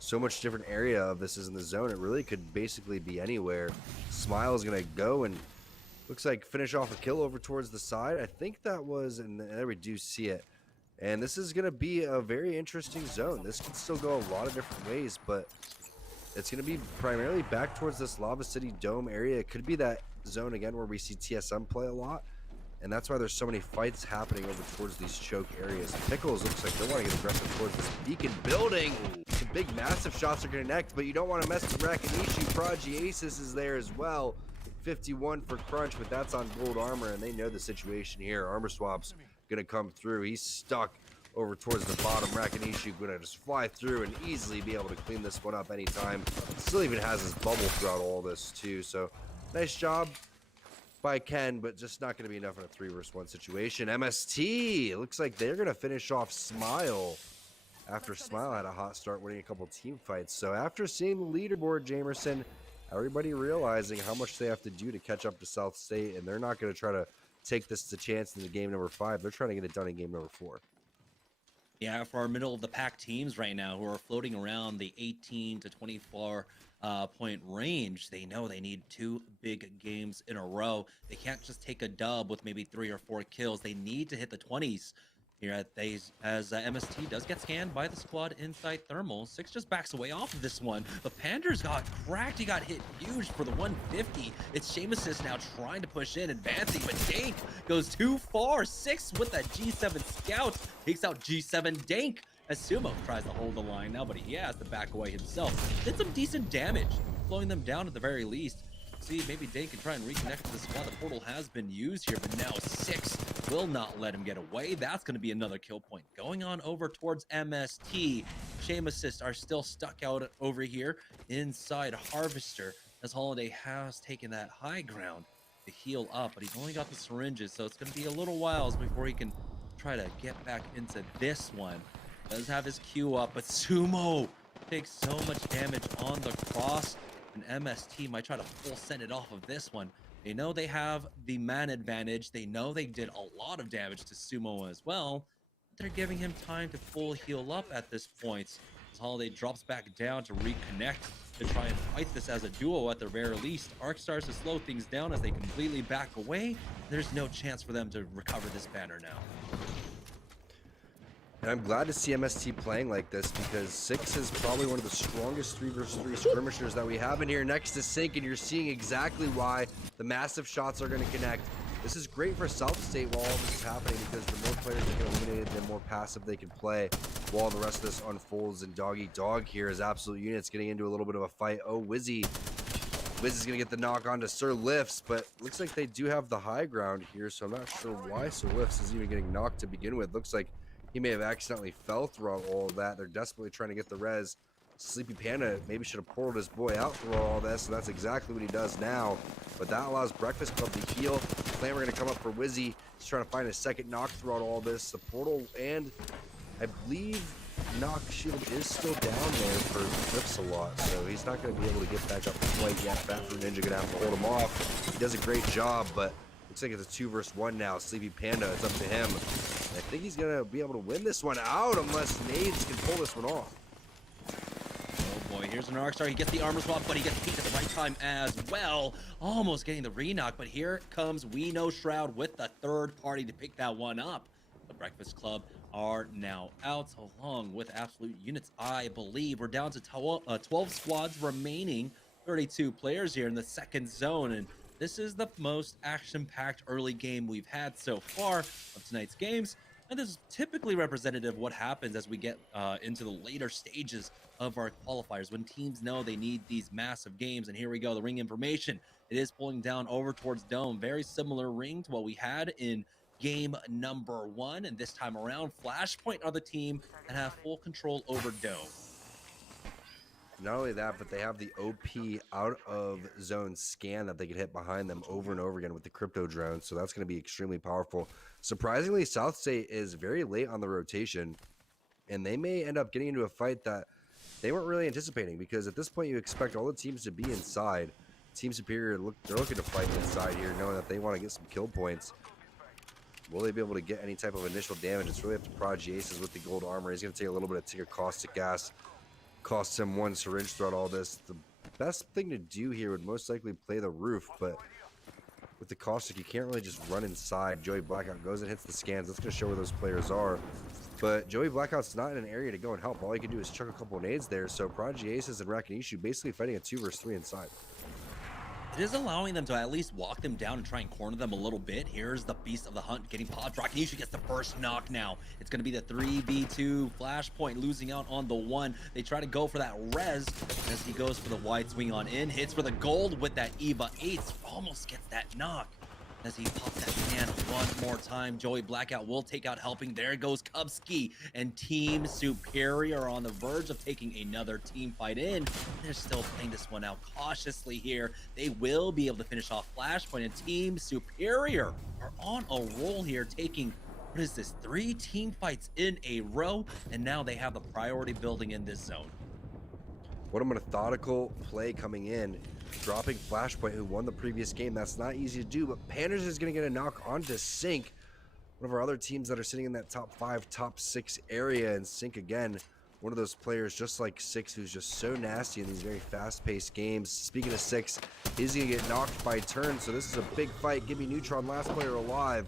So much different area of this is in the zone. It really could basically be anywhere. Smile is going to go and looks like finish off a kill over towards the side. I think that was, and there we do see it. And this is going to be a very interesting zone. This can still go a lot of different ways, but it's going to be primarily back towards this Lava City Dome area. It could be that zone again where we see TSM play a lot, and that's why there's so many fights happening over towards these choke areas. Pickles looks like they want to get aggressive towards this beacon building. Some big massive shots are going to connect, but you don't want to mess with Rakanishu. Prodigy Aces is there as well. 51 for Crunch, but that's on gold armor, and they know the situation here. Armor swap's going to come through. He's stuck over towards the bottom. Rakanishu going to just fly through and easily be able to clean this one up anytime. Still even has his bubble throughout all this too, so nice job by Ken, but just not going to be enough in a 3 versus 1 situation. MST looks like they're going to finish off Smile after Smile had a hot start winning a couple team fights. So after seeing the leaderboard, Jamerson, everybody realizing how much they have to do to catch up to South State, and they're not going to try to take this to chance in the game number 5. They're trying to get it done in game number 4. Yeah, for our middle of the pack teams right now who are floating around the 18 to 24 point range, they know they need 2 big games in a row. They can't just take a dub with maybe 3 or 4 kills. They need to hit the 20s here at these, as MST does get scanned by the squad inside Thermal. 6 just backs away off of this one, but Pander's got cracked. He got hit huge for the 150. It's Seamus now trying to push in, advancing, but Dank goes too far. 6 with that G7 scout takes out G7 Dank as Sumo tries to hold the line now, but he has to back away himself. Did some decent damage, slowing them down at the very least. See, maybe Dank can try and reconnect to the squad. The portal has been used here, but now 6 will not let him get away. That's going to be another kill point. Going on over towards MST. Shame Assist are still stuck out over here inside Harvester, as Holiday has taken that high ground to heal up, but he's only got the syringes, so it's going to be a little while before he can try to get back into this one. Does have his Q up, but Sumo takes so much damage on the cross, and MST might try to full send it off of this one. They know they have the man advantage. They know they did a lot of damage to Sumo as well. They're giving him time to full heal up at this point. As Holiday drops back down to reconnect to try and fight this as a duo at the very least. Arc starts to slow things down as they completely back away. There's no chance for them to recover this banner now. And I'm glad to see MST playing like this because 6 is probably one of the strongest 3 versus 3 skirmishers that we have in here next to Sync, and you're seeing exactly why the massive shots are going to connect. This is great for South State while all this is happening because the more players that get eliminated, the more passive they can play while the rest of this unfolds. And Dog Eat Dog here is Absolute Units getting into a little bit of a fight. Oh, Wizzy. Wiz is going to get the knock onto Sir Lifts, but looks like they do have the high ground here, so I'm not sure why Sir Lifts is even getting knocked to begin with. Looks like he may have accidentally fell through all of that. They're desperately trying to get the res. Sleepy Panda maybe should have portaled his boy out through all this, so that's exactly what he does now. But that allows Breakfast Club to heal. Clamor going to come up for Wizzy. He's trying to find a second knock throughout all this. The portal, and I believe knock shield is still down there for Lifts a lot, so he's not going to be able to get back up quite yet. Fat Fruit Ninja going to have to hold him off. He does a great job, but looks like it's a 2 versus 1 now. Sleepy Panda, it's up to him. I think he's going to be able to win this one out unless Nades can pull this one off. Oh boy, here's an arc star. He gets the armor swap, but he gets peeked at the right time as well. Almost getting the re-knock, but here comes We Know Shroud with the third party to pick that one up. The Breakfast Club are now out along with Absolute Units, I believe. We're down to 12 squads remaining, 32 players here in the second zone, and this is the most action-packed early game we've had so far of tonight's games, and this is typically representative of what happens as we get into the later stages of our qualifiers when teams know they need these massive games. And here we go, the ring information. It is pulling down over towards Dome. Very similar ring to what we had in game number 1, and this time around, Flashpoint are the team that have full control over Dome. Not only that, but they have the OP out of zone scan that they can hit behind them over and over again with the crypto drone, so that's going to be extremely powerful. Surprisingly, South State is very late on the rotation, and they may end up getting into a fight that they weren't really anticipating, because at this point you expect all the teams to be inside. Team Superior, they're looking to fight inside here, knowing that they want to get some kill points. Will they be able to get any type of initial damage? It's really up to Prodigy Aces with the gold armor. He's going to take a little bit of tick of caustic gas. Costs him 1 syringe throughout all this. The best thing to do here would most likely play the roof, but with the caustic, you can't really just run inside. Joey Blackout goes and hits the scans. That's going to show where those players are. But Joey Blackout's not in an area to go and help. All he can do is chuck a couple of nades there. So Prodigy Aces and Rakinishu basically fighting a 2 versus 3 inside. It is allowing them to at least walk them down and try and corner them a little bit. Here's the Beast of the Hunt getting popped. Rakinishu gets the first knock now. It's going to be the 3v2 Flashpoint losing out on the 1. They try to go for that res as he goes for the wide swing on in. Hits for the gold with that Eva 8. Almost gets that knock. As he pops that can one more time, Joey Blackout will take out helping. There goes Kubski, and Team Superior on the verge of taking another team fight in. They're still playing this one out cautiously here. They will be able to finish off Flashpoint, and Team Superior are on a roll here, taking, what is this, 3 team fights in a row, and now they have the priority building in this zone. What a methodical play coming in. Dropping Flashpoint, who won the previous game. That's not easy to do, but Panders is going to get a knock onto Sync, one of our other teams that are sitting in that top 5, top 6 area. And Sync, again, one of those players just like 6 who's just so nasty in these very fast-paced games. Speaking of 6, he's going to get knocked by turn, so this is a big fight. Give me Neutron, last player alive.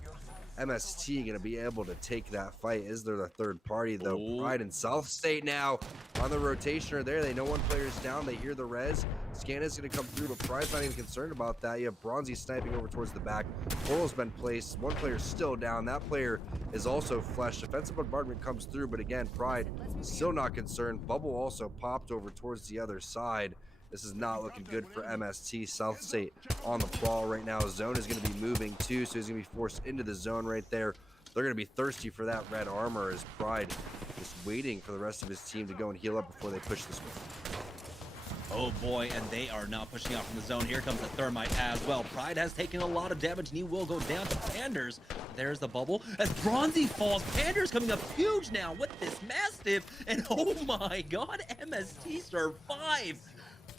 MST going to be able to take that fight. Is there the third party, though? Pride and South State now on the rotation are there. They know one player's down. They hear the res. Scan is going to come through, but Pride's not even concerned about that. You have Bronzy sniping over towards the back. Portal's been placed. One player's still down. That player is also flushed. Defensive bombardment comes through, but again, Pride still not concerned. Bubble also popped over towards the other side. This is not looking good for MST. South State on the prowl right now. Zone is going to be moving too, so he's going to be forced into the zone right there. They're going to be thirsty for that red armor as Pride is waiting for the rest of his team to go and heal up before they push this one. Oh boy, and they are now pushing out from the zone. Here comes the Thermite as well. Pride has taken a lot of damage, and he will go down to Panders. There's the bubble. As Bronzy falls, Panders coming up huge now with this Mastiff. And oh my god, MST survived.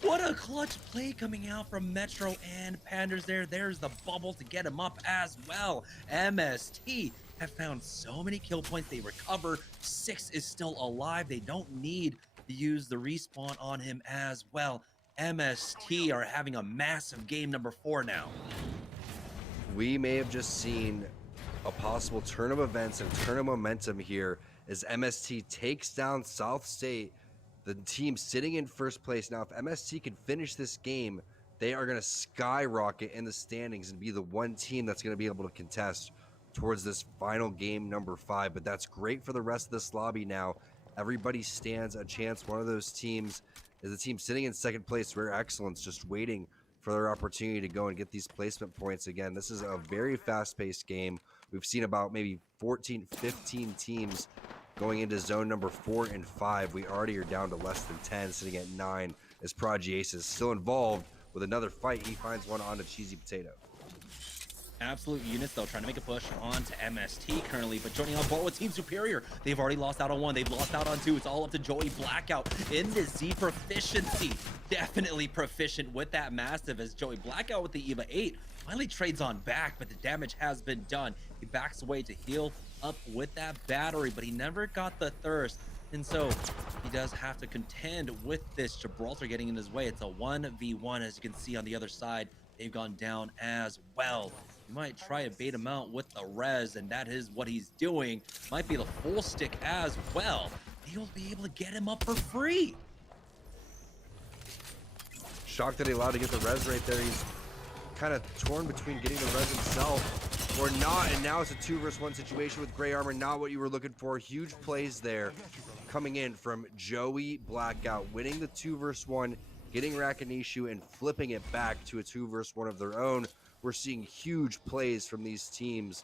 What a clutch play coming out from Metro and Panders there. There's the bubble to get him up as well. MST have found so many kill points. They recover. 6 is still alive. They don't need to use the respawn on him as well. MST are having a massive game number 4 now. We may have just seen a possible turn of events and turn of momentum here as MST takes down South State, the team sitting in first place. Now, if MST can finish this game, they are going to skyrocket in the standings and be the one team that's going to be able to contest towards this final game number 5. But that's great for the rest of this lobby now. Everybody stands a chance. One of those teams is the team sitting in second place, Rare Excellence, just waiting for their opportunity to go and get these placement points. Again, this is a very fast-paced game. We've seen about maybe 14, 15 teams going into zone number 4 and 5. We already are down to less than 10, sitting at 9, as Prodigy Ace is still involved with another fight. He finds one onto Cheesy Potato. Absolute units, though, trying to make a push on to MST currently, but joining on board with Team Superior. They've already lost out on 1. They've lost out on 2. It's all up to Joey Blackout in the Z proficiency. Definitely proficient with that Massive, as Joey Blackout with the EVA 8 finally trades on back, but the damage has been done. He backs away to heal up with that battery, but he never got the thirst. And so he does have to contend with this. Gibraltar getting in his way. It's a 1v1, as you can see on the other side. They've gone down as well. You might try to bait him out with the res, and that is what he's doing. Might be the full stick as well. He'll be able to get him up for free. Shocked that he allowed to get the res right there. He's kind of torn between getting the res himself or not, and now it's a 2 versus 1 situation with Gray Armor. Not what you were looking for. Huge plays there coming in from Joey Blackout, winning the 2 versus 1, getting Rakanishu and flipping it back to a 2 versus 1 of their own. We're seeing huge plays from these teams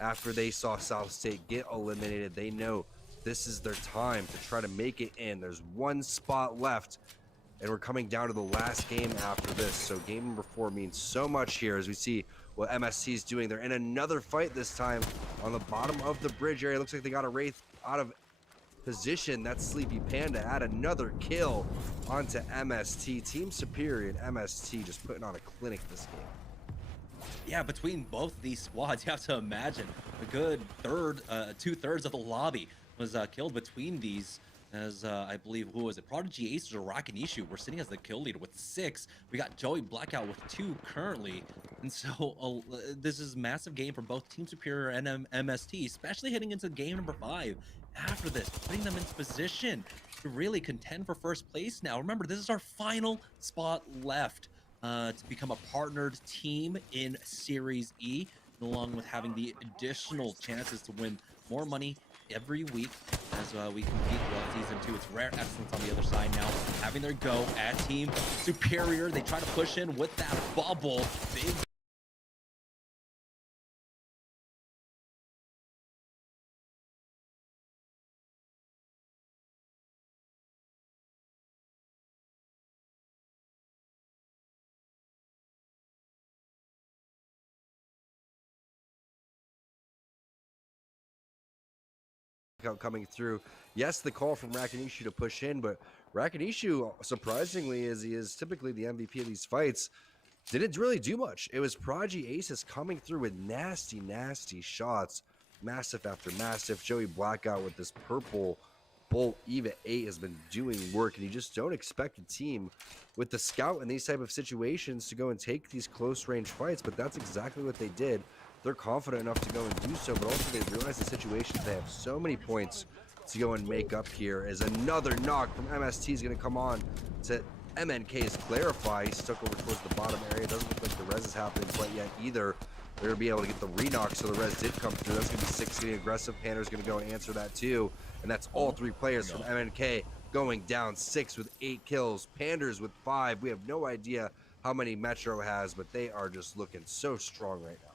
after they saw South State get eliminated. They know this is their time to try to make it in. There's 1 spot left, and we're coming down to the last game after this. So game number 4 means so much here as we see what MST is doing. They're in another fight this time on the bottom of the bridge area. Looks like they got a Wraith out of position. That's Sleepy Panda. Add another kill onto MST. Team Superior and MST just putting on a clinic this game. Yeah, between both these squads, you have to imagine a good third, 2/3 of the lobby was killed between these, as I believe, who was it? Prodigy Ace or Rakanishu were sitting as the kill leader with 6. We got Joey Blackout with 2 currently. And so this is a massive game for both Team Superior and MST, especially heading into game number 5. After this, putting them into position to really contend for first place now. Remember, this is our final spot left to become a partnered team in Series E, along with having the additional chances to win more money every week as we compete throughout Season 2. It's Rare Excellence on the other side now, having their go at Team Superior. They try to push in with that bubble. Big coming through. Yes, the call from Rakanishu to push in, but Rakanishu, surprisingly, as he is typically the MVP of these fights, didn't really do much. It was Prodigy Aces coming through with nasty, nasty shots. Massive after massive. Joey Blackout with this purple Bolt EVA 8 has been doing work, and you just don't expect a team with the scout in these type of situations to go and take these close range fights, but that's exactly what they did. They're confident enough to go and do so, but also they realize the situations. They have so many points to go and make up here, as another knock from MST is going to come on to MNK's Clarify. He's stuck over towards the bottom area. Doesn't look like the res is happening quite yet either. They're going to be able to get the re-knock, so the res did come through. That's going to be 6 getting aggressive. Pander's going to go and answer that too, and that's all 3 players from MNK going down 6 with 8 kills. Pander's with 5. We have no idea how many Metro has, but they are just looking so strong right now.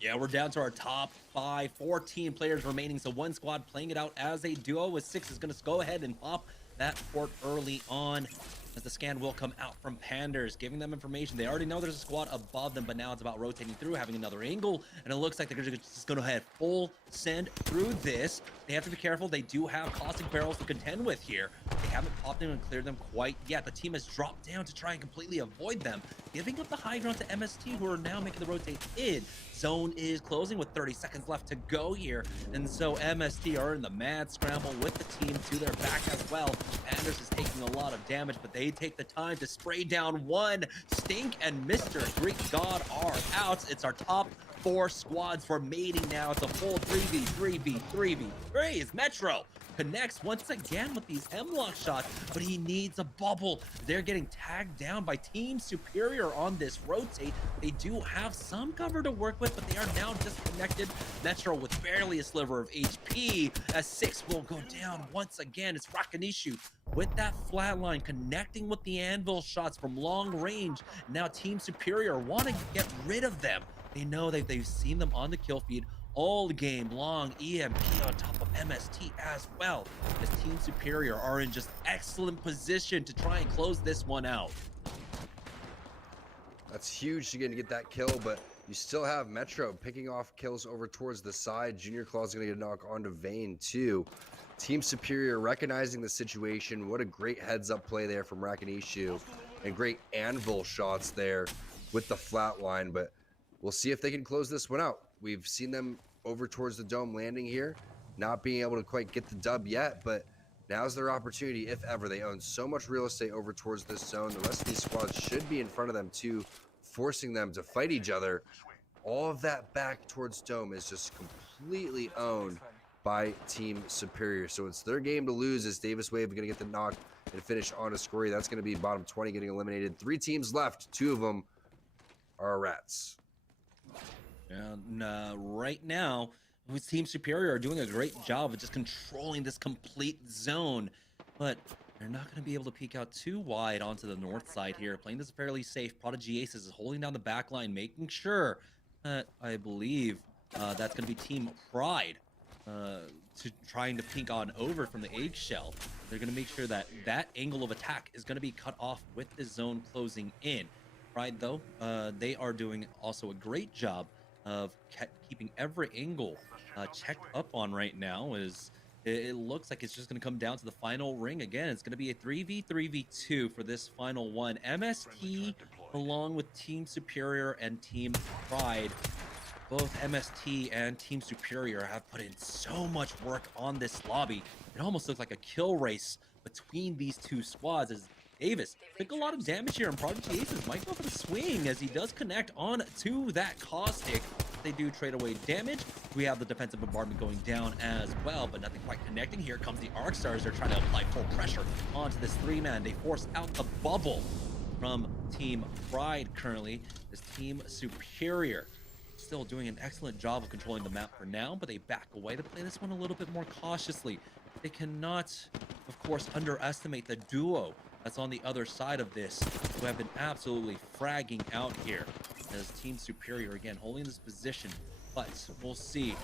Yeah, we're down to our top 5, 14 players remaining. So 1 squad playing it out as a duo, with 6 is going to go ahead and pop that fort early on, as the scan will come out from Panders, giving them information. They already know there's a squad above them, but now it's about rotating through, having another angle, and it looks like they're just going to head full send through this. They have to be careful. They do have caustic barrels to contend with here. They haven't popped them and cleared them quite yet. The team has dropped down to try and completely avoid them, giving up the high ground to MST, who are now making the rotate in. Zone is closing with 30 seconds left to go here, and so MST are in the mad scramble with the team to their back as well. Anders is taking a lot of damage, but they take the time to spray down 1. Stink and Mr. Greek God are out. It's our top 4 squads for mating now. It's a full 3v3v3v3 as Metro connects once again with these M-lock shots, but he needs a bubble. They're getting tagged down by Team Superior on this rotate. They do have some cover to work with, but they are now disconnected. Metro with barely a sliver of HP as 6 will go down once again. It's Rakanishu with that flatline connecting with the anvil shots from long range. Now Team Superior want to get rid of them. They know that they've seen them on the kill feed all game long. EMP on top of MST as well, as Team Superior are in just excellent position to try and close this one out. That's huge to get that kill, but you still have Metro picking off kills over towards the side. Junior Claw's gonna get a knock onto Vayne too. Team Superior recognizing the situation. What a great heads up play there from Rakanishu, and great anvil shots there with the flatline, but we'll see if they can close this one out. We've seen them over towards the dome landing here, not being able to quite get the dub yet, but now's their opportunity if ever. They own so much real estate over towards this zone. The rest of these squads should be in front of them too, forcing them to fight each other. All of that back towards dome is just completely owned by Team Superior. So it's their game to lose as Davis Wave going to get the knock and finish on a Scory. That's going to be bottom 20 getting eliminated. 3 teams left. 2 of them are rats. And right now, Team Superior are doing a great job of just controlling this complete zone, but they're not going to be able to peek out too wide onto the north side here. Playing this fairly safe. Prodigy Aces is holding down the back line, making sure that I believe that's going to be Team Pride to trying to peek on over from the eggshell. They're going to make sure that that angle of attack is going to be cut off with the zone closing in. Pride, though, they are doing also a great job of keeping every angle checked up on right now. As it looks like it's just going to come down to the final ring again. It's going to be a 3v3v2 for this final one. MST along with Team Superior and Team Pride. Both MST and Team Superior have put in so much work on this lobby. It almost looks like a kill race between these 2 squads as Davis took a lot of damage here, and Prodigy Aces might go for the swing as he does connect on to that caustic. They do trade away damage. We have the defensive bombardment going down as well, but nothing quite connecting. Here comes the Arc Stars. They're trying to apply full pressure onto this 3-man. They force out the bubble from Team Pride currently. This Team Superior still doing an excellent job of controlling the map for now, but they back away to play this one a little bit more cautiously. They cannot, of course, underestimate the duo that's on the other side of this, who have been absolutely fragging out here. As Team Superior, again, holding this position, but we'll see.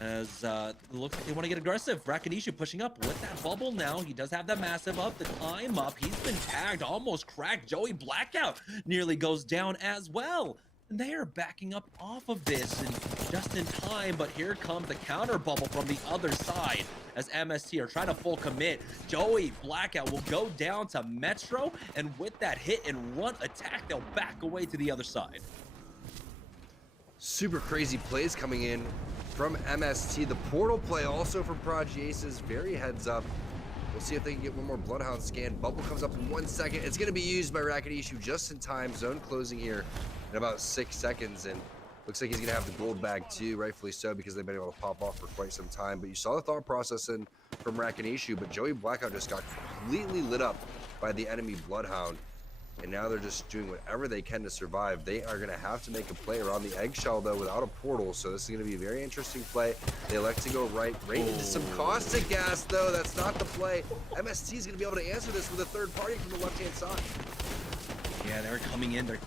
As it looks like they want to get aggressive. Rakanishu pushing up with that bubble now. He does have that massive up, the climb up. He's been tagged, almost cracked. Joey Blackout nearly goes down as well. And they are backing up off of this and just in time, but here comes the counter bubble from the other side as MST are trying to full commit. Joey Blackout will go down to Metro, and with that hit and run attack, they'll back away to the other side. Super crazy plays coming in from MST. The portal play also from Prodigy Aces, very heads up. We'll see if they can get one more Bloodhound scan. Bubble comes up in 1 second. It's going to be used by Rakanishu just in time. Zone closing here in about 6 seconds, and looks like he's going to have the gold bag too, rightfully so, because they've been able to pop off for quite some time. But you saw the thought process in from Rakanishu, but Joey Blackout just got completely lit up by the enemy Bloodhound, and now they're just doing whatever they can to survive. They are going to have to make a play around the eggshell, though, without a portal, so this is going to be a very interesting play. They elect to go right into some caustic gas, though. That's not the play. MST is going to be able to answer this with a third party from the left-hand side. Yeah, they're coming in. They're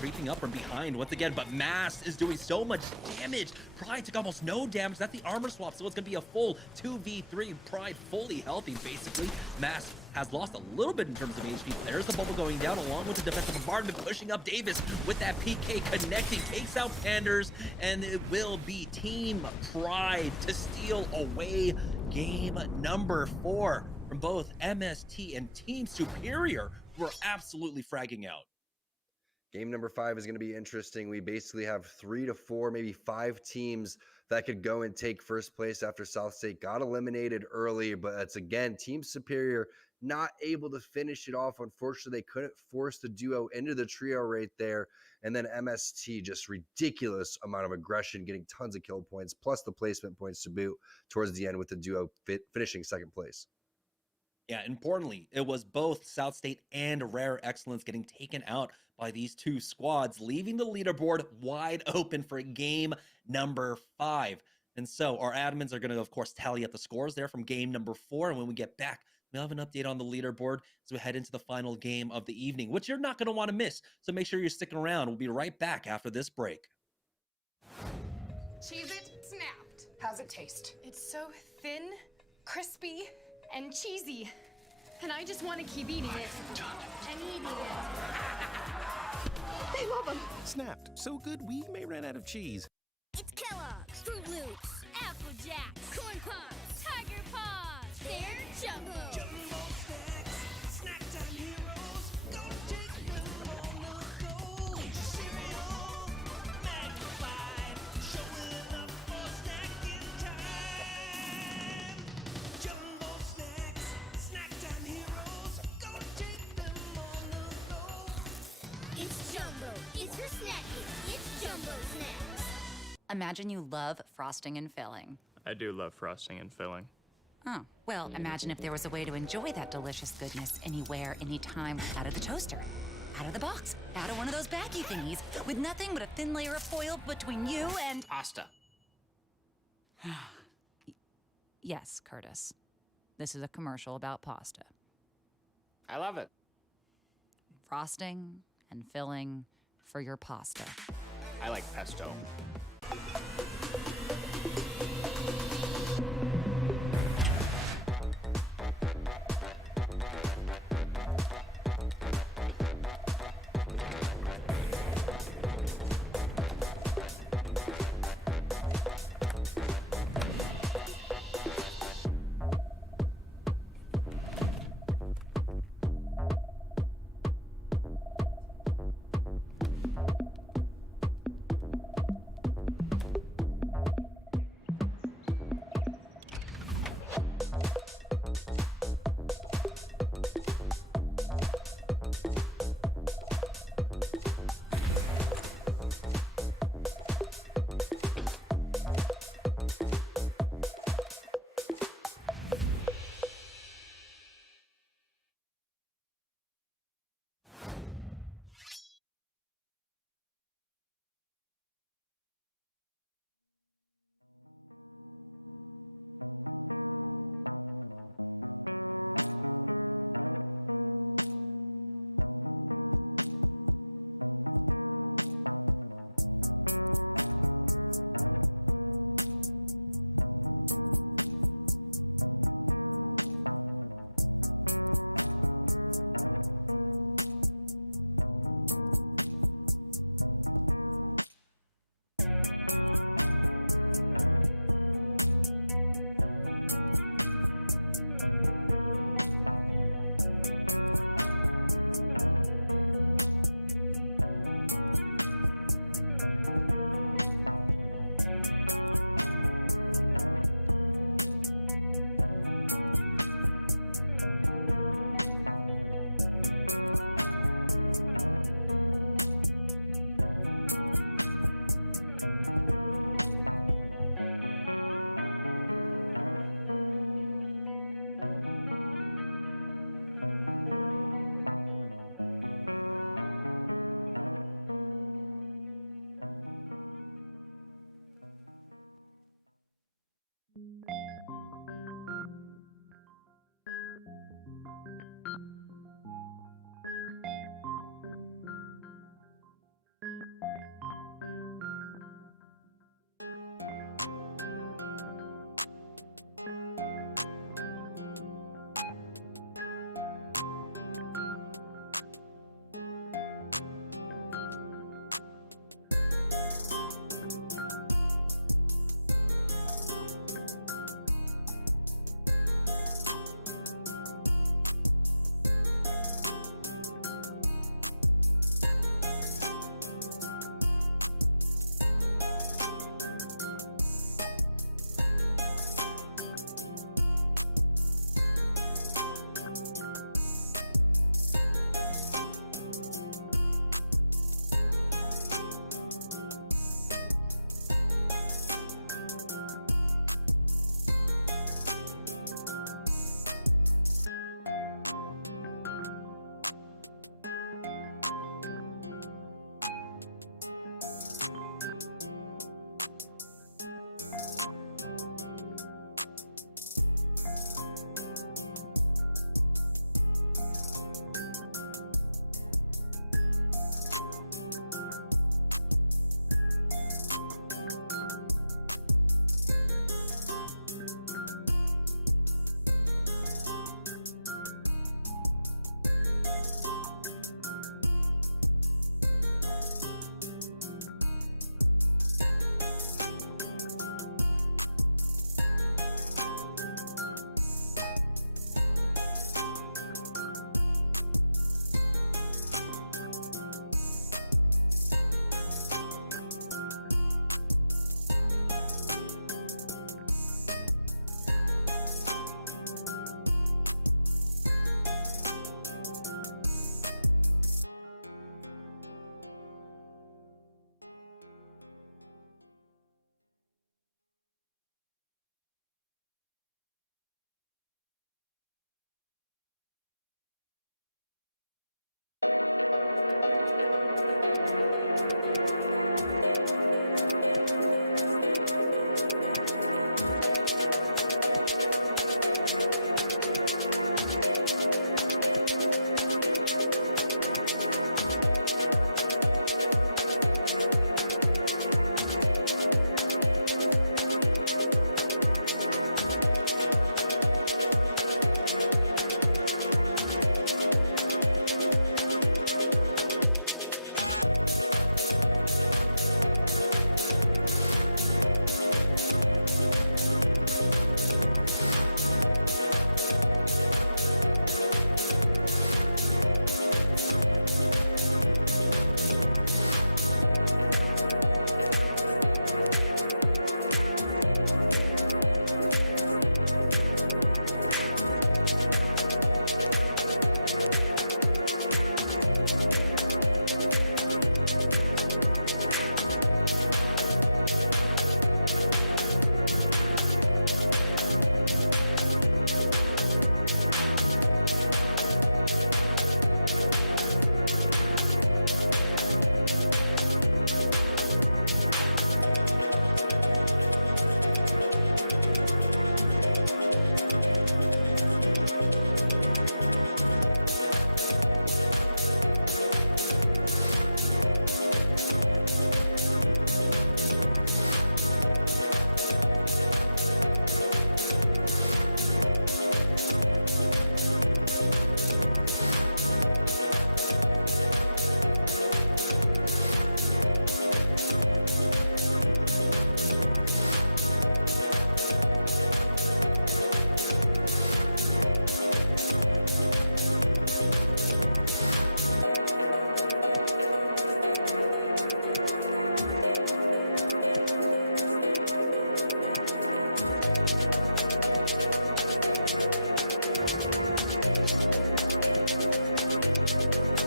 creeping up from behind once again, but Mass is doing so much damage. Pride took almost no damage. That's the armor swap, so it's going to be a full 2v3. Pride fully healthy, basically. Mass has lost a little bit in terms of HP. There's the bubble going down along with the defensive bombardment pushing up. Davis with that PK connecting, takes out Panders, and it will be Team Pride to steal away game number 4 from both MST and Team Superior, who are absolutely fragging out. Game number 5 is going to be interesting. We basically have 3 to 4, maybe 5 teams that could go and take first place after South State got eliminated early, but it's again Team Superior not able to finish it off. Unfortunately, they couldn't force the duo into the trio right there. And then MST, just ridiculous amount of aggression, getting tons of kill points, plus the placement points to boot towards the end with the duo finishing second place. Yeah, importantly, it was both South State and Rare Excellence getting taken out by these two squads, leaving the leaderboard wide open for game number 5. And so our admins are going to, of course, tally up the scores there from game number 4. And when we get back, we'll have an update on the leaderboard as we head into the final game of the evening, which you're not going to want to miss. So make sure you're sticking around. We'll be right back after this break. Cheese it snapped. How's it taste? It's so thin, crispy, and cheesy. And I just want to keep eating it. And eating it. They love them. Snapped. So good we may run out of cheese. It's Kellogg's, Fruit Loops, Apple Jacks, Corn Pops, Tiger Paws. They're Jumbo. Jumbo snacks, snack time heroes. Gonna take them on the go. Cereal, magnified, showing up for snacking time. Jumbo snacks, snack time heroes. Gonna take them on the go. It's Jumbo. It's for snacking. It's Jumbo Snacks. Imagine you love frosting and filling. I do love frosting and filling. Oh, well, imagine if there was a way to enjoy that delicious goodness anywhere, anytime, out of the toaster, out of the box, out of one of those baggy thingies, with nothing but a thin layer of foil between you and... Pasta. Yes, Curtis. This is a commercial about pasta. I love it. Frosting and filling for your pasta. I like pesto.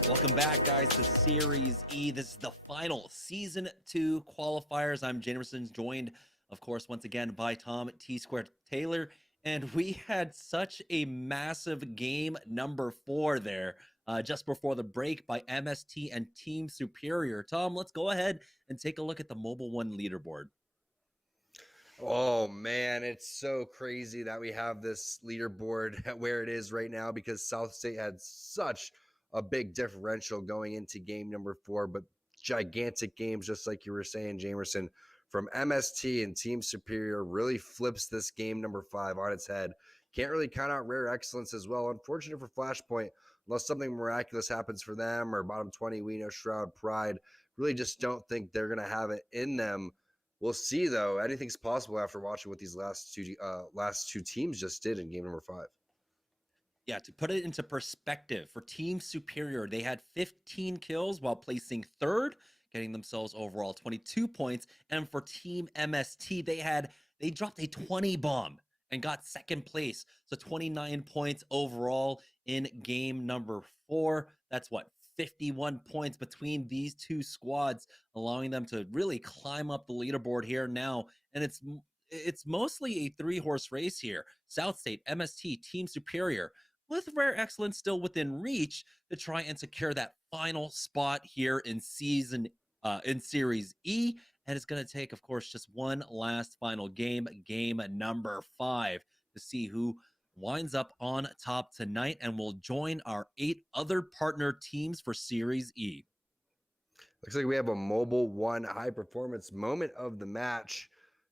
Welcome back, guys, to Series E. This is the final Season 2 qualifiers. I'm Jamerson, joined, of course, once again by Tom T-Squared Taylor. And we had such a massive game number 4 there just before the break by MST and Team Superior. Tom, let's go ahead and take a look at the Mobile One leaderboard. Oh man, it's so crazy that we have this leaderboard at where it is right now because South State had such a big differential going into game number 4, but gigantic games, just like you were saying, Jamerson, from MST and Team Superior really flips this game number 5 on its head. Can't really count out Rare Excellence as well. Unfortunate for Flashpoint, unless something miraculous happens for them or bottom 20, we know Shroud, Pride. Really just don't think they're going to have it in them. We'll see, though. Anything's possible after watching what these last two teams just did in game number 5. Yeah, to put it into perspective, for Team Superior, they had 15 kills while placing 3rd, getting themselves overall 22 points. And for Team MST, they dropped a 20 bomb and got 2nd place. So 29 points overall in game number 4. That's what, 51 points between these two squads, allowing them to really climb up the leaderboard here now. And it's mostly a 3-horse race here. South State, MST, Team Superior, with Rare Excellence still within reach to try and secure that final spot here in Series E. And it's going to take, of course, just one last final game, game number 5, to see who winds up on top tonight and will join our 8 other partner teams for Series E. Looks like we have a Mobile One high performance moment of the match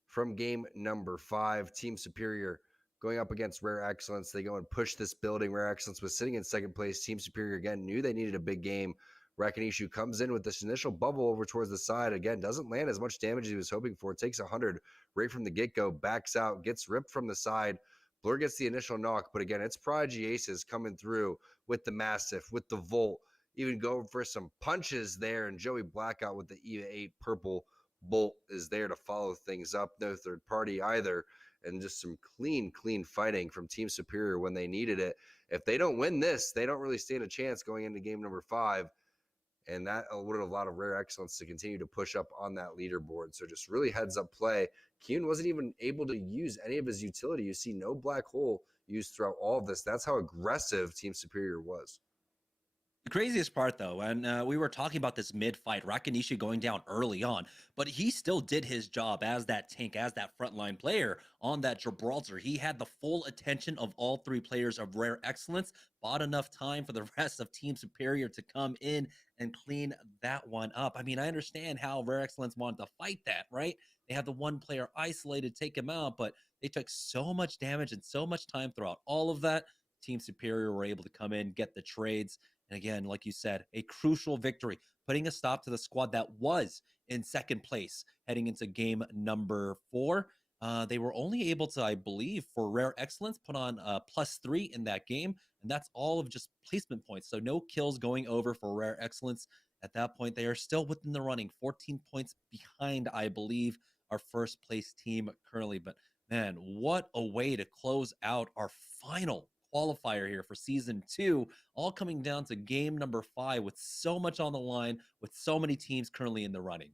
from game number 5. Team Superior going up against Rare Excellence. They go and push this building. Rare Excellence was sitting in second place. Team Superior, again, knew they needed a big game. Rakinishu comes in with this initial bubble over towards the side. Again, doesn't land as much damage as he was hoping for. Takes 100 right from the get-go. Backs out. Gets ripped from the side. Blur gets the initial knock. But again, it's Prodigy Aces coming through with the Mastiff, with the Volt. Even going for some punches there. And Joey Blackout with the E8 purple Bolt is there to follow things up. No third party either. And just some clean fighting from Team Superior when they needed it. If they don't win this, they don't really stand a chance going into game number 5. And that would have allowed Rare Excellence to continue to push up on that leaderboard. So just really heads up play. Kyun wasn't even able to use any of his utility. You see no black hole used throughout all of this. That's how aggressive Team Superior was. The craziest part, though, and we were talking about this mid-fight, Rakinishu going down early on, but he still did his job as that tank, as that frontline player on that Gibraltar. He had the full attention of all 3 players of Rare Excellence, bought enough time for the rest of Team Superior to come in and clean that one up. I mean, I understand how Rare Excellence wanted to fight that, right? They had the one player isolated, take him out, but they took so much damage and so much time throughout all of that. Team Superior were able to come in, get the trades. And again, like you said, a crucial victory, putting a stop to the squad that was in second place heading into game number 4. They were only able to, I believe, for Rare Excellence, put on +3 in that game. And that's all of just placement points. So no kills going over for Rare Excellence. At that point, they are still within the running, 14 points behind, I believe, our first place team currently. But man, what a way to close out our final qualifier here for season 2, all coming down to game number 5 with so much on the line, with so many teams currently in the running.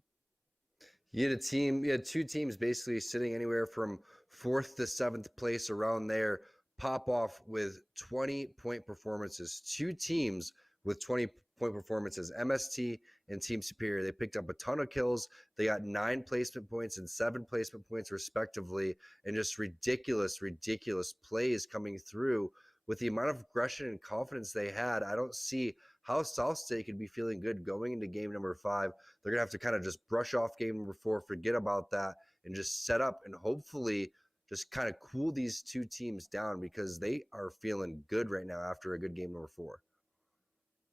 You had 2 teams basically sitting anywhere from 4th to 7th place around there, pop off with 20-point performances. 2 teams with 20-point performances, MST and Team Superior. They picked up a ton of kills. They got 9 placement points and 7 placement points respectively, and just ridiculous plays coming through. With the amount of aggression and confidence they had, I don't see how South State could be feeling good going into game number 5. They're going to have to kind of just brush off game number 4, forget about that, and just set up and hopefully just kind of cool these 2 teams down, because they are feeling good right now after a good game number 4.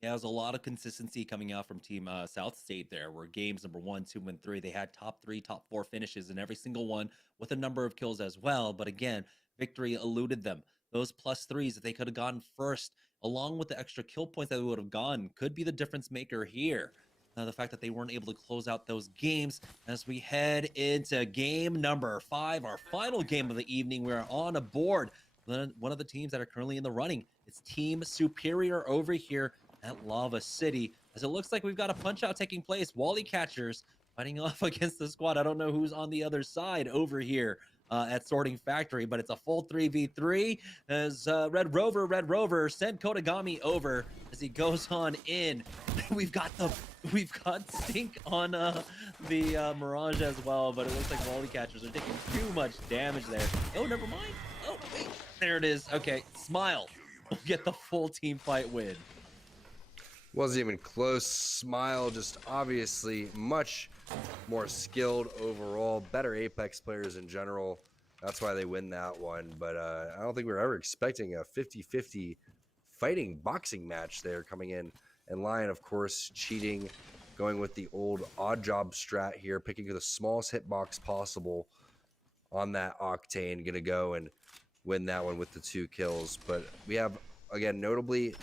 Yeah, there's a lot of consistency coming out from Team South State there, where games number 1, 2, and 3, they had top 3, top 4 finishes in every single one with a number of kills as well. But again, victory eluded them. Those +3s that they could have gotten first, along with the extra kill points that they would have gotten, could be the difference maker here. The fact that they weren't able to close out those games as we head into game number 5, our final game of the evening. We're on a board. One of the teams that are currently in the running. It's Team Superior over here at Lava City, as it looks like we've got a punch out taking place. Wally Catchers fighting off against the squad. I don't know who's on the other side over here at Sorting Factory, but it's a full 3v3 as Red Rover sent Kodagami over as he goes on in. We've got Stink on the Mirage as well, but it looks like Wally Catchers are taking too much damage there. Oh, never mind. Oh, wait. There it is. Okay, Smile will get the full team fight win. Wasn't even close. Smile just obviously much more skilled overall, better Apex players in general. That's why they win that one. But I don't think we were ever expecting a 50-50 fighting boxing match there coming in. And Lion, of course, cheating, going with the old odd job strat here, picking the smallest hitbox possible on that Octane. Going to go and win that one with the 2 kills. But we have, again, notably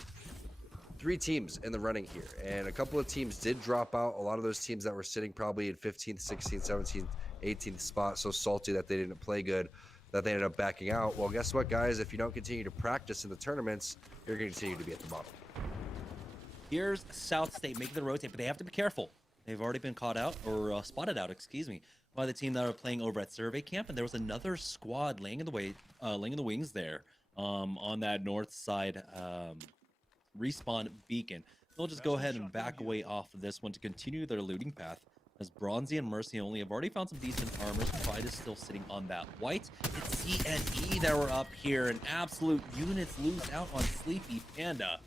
3 teams in the running here, and a couple of teams did drop out. A lot of those teams that were sitting probably in 15th, 16th, 17th, 18th spot, so salty that they didn't play good, that they ended up backing out. Well, guess what, guys? If you don't continue to practice in the tournaments, you're going to continue to be at the bottom. Here's South State making the rotate, but they have to be careful. They've already been caught out, or spotted out, excuse me, by the team that are playing over at Survey Camp, and there was another squad laying in the wings there, on that north side respawn beacon. They'll just go ahead and back away off of this one to continue their looting path, as Bronzy and Mercy only have already found some decent armors. Pride is still sitting on that white. It's CNE that were up here, and absolute units lose out on Sleepy Panda,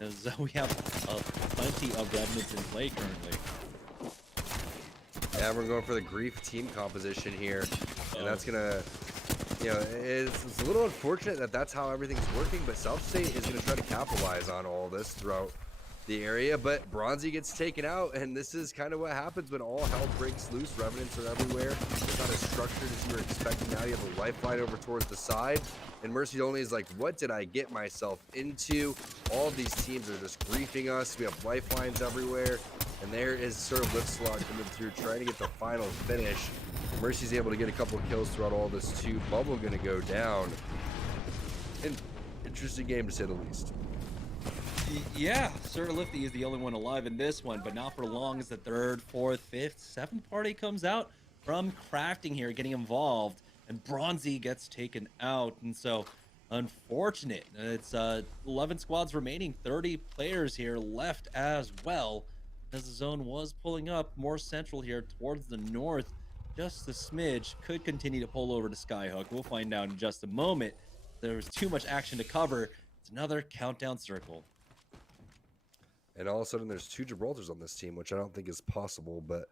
as we have plenty of Revenants in play currently. Yeah, we're going for the Grief team composition here, and that's gonna, you know, it's a little unfortunate that that's how everything's working, but South State is gonna try to capitalize on all this throughout the area. But Bronzy gets taken out, and this is kind of what happens when all hell breaks loose. Revenants are everywhere. It's not as structured as you were expecting. Now you have a lifeline over towards the side, and Mercy Only is like, what did I get myself into? All of these teams are just griefing us. We have lifelines everywhere, and there is Sir Lipslog coming through, trying to get the final finish. Mercy's able to get a couple of kills throughout all this too. Bubble gonna go down. Interesting game to say the least. Yeah, Sir Lifty is the only one alive in this one, but not for long as the third, fourth, fifth, seventh party comes out from crafting here, getting involved, and Bronzy gets taken out. And so, unfortunate. It's 11 squads remaining, 30 players here left as well, as the zone was pulling up more central here towards the north. Just a smidge, could continue to pull over to Skyhook. We'll find out in just a moment. There's too much action to cover. It's another countdown circle. And all of a sudden there's 2 Gibraltars on this team, which I don't think is possible, but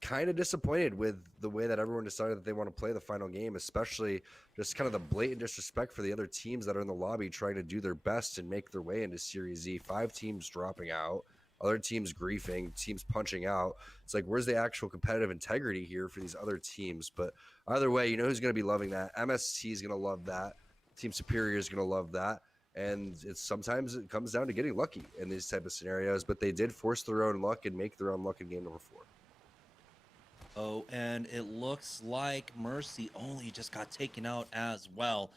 kind of disappointed with the way that everyone decided that they want to play the final game, especially just kind of the blatant disrespect for the other teams that are in the lobby trying to do their best and make their way into Series Z. 5 teams dropping out, other teams griefing, teams punching out. It's like, where's the actual competitive integrity here for these other teams? But either way, you know who's going to be loving that. MST is going to love that. Team Superior is going to love that. And it's sometimes it comes down to getting lucky in these type of scenarios, but they did force their own luck and make their own luck in game number 4. Oh, and it looks like Mercy Only just got taken out as well.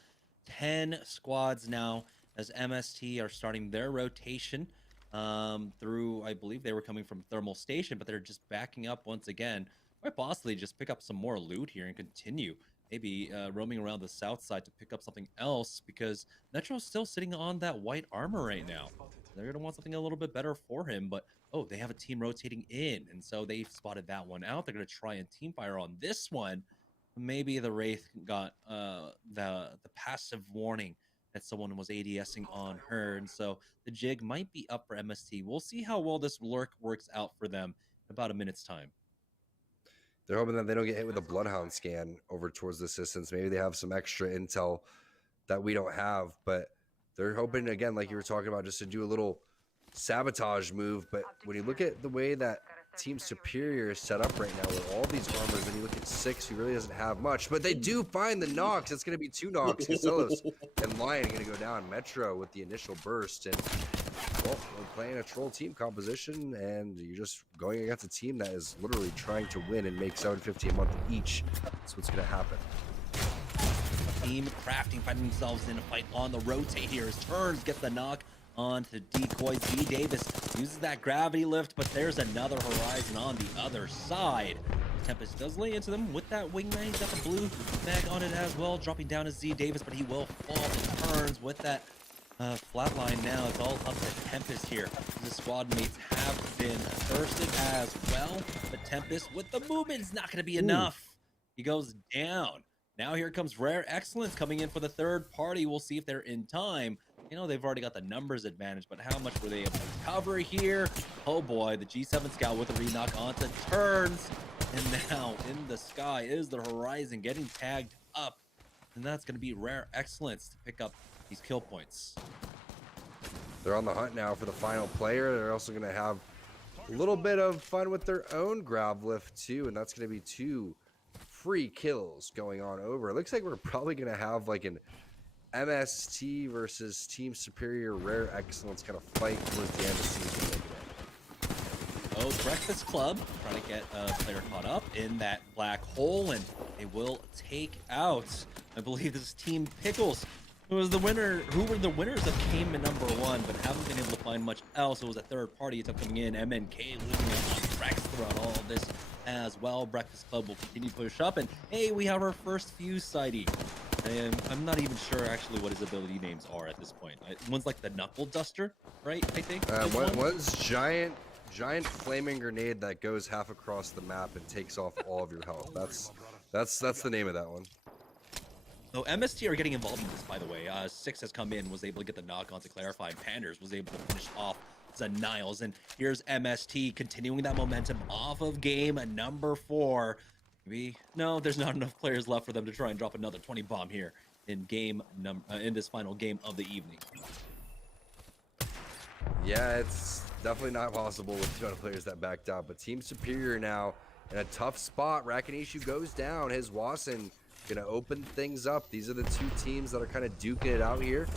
10 squads now as MST are starting their rotation through, I believe they were coming from Thermal Station, but they're just backing up once again. Quite possibly just pick up some more loot here and continue. Maybe roaming around the south side to pick up something else, because Metro's still sitting on that white armor right now. They're going to want something a little bit better for him, but oh, they have a team rotating in, and so they've spotted that one out. They're going to try and team fire on this one. Maybe the Wraith got the passive warning that someone was ADSing on her, and so the jig might be up for MST. We'll see how well this lurk works out for them in about a minute's time. They're hoping that they don't get hit with a Bloodhound scan over towards the assistants. Maybe they have some extra intel that we don't have, but they're hoping, again, like you were talking about, just to do a little sabotage move. But when you look at the way that Team Superior is set up right now with all these armors, and you look at 6, he really doesn't have much, but they do find the knocks. It's going to be 2 knocks. Casellos and Lion are going to go down. Metro with the initial burst, and well, we're playing a troll team composition, and you're just going against a team that is literally trying to win and make $750 a month each. That's what's going to happen. Team Crafting finding themselves in a fight on the rotate here as Turns gets the knock onto Decoy. Z Davis uses that gravity lift, but there's another Horizon on the other side. Tempest does lay into them with that wingman. He's got the blue bag on it as well, dropping down to Z Davis, but he will fall and Turns with that flatline. Now it's all up to Tempest here. The squad mates have been thirsted as well, but Tempest with the movement is not going to be enough. He goes down. Now here comes Rare Excellence coming in for the third party. We'll see if they're in time. You know, they've already got the numbers advantage, but how much were they able to cover here? Oh boy, the G7 Scout with a re-knock onto Turns. And now in the sky is the Horizon getting tagged up. And that's going to be Rare Excellence to pick up these kill points. They're on the hunt now for the final player. They're also going to have a little bit of fun with their own grab lift too, and that's going to be 2 free kills going on over. It looks like we're probably going to have like an MST versus Team Superior Rare Excellence kind of fight towards the end of the season. Oh, Breakfast Club trying to get a player caught up in that black hole, and they will take out, I believe this is Team Pickles. It was the winner. Who were the winners of came in number 1, but haven't been able to find much else. It was a third party. It's coming in. MNK losing out on Rex throughout all of this as well. Breakfast Club will continue to push up, and hey, we have our first fuse sighting. And I'm not even sure actually what his ability names are at this point. One's like the Knuckle Duster, right? I think. One's giant flaming grenade that goes half across the map and takes off all of your health. That's the name of that one. So MST are getting involved in this, by the way. Six has come in, was able to get the knock on to clarify, and Panders was able to finish off the Niles. And here's MST continuing that momentum off of game number 4. No, there's not enough players left for them to try and drop another 20 bomb here in in this final game of the evening. Yeah, it's definitely not possible with 2 other players that backed out, but Team Superior now in a tough spot. Rakanishu goes down. His Wasson gonna open things up. These are the 2 teams that are kind of duking it out here.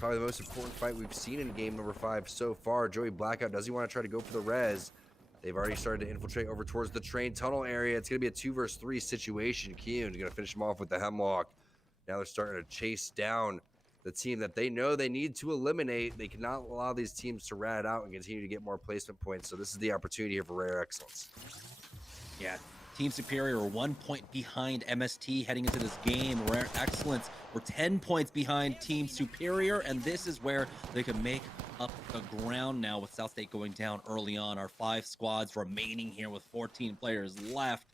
Probably the most important fight we've seen in game number 5 so far. Joey Blackout, does he want to try to go for the res? They've already started to infiltrate over towards the train tunnel area. It's gonna be a 2 versus 3 situation. Keown's gonna finish him off with the Hemlock. Now they're starting to chase down the team that they know they need to eliminate. They cannot allow these teams to rat it out and continue to get more placement points. So this is the opportunity here for Rare Excellence. Yeah, Team Superior are 1 point behind MST heading into this game. Rare Excellence were 10 points behind Team Superior, and this is where they can make up the ground now with South State going down early on. Our 5 squads remaining here with 14 players left.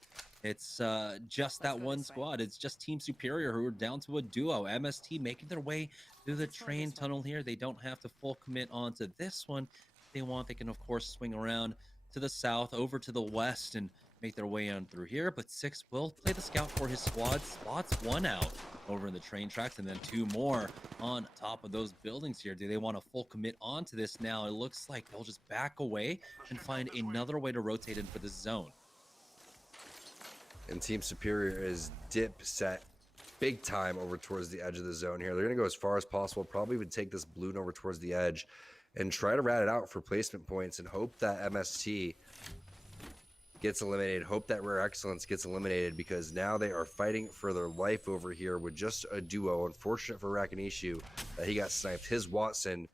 It's just that one squad. It's just Team Superior who are down to a duo. MST making their way through the train tunnel here. They don't have to full commit onto this one. If they want, they can, of course, swing around to the south, over to the west, and make their way on through here. But Six will play the scout for his squad. Spots 1 out over in the train tracks, and then 2 more on top of those buildings here. Do they want to full commit onto this now? It looks like they'll just back away and find another way to rotate in for this zone. And Team Superior is dip set big time over towards the edge of the zone here. They're going to go as far as possible, probably even take this balloon over towards the edge and try to rat it out for placement points and hope that MST gets eliminated, hope that Rare Excellence gets eliminated, because now they are fighting for their life over here with just a duo. Unfortunate for Rakanishu that he got sniped. His Watson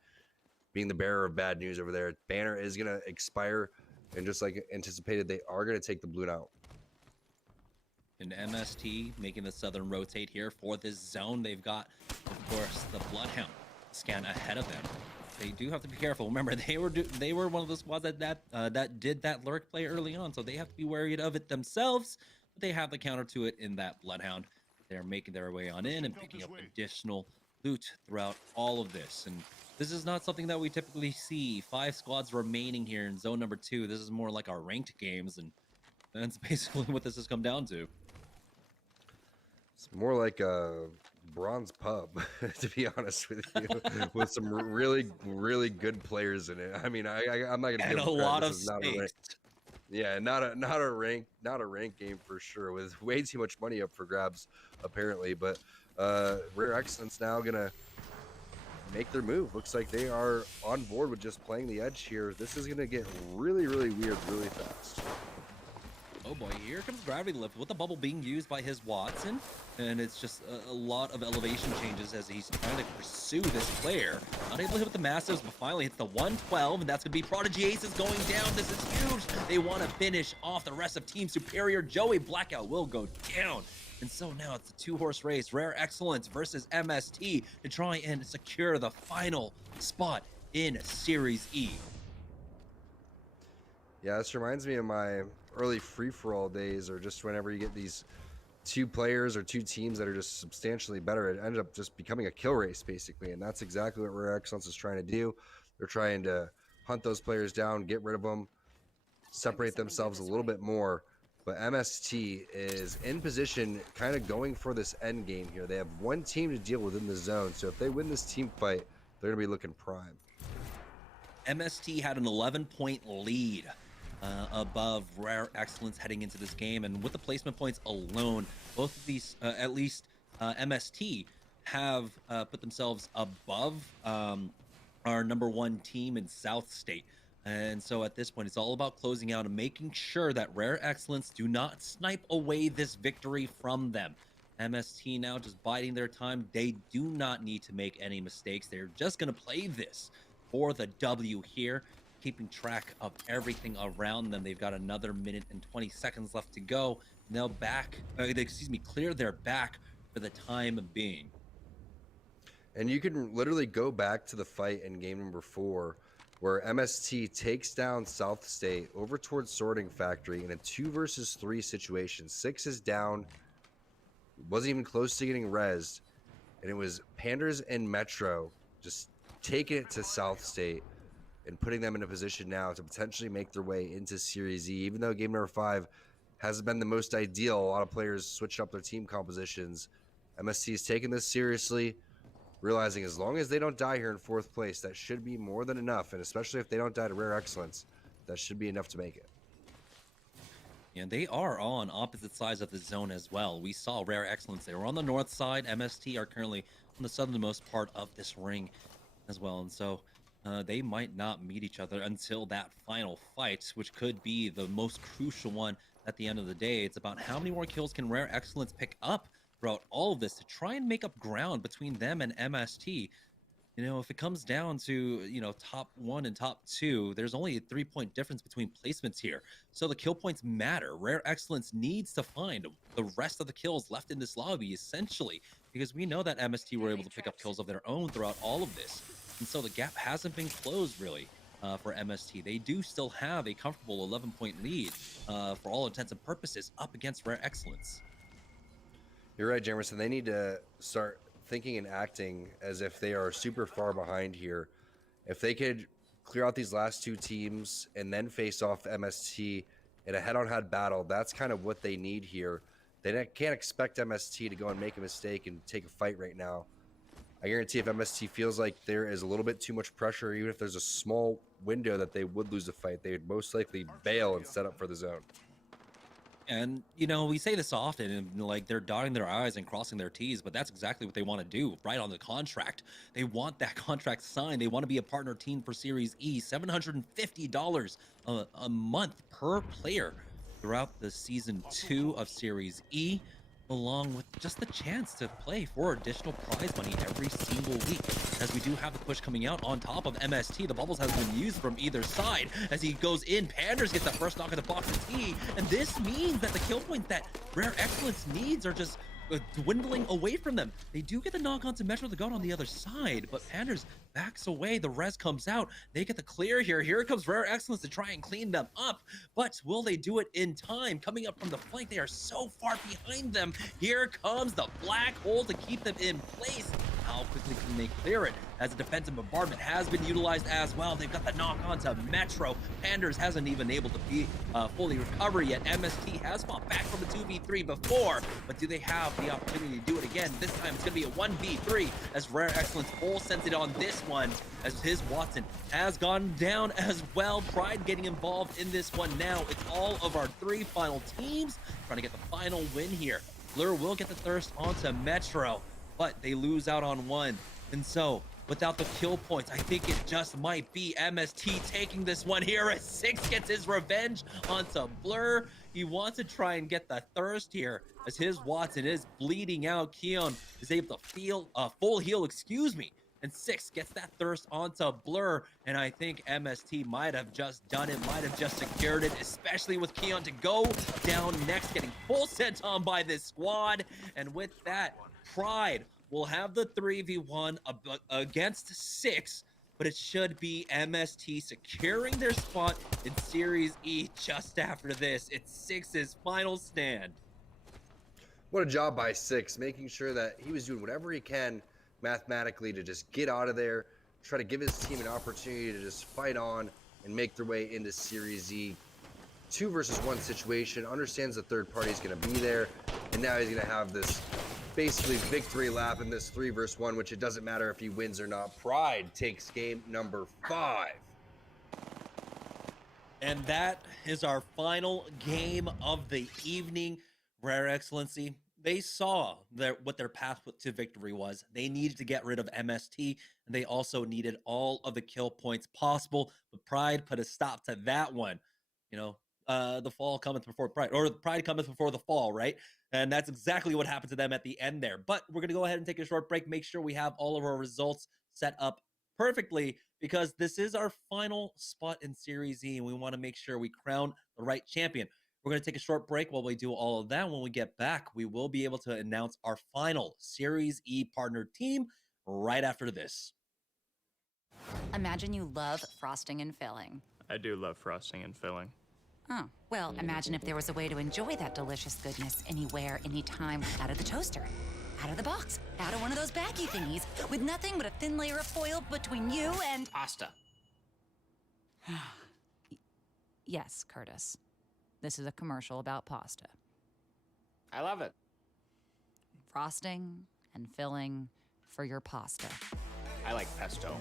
being the bearer of bad news over there. Banner is going to expire, and just like anticipated, they are going to take the balloon out. And MST making the southern rotate here for this zone. They've got, of course, the Bloodhound scan ahead of them. They do have to be careful. Remember, they were one of the squads that did that lurk play early on, so they have to be worried of it themselves. But they have the counter to it in that Bloodhound. They're making their way on in and picking up additional loot throughout all of this. And this is not something that we typically see. 5 squads remaining here in zone number 2. This is more like our ranked games, and that's basically what this has come down to. It's more like a bronze pub, to be honest with you, with some really, really good players in it. I mean, I'm not gonna give a lot of space. Yeah, not a rank game for sure, with way too much money up for grabs apparently. But Rare Excellence now gonna make their move. Looks like they are on board with just playing the edge here. This is gonna get really, really weird really fast. Oh boy, here comes Gravity Lift with the bubble being used by his Watson. And it's just a lot of elevation changes as he's trying to pursue this player. Not able to hit with the massives, but finally hits the 112, and that's going to be Prodigy Aces going down. This is huge. They want to finish off the rest of Team Superior. Joey Blackout will go down. And so now it's a 2-horse race. Rare Excellence versus MST to try and secure the final spot in Series E. Yeah, this reminds me of my early free-for-all days, or just whenever you get these 2 players or 2 teams that are just substantially better, it ended up just becoming a kill race basically, and that's exactly what Rare Excellence is trying to do. They're trying to hunt those players down, get rid of them, separate themselves a little bit more. But MST is in position, kind of going for this end game here. They have 1 team to deal with in the zone, so if they win this team fight, they're gonna be looking prime. MST had an 11-point lead above Rare Excellence heading into this game, and with the placement points alone, both of these, at least MST, have put themselves above our number 1 team in South State. And so at this point, it's all about closing out and making sure that Rare Excellence do not snipe away this victory from them. MST now just biding their time. They do not need to make any mistakes. They're just going to play this for the W here, keeping track of everything around them. They've got another minute and 20 seconds left to go. And they'll clear their back for the time being. And you can literally go back to the fight in game number 4 where MST takes down South State over towards Sorting Factory in a 2 versus 3 situation. 6 is down, wasn't even close to getting rezzed, and it was Panders and Metro just taking it to South State and putting them in a position now to potentially make their way into Series E. Even though game number 5 hasn't been the most ideal, a lot of players switched up their team compositions. MST is taking this seriously, realizing as long as they don't die here in 4th place, that should be more than enough, and especially if they don't die to Rare Excellence, that should be enough to make it. And they are on opposite sides of the zone as well. We saw Rare Excellence. They were on the north side. MST are currently on the southernmost part of this ring as well. And so they might not meet each other until that final fight, which could be the most crucial one at the end of the day. It's about how many more kills can Rare Excellence pick up throughout all of this to try and make up ground between them and MST. You know, if it comes down to, you know, top 1 and top 2, there's only a 3-point difference between placements here. So the kill points matter. Rare Excellence needs to find the rest of the kills left in this lobby, essentially, because we know that MST were able to pick up kills of their own throughout all of this. And so the gap hasn't been closed, really, for MST. They do still have a comfortable 11-point lead for all intents and purposes up against Rare Excellence. You're right, Jamerson. They need to start thinking and acting as if they are super far behind here. If they could clear out these last 2 teams and then face off MST in a head-on-head battle, that's kind of what they need here. They can't expect MST to go and make a mistake and take a fight right now. I guarantee if MST feels like there is a little bit too much pressure, even if there's a small window that they would lose the fight, they would most likely bail and set up for the zone. And, you know, we say this often, and like they're dotting their I's and crossing their T's, but that's exactly what they want to do right on the contract. They want that contract signed. They want to be a partner team for Series E, $750 a month per player throughout the Season 2 of Series E, along with just the chance to play for additional prize money every single week. As we do have the push coming out on top of MST, the bubbles has been used from either side. As he goes in, Panders gets the first knock of the box of T, and this means that the kill points that Rare Excellence needs are just dwindling away from them. They do get the knock onto Metro the God on the other side, but Panders backs away. The res comes out. They get the clear here. Here comes Rare Excellence to try and clean them up, but will they do it in time? Coming up from the flank, they are so far behind them. Here comes the black hole to keep them in place. How quickly can they clear it? As a defensive bombardment has been utilized as well. They've got the knock onto Metro. Panders hasn't even able to be fully recover yet. MST has fought back from the 2v3 before, but do they have the opportunity to do it again? This time it's going to be a 1v3 as Rare Excellence full sends it on this one, as his Watson has gone down as well. Pride getting involved in this one now. It's all of our 3 final teams trying to get the final win here. Blur will get the thirst onto Metro, but they lose out on 1. And so, without the kill points, I think it just might be MST taking this one here as 6 gets his revenge onto Blur. He wants to try and get the thirst here as his Watson is bleeding out. Keon is able to feel full heal, and 6 gets that thirst onto Blur, and I think MST might have just done it, might have just secured it, especially with Keon to go down next, getting full sent on by this squad. And with that, Pride will have the 3v1 against 6, but it should be MST securing their spot in Series E just after this. It's 6's final stand. What a job by 6, making sure that he was doing whatever he can mathematically to just get out of there, try to give his team an opportunity to just fight on and make their way into Series E. 2 versus 1 situation, understands the third party is going to be there, and now he's going to have this basically victory lap in this 3 versus 1, which it doesn't matter if he wins or not. Pride takes game number 5. And that is our final game of the evening. Rare Excellency, they saw what their path to victory was. They needed to get rid of MST, and they also needed all of the kill points possible, but Pride put a stop to that one. You know, the fall cometh before pride, or pride cometh before the fall, right? And that's exactly what happened to them at the end there. But we're going to go ahead and take a short break, make sure we have all of our results set up perfectly, because this is our final spot in Series E, and we want to make sure we crown the right champion. We're going to take a short break while we do all of that. When we get back, we will be able to announce our final Series E partner team right after this. Imagine you love frosting and filling. I do love frosting and filling. Oh, well, imagine if there was a way to enjoy that delicious goodness anywhere, anytime, out of the toaster, out of the box, out of one of those baggy thingies, with nothing but a thin layer of foil between you and... Pasta. Yes, Curtis. This is a commercial about pasta. I love it. Frosting and filling for your pasta. I like pesto.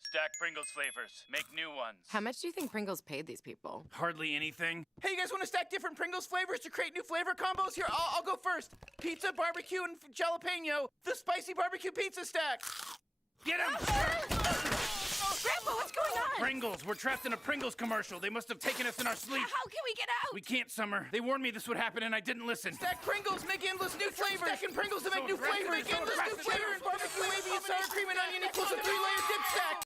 Stack Pringles flavors. Make new ones. How much do you think Pringles paid these people? Hardly anything. Hey, you guys want to stack different Pringles flavors to create new flavor combos? Here, I'll go first. Pizza, barbecue, and jalapeno. The spicy barbecue pizza stack. Get him! Grandpa, what's going on? Pringles. We're trapped in a Pringles commercial. They must have taken us in our sleep. How can we get out? We can't, Summer. They warned me this would happen, and I didn't listen. Stack Pringles, make endless new flavors. Stacking Pringles to make new flavors. Make endless new flavors. Barbecue, wavy, and sour cream and onion equals a 3-layer dip stack.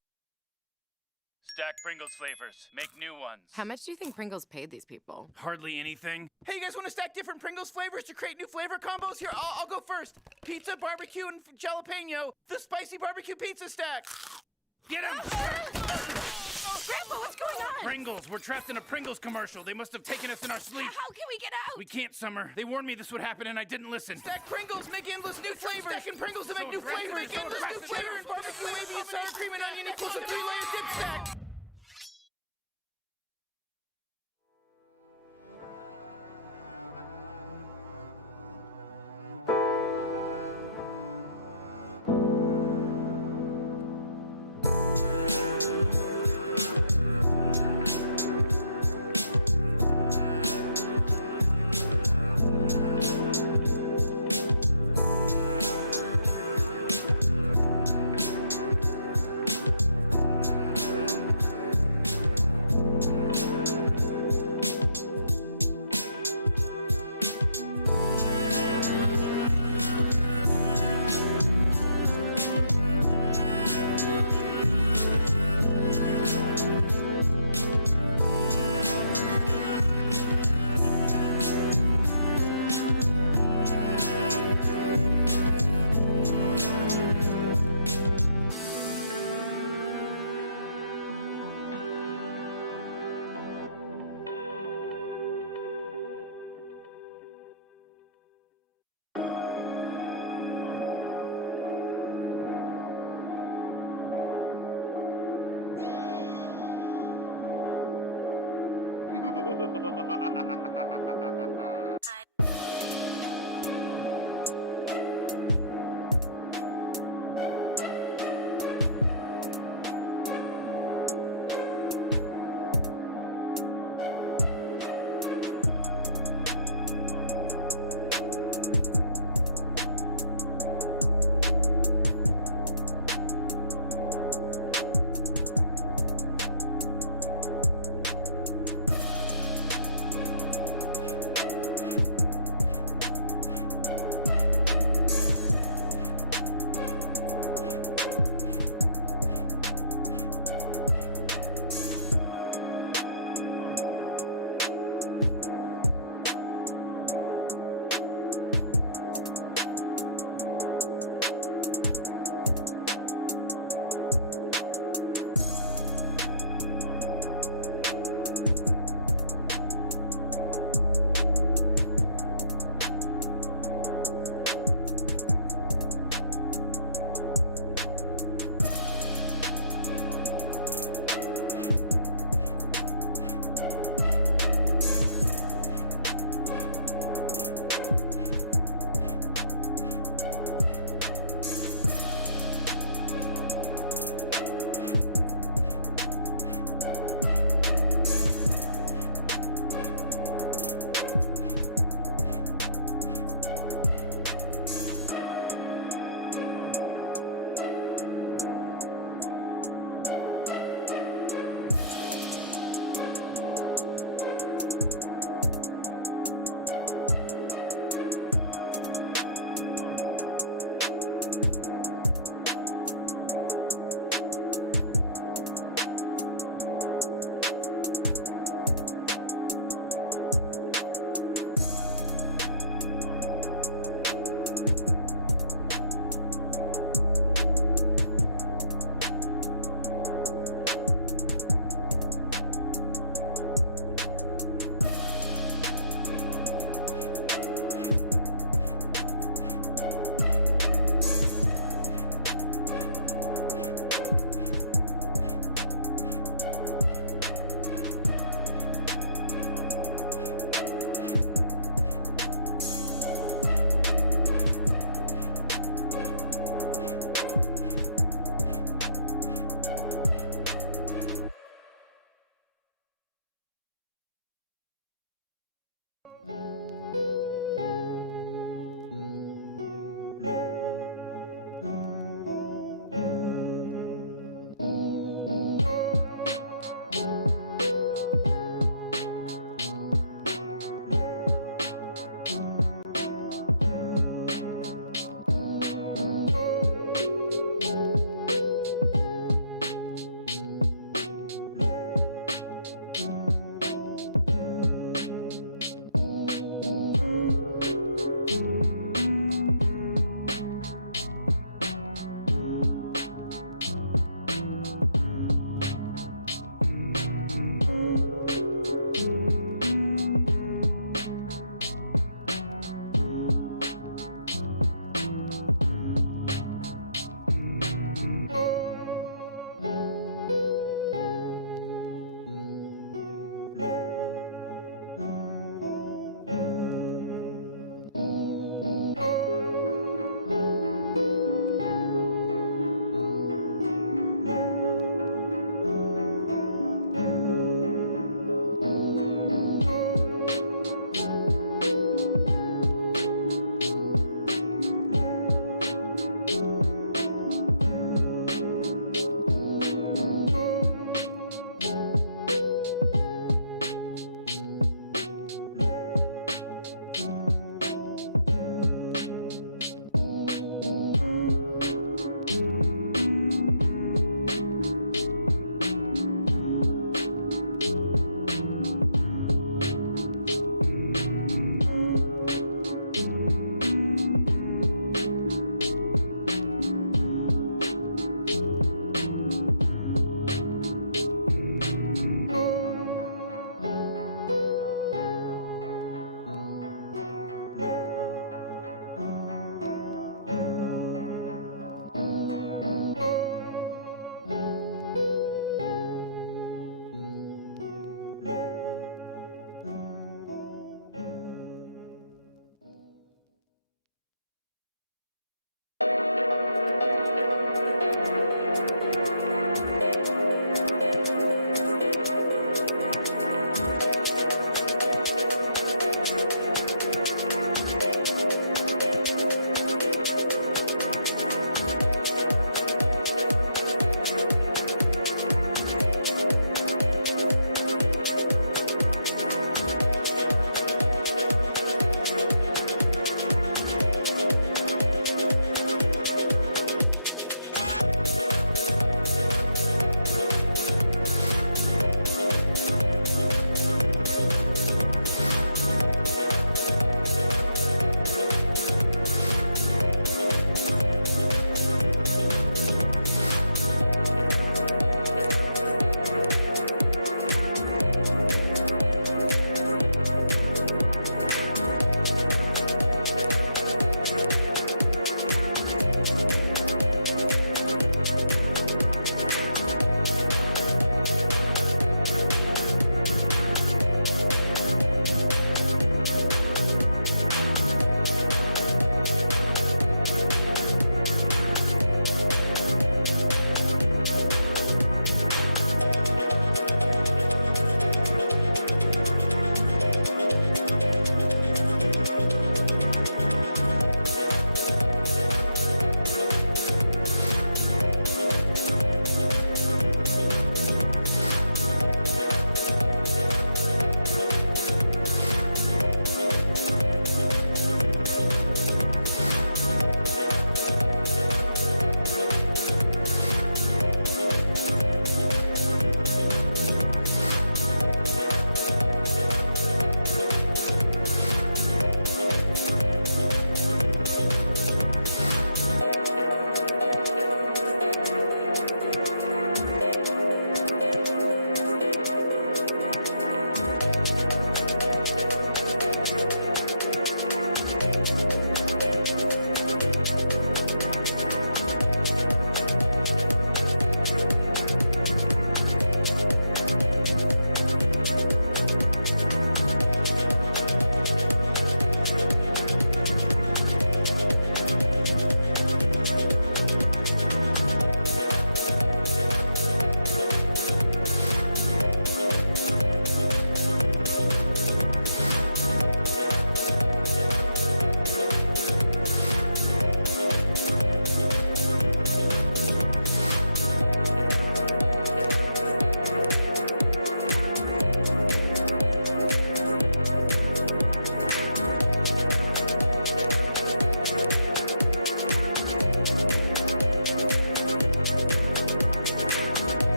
Stack Pringles flavors. Make new ones. How much do you think Pringles paid these people? Hardly anything. Hey, you guys want to stack different Pringles flavors to create new flavor combos? Here, I'll go first. Pizza, barbecue, and jalapeno. The spicy barbecue pizza stack. Get him! Grandpa, what's going on? Pringles. We're trapped in a Pringles commercial. They must have taken us in our sleep. How can we get out? We can't, Summer. They warned me this would happen, and I didn't listen. Stack Pringles, make endless new flavors. Stacking Pringles to make new flavors. Make endless new flavors. Barbecue, wavy, and sour cream and onion equals a 3-layer dip stack.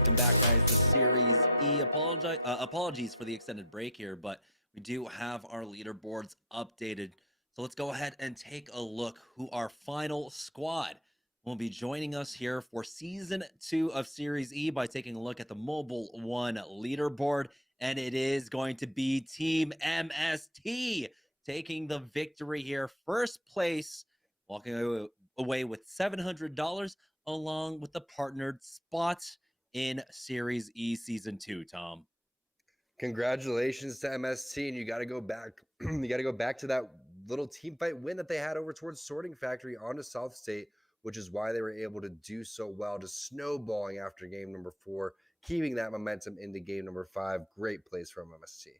Welcome back, guys, to Series E. Apologies for the extended break here, but we do have our leaderboards updated. So let's go ahead and take a look who our final squad will be joining us here for Season 2 of Series E by taking a look at the Mobile One leaderboard. And it is going to be Team MST taking the victory here. First place, walking away with $700 along with the partnered spot in Series E Season 2, Tom. Congratulations to MST, and you got to go back. You got to go back to that little team fight win that they had over towards Sorting Factory onto South State, which is why they were able to do so well, just snowballing after game number 4, keeping that momentum into game number 5. Great plays from MST.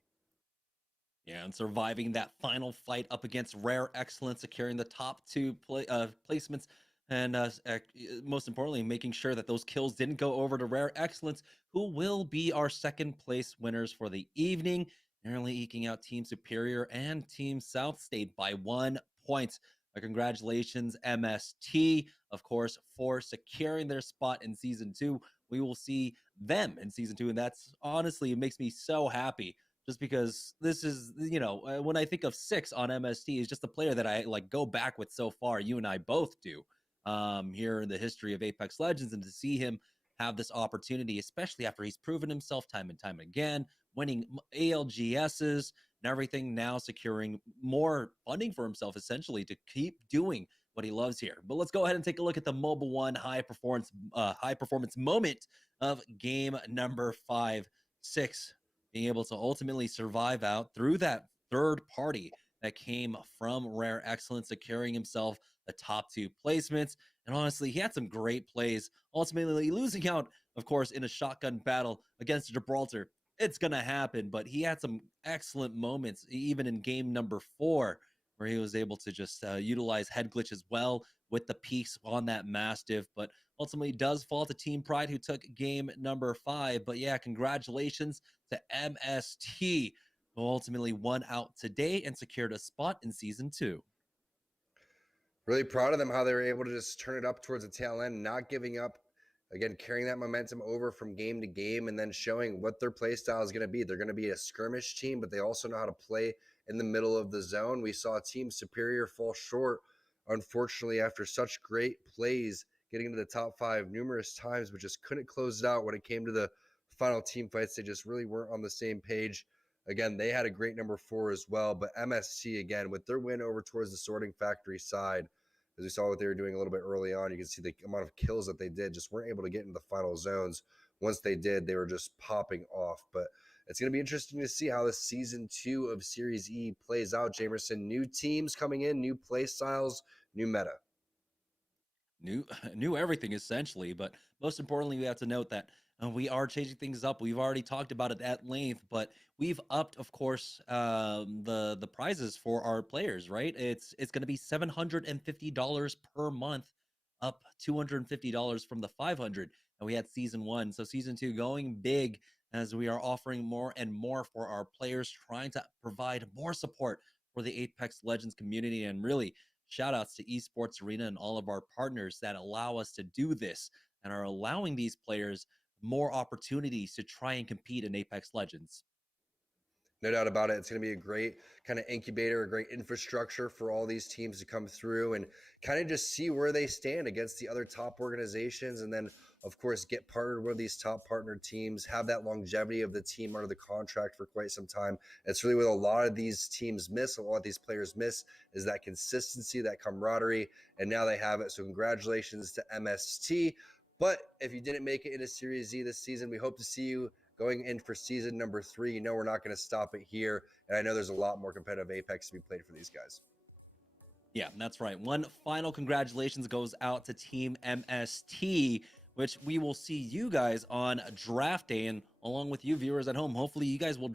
Yeah, and surviving that final fight up against Rare Excellence, securing the top 2 placements, and most importantly, making sure that those kills didn't go over to Rare Excellence, who will be our second place winners for the evening, narrowly eking out Team Superior and Team South State by 1 point. Congratulations, MST, of course, for securing their spot in Season 2. We will see them in Season 2, and that's honestly, it makes me so happy. Just because this is, when I think of 6 on MST, is just a player that I go back with so far. You and I both do here in the history of Apex Legends, and to see him have this opportunity, especially after he's proven himself time and time again, winning ALGSs and everything, now securing more funding for himself essentially to keep doing what he loves here. But let's go ahead and take a look at the Mobile One high performance moment of game number 5-6. Being able to ultimately survive out through that third party that came from Rare Excellence, securing himself the top 2 placements. And honestly, he had some great plays, ultimately losing out, of course, in a shotgun battle against Gibraltar. It's going to happen, but he had some excellent moments, even in game number 4, where he was able to just utilize head glitch as well with the peaks on that Mastiff, but ultimately does fall to Team Pride, who took game number 5. But yeah, congratulations to MST, who ultimately won out today and secured a spot in Season 2. Really proud of them, how they were able to just turn it up towards the tail end, not giving up. Again, carrying that momentum over from game to game and then showing what their play style is going to be. They're going to be a skirmish team, but they also know how to play in the middle of the zone. We saw Team Superior fall short, unfortunately, after such great plays, getting into the top 5 numerous times, but just couldn't close it out when it came to the final team fights. They just really weren't on the same page. Again, they had a great number 4 as well, but MST, again, with their win over towards the Sorting Factory side, as we saw what they were doing a little bit early on, you can see the amount of kills that they did, just weren't able to get into the final zones. Once they did, they were just popping off. But it's going to be interesting to see how the Season 2 of Series E plays out, Jamerson. New teams coming in, new play styles, new meta. New everything, essentially. But most importantly, we have to note that we are changing things up. We've already talked about it at length, but we've upped, of course, the prizes for our players, right? It's going to be $750 per month, up $250 from the $500 that we had Season 1. So Season 2 going big, as we are offering more and more for our players, trying to provide more support for the Apex Legends community. And really, shout outs to Esports Arena and all of our partners that allow us to do this and are allowing these players more opportunities to try and compete in Apex Legends. No doubt about it. It's going to be a great kind of incubator, a great infrastructure for all these teams to come through and kind of just see where they stand against the other top organizations. And then, of course, get partnered with these top partner teams, have that longevity of the team under the contract for quite some time. It's really what a lot of these teams miss, a lot of these players miss, is that consistency, that camaraderie. And now they have it. So congratulations to MST. But if you didn't make it into Series Z this season, we hope to see you going in for season number 3. You know we're not going to stop it here. And I know there's a lot more competitive Apex to be played for these guys. Yeah, that's right. One final congratulations goes out to Team MST, which we will see you guys on Draft Day. And along with you viewers at home, hopefully you guys will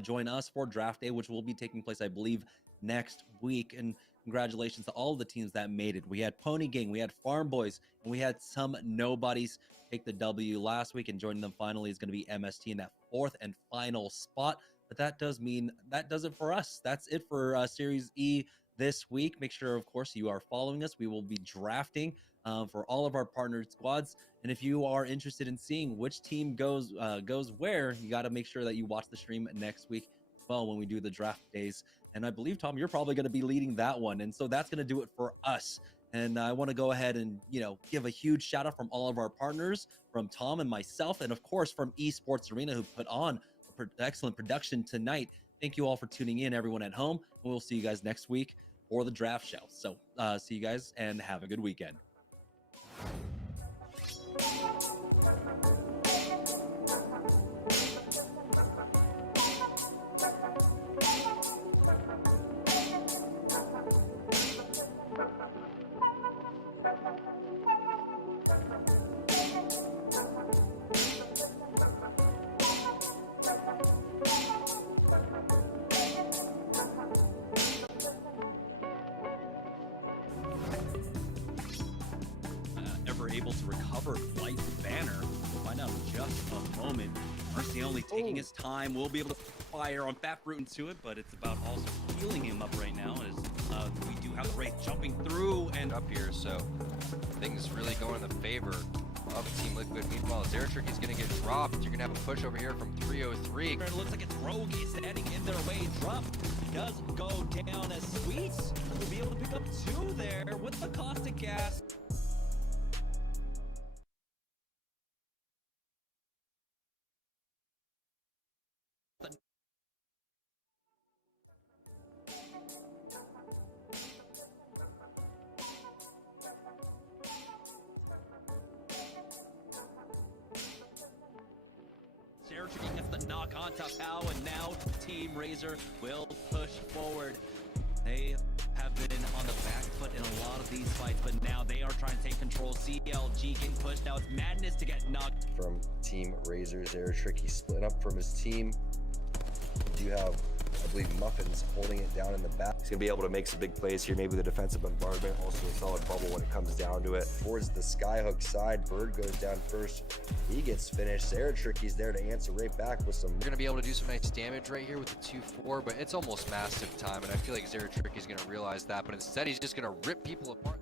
join us for Draft Day, which will be taking place, I believe, next week. And congratulations to all of the teams that made it. We had Pony Gang, we had Farm Boys, and we had some nobodies take the W last week, and joining them finally is going to be MST in that 4th and final spot. But that does mean that does it for us. That's it for Series E this week. Make sure, of course, you are following us. We will be drafting for all of our partnered squads. And if you are interested in seeing which team goes where, you got to make sure that you watch the stream next week as well when we do the draft days. And I believe, Tom, you're probably going to be leading that one. And so that's going to do it for us. And I want to go ahead and, give a huge shout out from all of our partners, from Tom and myself, and of course from Esports Arena, who put on an excellent production tonight. Thank you all for tuning in, everyone at home. And we'll see you guys next week for the draft show. So see you guys and have a good weekend. Able to recover Flight's banner. We'll find out in just a moment. Mercy only taking his time. We'll be able to fire on Fat Fruit into it, but it's about also healing him up right now as we do have the Wraith jumping through and up here, so things really going in the favor of Team Liquid. Meanwhile, Zeratrick is going to get dropped. You're going to have a push over here from 303. It looks like it's Rogue standing in their way. Drop does go down as Sweets will be able to pick up 2 there with the caustic gas. Zeratrick gets the knock on to Pow, and now Team Razor will push forward. They have been on the back foot in a lot of these fights, but now they are trying to take control. CLG getting pushed. Now it's Madness to get knocked. From Team Razor, Zeratrick, he's split up from his team. You have, I believe, Muffins holding it down in the back. He's going to be able to make some big plays here, maybe the defensive bombardment, also a solid bubble when it comes down to it. Towards the Skyhook side, Bird goes down first. He gets finished. Zeratrick, he's there to answer right back with some... You're going to be able to do some nice damage right here with the 2-4, but it's almost massive time, and I feel like Zeratrick is going to realize that, but instead he's just going to rip people apart.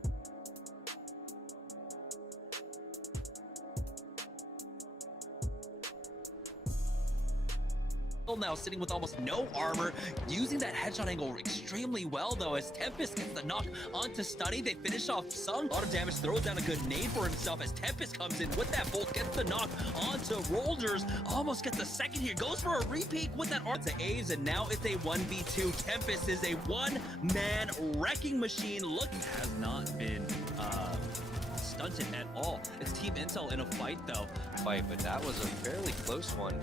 Now sitting with almost no armor, using that headshot angle extremely well though, as Tempest gets the knock onto Stunny. They finish off Sung. A lot of damage, throws down a good nade for himself as Tempest comes in with that bolt, gets the knock onto Rolders, almost gets a second here, goes for a repeat with that arm to A's, and now it's a 1v2. Tempest is a one-man wrecking machine. Look, has not been stunted at all. It's Team Intel in a fight though. But that was a fairly close one.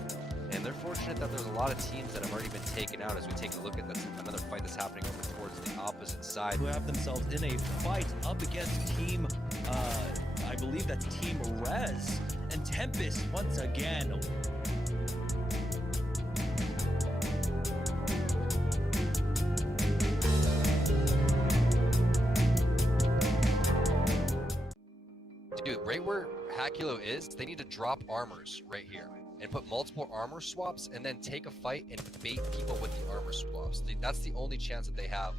And they're fortunate that there's a lot of teams that have already been taken out as we take a look at another fight that's happening over towards the opposite side. Who have themselves in a fight up against Team, I believe that's Team Res. And Tempest once again. Dude, right where Hakulo is, they need to drop armors right here and put multiple armor swaps and then take a fight and bait people with the armor swaps. That's the only chance that they have.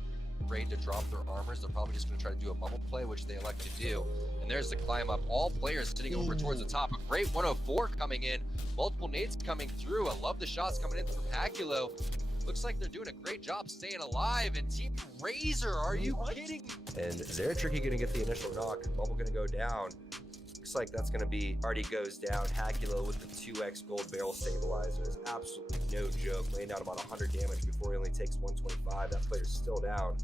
Afraid to drop their armors. They're probably just going to try to do a bubble play, which they elect to do. And there's the climb up. All players sitting over towards the top. A great 104 coming in. Multiple nades coming through. I love the shots coming in from Hakulo. Looks like they're doing a great job staying alive. And Team Razor, are you kidding me? And Zeratrick going to get the initial knock. Bubble going to go down. Looks like that's going to be already goes down. Hakulo with the 2x gold barrel stabilizer is absolutely no joke. Laying out about 100 damage before he only takes 125. That player's still down.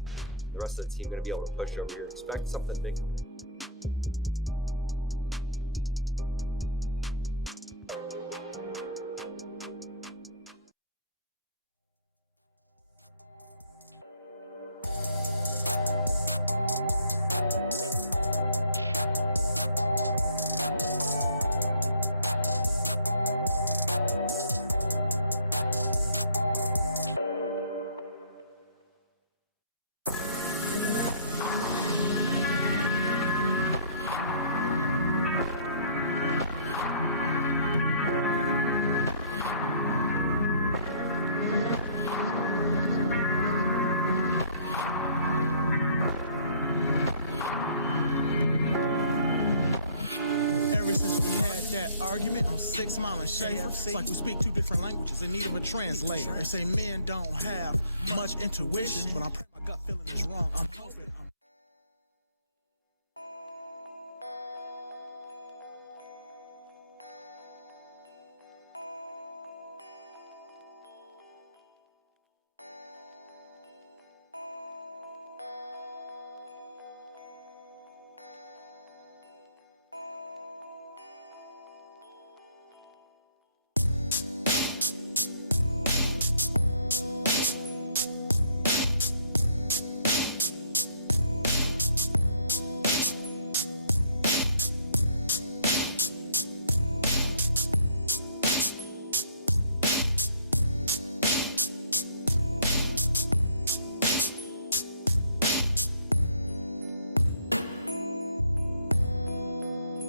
The rest of the team going to be able to push over here. Expect something big coming in. argument with 6 Mile and Schaefer. It's like we speak 2 different languages in need of a translator. They say men don't have much intuition, but I pray my gut feeling is wrong. I'm hoping